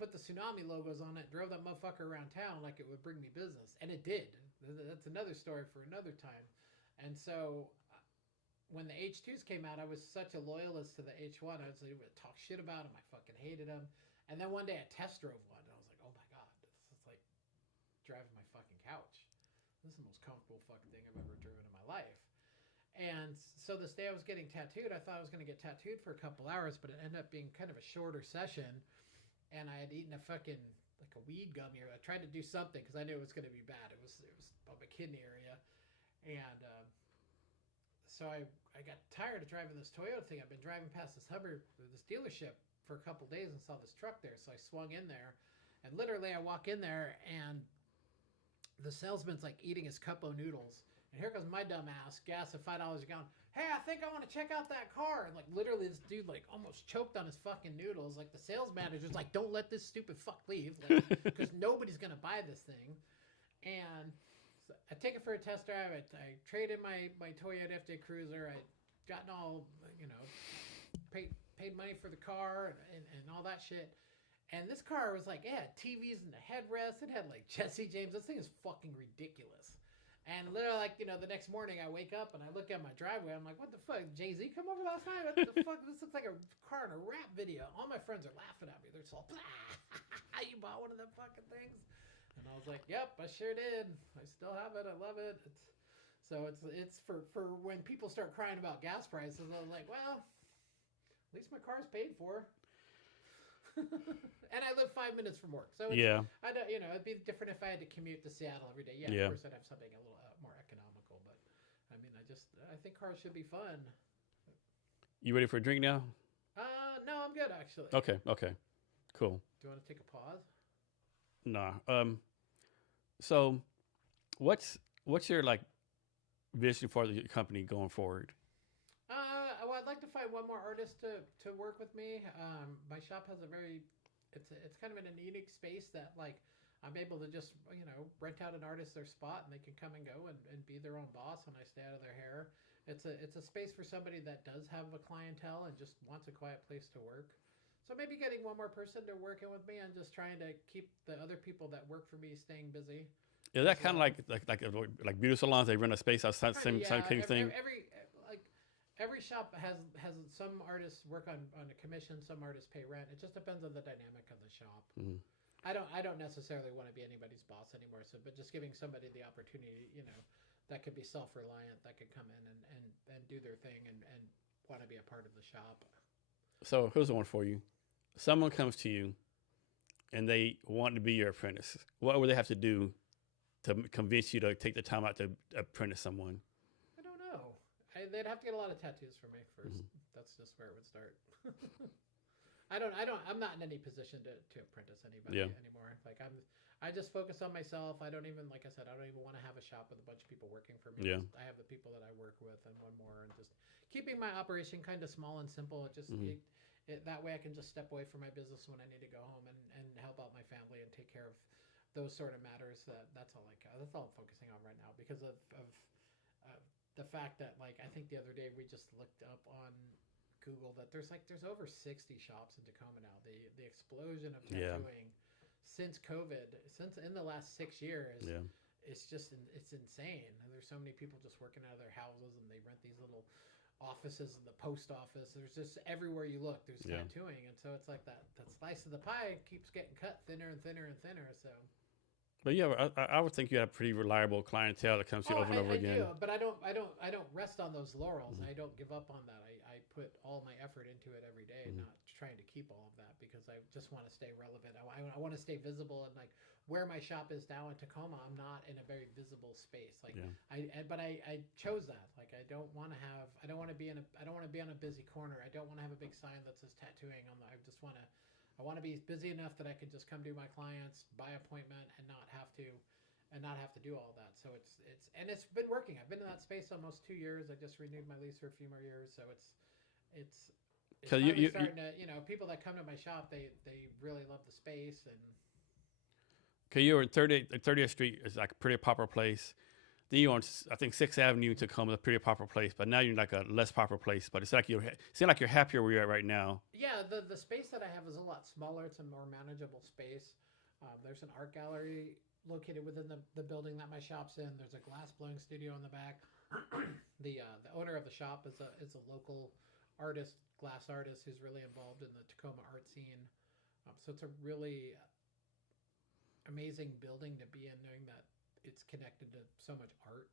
put the Tsunami logos on it, drove that motherfucker around town, it would bring me business. And it did. That's another story for another time. And so when the H2s came out, I was such a loyalist to the H1. I would talk shit about them. I fucking hated them. And then one day I test drove one, and I was like, "Oh my God, this is like driving my fucking couch. This is the most comfortable fucking thing I've ever driven in my life." And so this day I was getting tattooed. I thought I was going to get tattooed for a couple hours, but it ended up being kind of a shorter session. And I had eaten a fucking a weed gummy. I tried to do something because I knew it was going to be bad. It was on my kidney area, and so I got tired of driving this Toyota thing. I've been driving past this dealership for a couple days and saw this truck there. So I swung in there, and literally I walk in there, and the salesman's eating his cup of noodles. And here goes my dumb ass, gas at $5 a gallon. "Hey, I think I want to check out that car." And literally this dude almost choked on his fucking noodles. The sales manager's like, "Don't let this stupid fuck leave, because nobody's going to buy this thing." And so I take it for a test drive. I trade in my Toyota FJ Cruiser. I gotten all, paid money for the car and all that shit. And this car was it had TVs in the headrest. It had Jesse James. This thing is fucking ridiculous. And literally, the next morning I wake up and I look at my driveway. I'm like, "What the fuck? Jay-Z come over last night? What the fuck? This looks like a car in a rap video." All my friends are laughing at me. They're just all, "You bought one of them fucking things?" And I was like, "Yep, I sure did. I still have it. I love it." It's for when people start crying about gas prices. I'm like, well, at least my car's paid for. And I live 5 minutes from work, so I don't. It'd be different if I had to commute to Seattle every day. Of course I'd have something a little more economical, but I mean, I think cars should be fun. You ready for a drink now? No, I'm good actually. Okay, cool. Do you want to take a pause? Nah. So, what's your vision for the company going forward? Well, I'd like to find one more artist to work with me. My shop has it's kind of in a unique space that like I'm able to just rent out an artist their spot and they can come and go and be their own boss and I stay out of their hair. It's a space for somebody that does have a clientele and just wants a quiet place to work. So maybe getting one more person to work in with me and just trying to keep the other people that work for me staying busy. Is that kind of like beauty salons? They rent a space outside same kind of thing. Every shop has some artists work on a commission, some artists pay rent. It just depends on the dynamic of the shop. Mm-hmm. I don't necessarily want to be anybody's boss anymore. So, but just giving somebody the opportunity, that could be self-reliant, that could come in and do their thing and want to be a part of the shop. So here's the one for you. Someone comes to you and they want to be your apprentice. What would they have to do to convince you to take the time out to apprentice someone? I don't know. They'd have to get a lot of tattoos from me first. Mm-hmm. That's just where it would start. I'm not in any position to apprentice anybody anymore. Like I just focus on myself. I don't even, like I said, I don't even want to have a shop with a bunch of people working for me. Yeah. I have the people that I work with and one more, and just keeping my operation kind of small and simple. It just that way I can just step away from my business when I need to go home and help out my family and take care of those sort of matters. That's all I'm focusing on right now because of the fact that, like, I think the other day we just looked up on Google that there's over 60 shops in Tacoma now. The explosion of tattooing since COVID, since in the last 6 years, it's insane. And there's so many people just working out of their houses and they rent these little offices in the post office. There's just everywhere you look, there's tattooing. And so it's like that slice of the pie keeps getting cut thinner and thinner and thinner. So. But yeah, I would think you have pretty reliable clientele that comes to you over and over again. I do, but I don't rest on those laurels. I don't give up on that. I put all my effort into it every day, not trying to keep all of that because I just want to stay relevant. I want to stay visible, and like where my shop is now in Tacoma, I'm not in a very visible space. Like but I chose that. Like I don't want to be on a busy corner. I don't want to have a big sign that says tattooing on the. I want to be busy enough that I can just come do my clients by appointment and not have to do all that. So it's been working. I've been in that space almost 2 years. I just renewed my lease for a few more years. So it's starting to, people that come to my shop, they really love the space. And okay, you were in 30th Street is like a pretty popular place. Then you on, I think 6th Avenue to come a pretty popular place, but now you're in like a less popular place. But it's like you're happier where you're at right now. Yeah, the space that I have is a lot smaller. It's a more manageable space. There's an art gallery located within the building that my shop's in. There's a glass blowing studio in the back. The owner of the shop is a local glass artist who's really involved in the Tacoma art scene. So it's a really amazing building to be in, knowing that it's connected to so much art.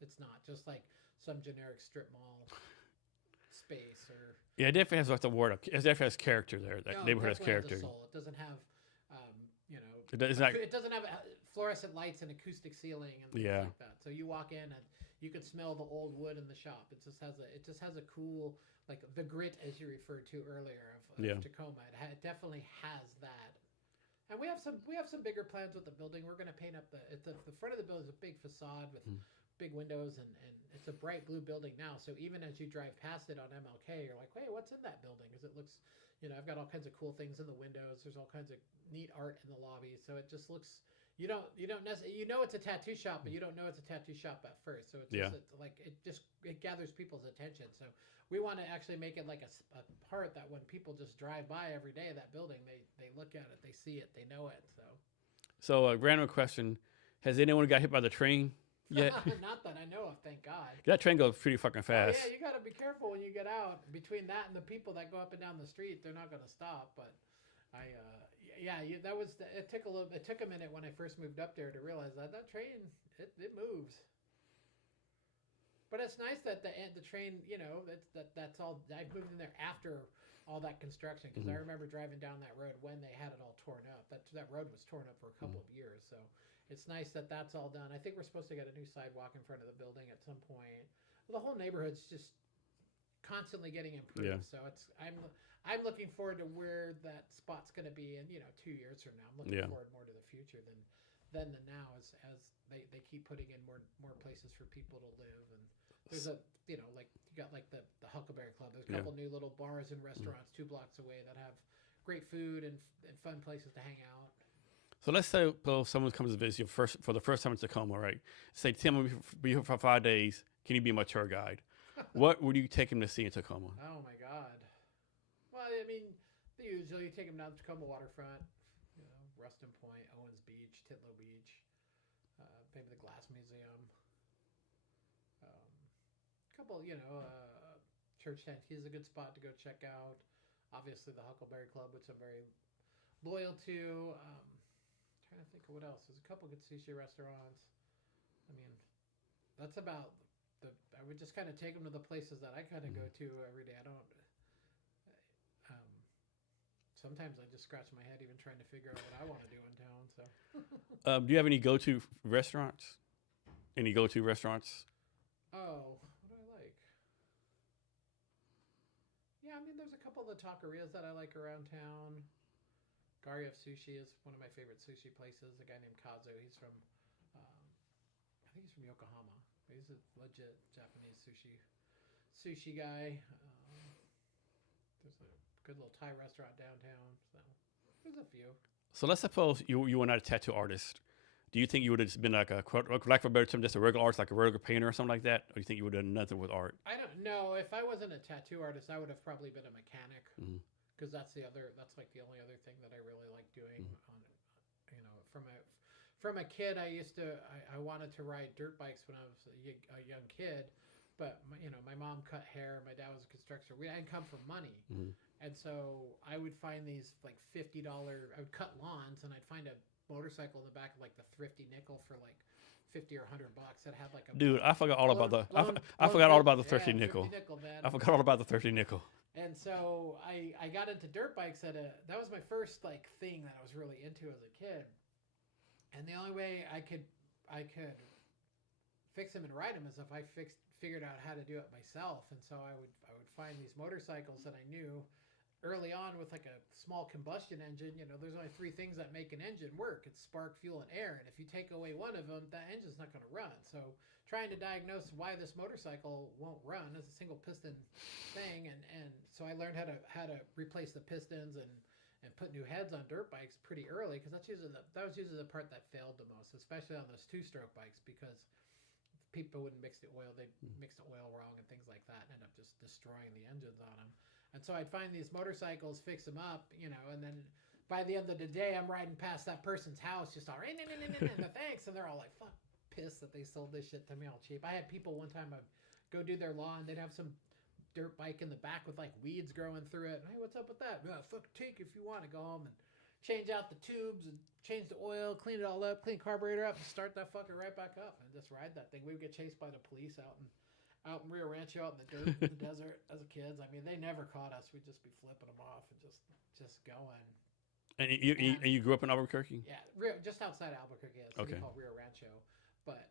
It's not just like some generic strip mall space or. Yeah, it definitely has like the word. It definitely has character there. That neighborhood has character. Has a soul. It doesn't have, it doesn't have fluorescent lights and acoustic ceiling and things like that. So you walk in and you can smell the old wood in the shop. It just has a cool, like the grit as you referred to earlier of Tacoma. It definitely has that. And we have some bigger plans with the building. We're going to paint up the front of the building is a big facade with big windows and it's a bright blue building now. So even as you drive past it on MLK, you're like, hey, what's in that building? Because it looks, I've got all kinds of cool things in the windows. There's all kinds of neat art in the lobby. So it just looks, you don't necessarily, it's a tattoo shop, but you don't know it's a tattoo shop at first. So it gathers people's attention. So we want to actually make it like a part that when people just drive by every day of that building, they look at it, they see it, they know it. So a random question: has anyone got hit by the train yet? Not that I know of, thank God. That train goes pretty fucking fast. Oh, yeah, you got to be careful when you get out. Between that and the people that go up and down the street, they're not going to stop. But it took a minute when I first moved up there to realize that train it moves. But it's nice that the train, that's all. I moved in there after all that construction because I remember driving down that road when they had it all torn up. That road was torn up for a couple of years, so it's nice that that's all done. I think we're supposed to get a new sidewalk in front of the building at some point. The whole neighborhood's just constantly getting improved. Yeah. So I'm looking forward to where that spot's going to be in 2 years from now. I'm looking forward more to the future than the now as they keep putting in more places for people to live, and there's a, like you got like the Huckleberry Club. There's a couple new little bars and restaurants 2 blocks away that have great food and fun places to hang out. So let's say someone comes to visit you for the first time in Tacoma, right? Say, Tim, we'll be here for 5 days. Can you be my tour guide? What would you take him to see in Tacoma? Oh my God. Well, I mean, usually you take them down to Tacoma waterfront, Ruston Point, Owens Beach, Titlow Beach, maybe the Glass Museum. Couple, Church Tank is a good spot to go check out. Obviously, the Huckleberry Club, which I'm very loyal to. Trying to think of what else. There's a couple good sushi restaurants. I mean, that's about I would just kind of take them to the places that I kind of go to every day. I don't. Sometimes I just scratch my head even trying to figure out what I want to do in town. So. Do you have any go-to restaurants? Any go-to restaurants? Oh, what do I like? Yeah, I mean, there's a couple of the taquerias that I like around town. Garyev Sushi is one of my favorite sushi places. A guy named Kazu, he's from, I think he's from Yokohama. He's a legit Japanese sushi guy. There's a good little Thai restaurant downtown. So there's a few. So let's suppose you were not a tattoo artist. Do you think you would have been like for a better term, just a regular artist, like a regular painter or something like that? Or do you think you would have done nothing with art? I don't know. If I wasn't a tattoo artist, I would have probably been a mechanic. Because that's like the only other thing that I really like doing. From a kid, I wanted to ride dirt bikes when I was a young kid, but my mom cut hair. My dad was a constructor. I didn't come from money, and so I would find these like $50. I would cut lawns, and I'd find a motorcycle in the back of like the thrifty nickel for like $50 or $100 that had like a dude. I forgot all about I forgot all about the thrifty nickel. I forgot all about the thrifty nickel. And so I got into dirt bikes that was my first like thing that I was really into as a kid. And the only way I could fix them and ride them is if I figured out how to do it myself. And so I would find these motorcycles that I knew early on with like a small combustion engine. There's only 3 things that make an engine work. It's spark, fuel, and air. And if you take away one of them, that engine's not going to run. So trying to diagnose why this motorcycle won't run is a single piston thing. And so I learned how to replace the pistons and put new heads on dirt bikes pretty early, because that was usually the part that failed the most, especially on those 2-stroke bikes, because people wouldn't mix the oil. They'd mix the oil wrong and things like that and end up just destroying the engines on them. And so I'd find these motorcycles, fix them up, and then by the end of the day, I'm riding past that person's house just all right, and thanks, and they're all like, fuck, pissed that they sold this shit to me all cheap. I had people one time I'd go do their lawn, they'd have some dirt bike in the back with like weeds growing through it. Hey, what's up with that? Yeah, fuck, take if you want to go home and change out the tubes and change the oil, clean it all up, clean carburetor up, and start that fucker right back up and just ride that thing. We would get chased by the police out in Rio Rancho, out in the dirt, in the desert as kids. I mean, they never caught us. We'd just be flipping them off and just going. And you grew up in Albuquerque? Yeah, just outside Albuquerque, a city called Rio Rancho. But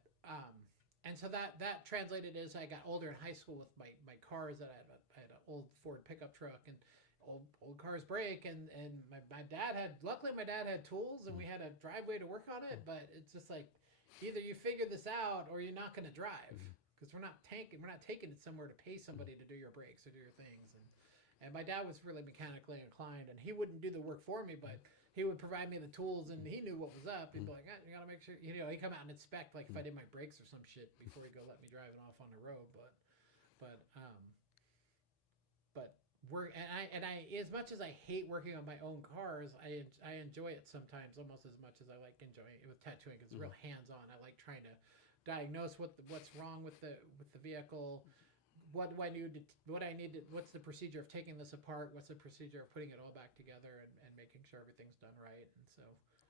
and so that translated as I got older in high school with my cars. That I had an old Ford pickup truck, and old cars break, and my dad had tools, and we had a driveway to work on it. But it's just like either you figure this out or you're not going to drive, because we're not taking it somewhere to pay somebody to do your brakes or do your things. And my dad was really mechanically inclined, and he wouldn't do the work for me, but he would provide me the tools, and he knew what was up. He'd be like, you got to make sure, he'd come out and inspect, like if I did my brakes or some shit before he'd go let me drive it off on the road. But work, and I as much as I hate working on my own cars, I enjoy it sometimes almost as much as I like enjoying it with tattooing, because it's real hands-on. I like trying to diagnose what's wrong with the vehicle. What do I need? What's the procedure of taking this apart? What's the procedure of putting it all back together and making sure everything's done right? And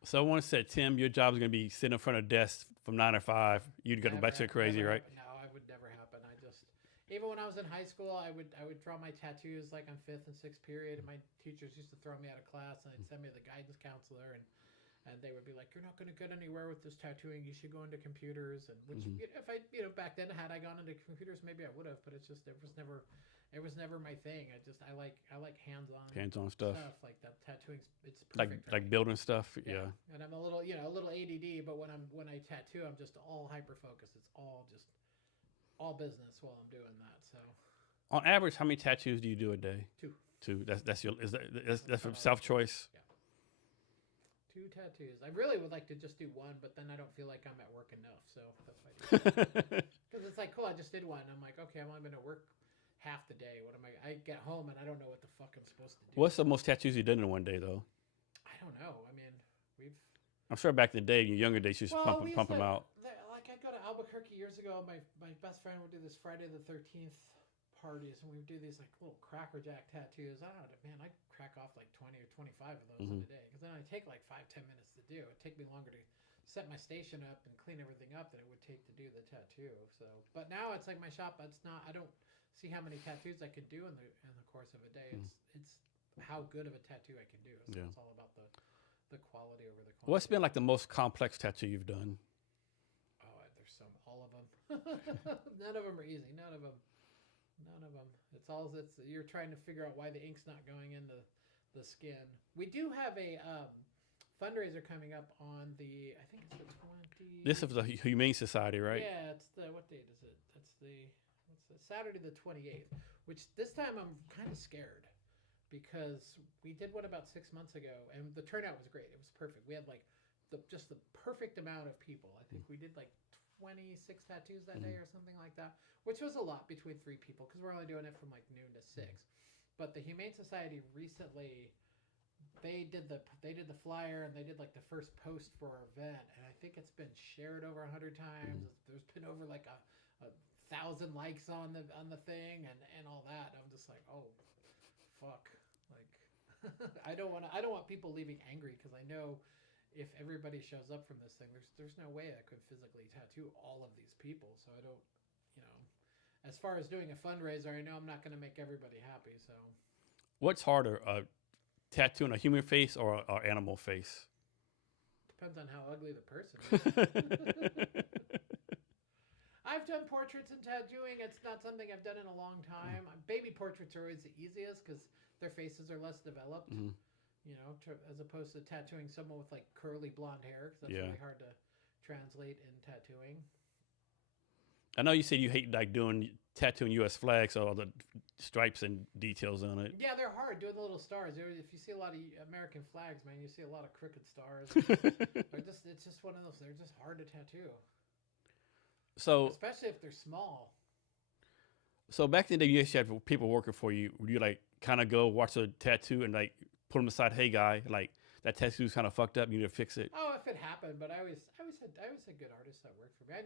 so I want to say, Tim, your job is going to be sitting in front of a desk from 9 to 5. You'd go back to crazy, right? No, I would never happen. Even when I was in high school, I would draw my tattoos like on 5th and 6th period, and my teachers used to throw me out of class, and they'd send me to the guidance counselor, and they would be like, "You're not going to get anywhere with this tattooing. You should go into computers." And which, if I, back then, had I gone into computers, maybe I would have. But it's just it was never my thing. I like hands-on stuff like that. Tattooing, it's perfect. Like building stuff. Yeah. And I'm a little ADD, but when I tattoo, I'm just all hyper focused. It's all just all business while I'm doing that. So On average, how many tattoos do you do a day? 2. 2. That's from self choice. Yeah. 2 tattoos. I really would like to just do 1, but then I don't feel like I'm at work enough. So that's why I do. Because it's like, cool, I just did 1. I'm like, okay, I'm only going to work half the day. What am I get home and I don't know what the fuck I'm supposed to do. What's the most tattoos you've done in one day, though? I don't know. I mean, I'm sure back in the day, in your younger days, you used to pump them out. Like, I'd go to Albuquerque years ago. My best friend would do this Friday the 13th parties, and we would do these like little Cracker Jack tattoos. I don't know, man, I'd crack off like 20 or 25 of those in a day. Because then I'd take like 5-10 minutes to do. It'd take me longer to set my station up and clean everything up than it would take to do the tattoo. So, but now it's like my shop. It's not. I don't see how many tattoos I could do in the course of a day. It's how good of a tattoo I can do. So it's all about the quality over the quantity. What's been like the most complex tattoo you've done? Oh, there's all of them. None of them are easy. None of them. You're trying to figure out why the ink's not going into the skin. We do have a fundraiser coming up on I think it's the 20. This is the Humane Society, right? Yeah, it's what date is it? It's Saturday the 28th. Which this time I'm kind of scared because we did one about 6 months ago and the turnout was great. It was perfect. We had like just the perfect amount of people. I think we did like 26 tattoos that day or something like that, which was a lot between 3 people because we're only doing it from like noon to 6. But the Humane Society recently, they did the flyer and they did like the first post for our event, and I think it's been shared over 100 times. There's been over like a 1,000 likes on the thing and all that. And I'm just like, oh, fuck, like I don't want people leaving angry because I know. If everybody shows up from this thing, there's no way I could physically tattoo all of these people. So I don't, as far as doing a fundraiser, I know I'm not going to make everybody happy. So, what's harder, tattooing a human face or an animal face? Depends on how ugly the person is. I've done portraits and tattooing. It's not something I've done in a long time. Baby portraits are always the easiest because their faces are less developed. As opposed to tattooing someone with like curly blonde hair, because that's really hard to translate in tattooing. I know you said you hate like tattooing U.S. flags or all the stripes and details on it. Yeah, they're hard doing the little stars. If you see a lot of American flags, man, you see a lot of crooked stars. It's just one of those. They're just hard to tattoo. So especially if they're small. So back in the day, you used to have people working for you. Would you like kind of go watch a tattoo and like pull them aside? Hey, guy, like that tattoo's kind of fucked up. You need to fix it. Oh, if it happened, but I always had good artists that worked for me.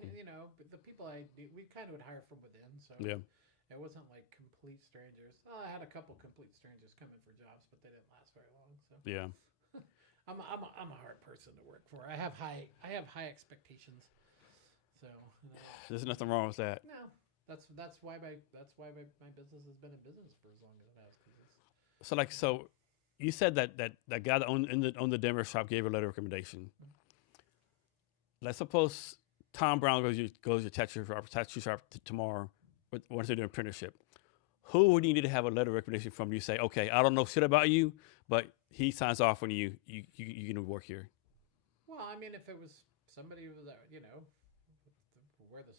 But the people I knew, we kind of would hire from within. So it wasn't like complete strangers. Oh, I had a couple complete strangers come in for jobs, but they didn't last very long. So I'm a hard person to work for. I have high expectations. So there's nothing wrong with that. No. That's why my business has been in business for as long as it has. So you said that guy that owned the Denver shop gave a letter of recommendation. Let's suppose Tom Brown goes to your tattoo shop tomorrow. Wants to do an apprenticeship. Who would you need to have a letter of recommendation from? You say, okay, I don't know shit about you, but he signs off on you can work here. Well, I mean, if it was somebody who was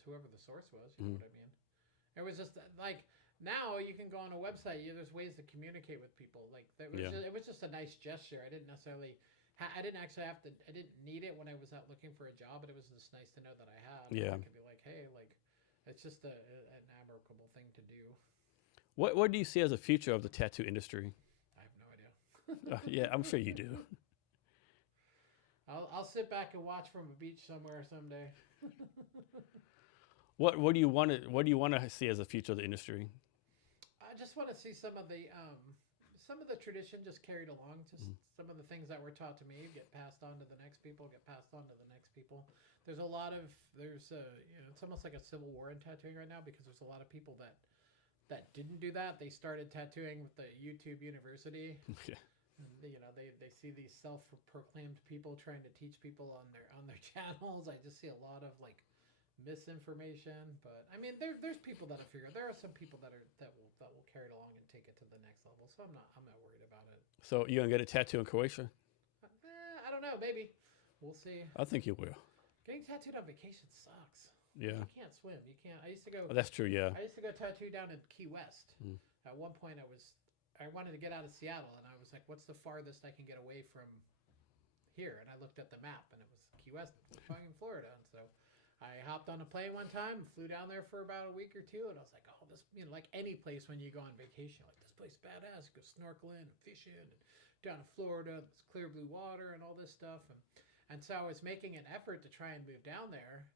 whoever the source was, you know what I mean. It was just like now you can go on a website. There's ways to communicate with people. Like it was just a nice gesture. I didn't necessarily. I didn't actually have to. I didn't need it when I was out looking for a job, but it was just nice to know that I had. Yeah. I could be like, hey, like it's just an admirable thing to do. What do you see as the future of the tattoo industry? I have no idea. Yeah, I'm sure you do. I'll sit back and watch from a beach somewhere someday. What do you want to see as the future of the industry? I just want to see some of the tradition just carried along. Just some of the things that were taught to me get passed on to the next people. There's it's almost like a civil war in tattooing right now because there's a lot of people that didn't do that. They started tattooing with the YouTube University. Yeah. And, they see these self-proclaimed people trying to teach people on their channels. I just see a lot of like misinformation, but I mean there's people that'll figure out. There are some people that will carry it along and take it to the next level. So I'm not worried about it. So you gonna get a tattoo in Croatia? I don't know, maybe. We'll see. I think you will. Getting tattooed on vacation sucks. Yeah. You can't swim. You can't. I used to go. Oh, that's true. Yeah. I used to go tattoo down in Key West. Mm. At one point, I wanted to get out of Seattle, and I was like, "What's the farthest I can get away from here?" And I looked at the map, and it was Key West, fucking Florida. And so I hopped on a plane one time, flew down there for about a week or two, and I was like, "Oh, this, like any place when you go on vacation, like this place badass. You go snorkeling and fishing, and down in Florida, it's clear blue water and all this stuff." And so I was making an effort to try and move down there.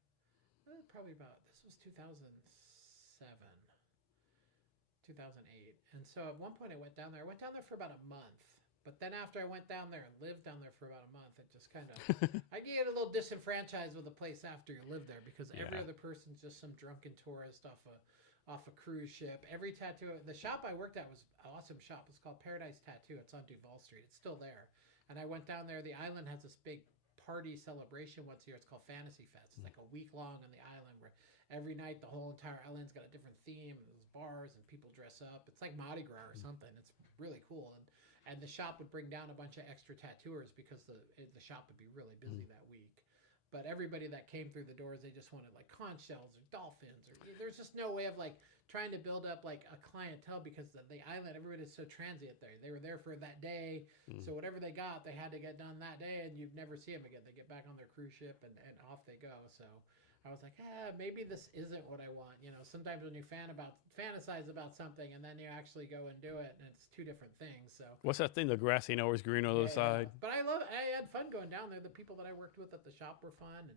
Probably about, this was 2007, 2008. And so at one point I went down there. I went down there for about a month. But then after I went down there and lived down there for about a month, it just kind of, I get a little disenfranchised with the place after you live there, because every other person's just some drunken tourist off a cruise ship. Every tattoo, the shop I worked at was an awesome shop. It's called Paradise Tattoo. It's on Duval Street. It's still there. And I went down there. The island has this big party celebration once a year. It's called Fantasy Fest. It's like a week long on the island, where every night the whole entire island's got a different theme, and there's bars and people dress up. It's like Mardi Gras or something. It's really cool. And the shop would bring down a bunch of extra tattooers, because the shop would be really busy that week. But everybody that came through the doors, they just wanted like conch shells or dolphins, or there's just no way of like trying to build up like a clientele, because the island, everybody's so transient there. They were there for that day, so whatever they got, they had to get done that day, and you'd never see them again. They get back on their cruise ship and off they go. So I was like, maybe this isn't what I want. Sometimes when you fantasize about something, and then you actually go and do it, and it's two different things. So what's that thing? The grass ain't always green on the other side. But I had fun going down there. The people that I worked with at the shop were fun,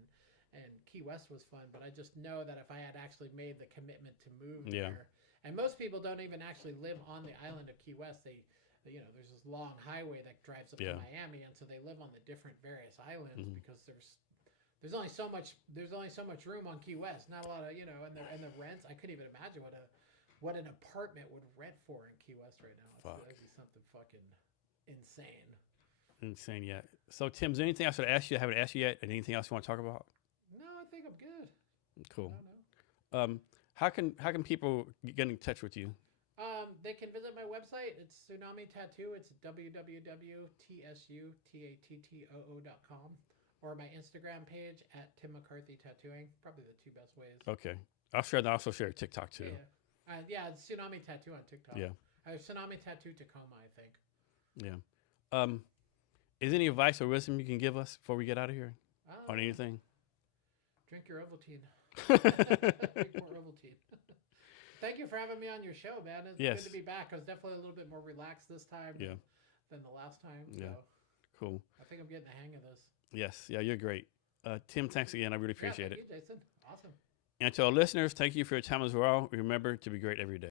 and Key West was fun. But I just know that if I had actually made the commitment to move there, and most people don't even actually live on the island of Key West. There's this long highway that drives up to Miami, and so they live on the different various islands, because there's only so much room on Key West. Not a lot of, and the rents. I couldn't even imagine what an apartment would rent for in Key West right now. That'd be something fucking insane. Insane, yeah. So Tim, is there anything else I should ask you I haven't asked you yet? And anything else you want to talk about? No, I think I'm good. Cool. How can people get in touch with you? They can visit my website. It's Tsunami Tattoo. It's www.tsutatoo.com. Or my Instagram page at Tim Mccarthy Tattooing. Probably the two best ways. Okay. I'll also share TikTok too. Yeah. It's Tsunami Tattoo on TikTok. Yeah. Tsunami Tattoo Tacoma, I think. Yeah. Is there any advice or wisdom you can give us before we get out of here on anything? Drink your Ovaltine. Drink more Ovaltine. Thank you for having me on your show, man. It's good to be back. I was definitely a little bit more relaxed this time than the last time. So cool. I think I'm getting the hang of this. Yes. Yeah, you're great. Tim, thanks again. I really appreciate it. Thank you, Jason. Awesome. And to our listeners, thank you for your time as well. Remember to be great every day.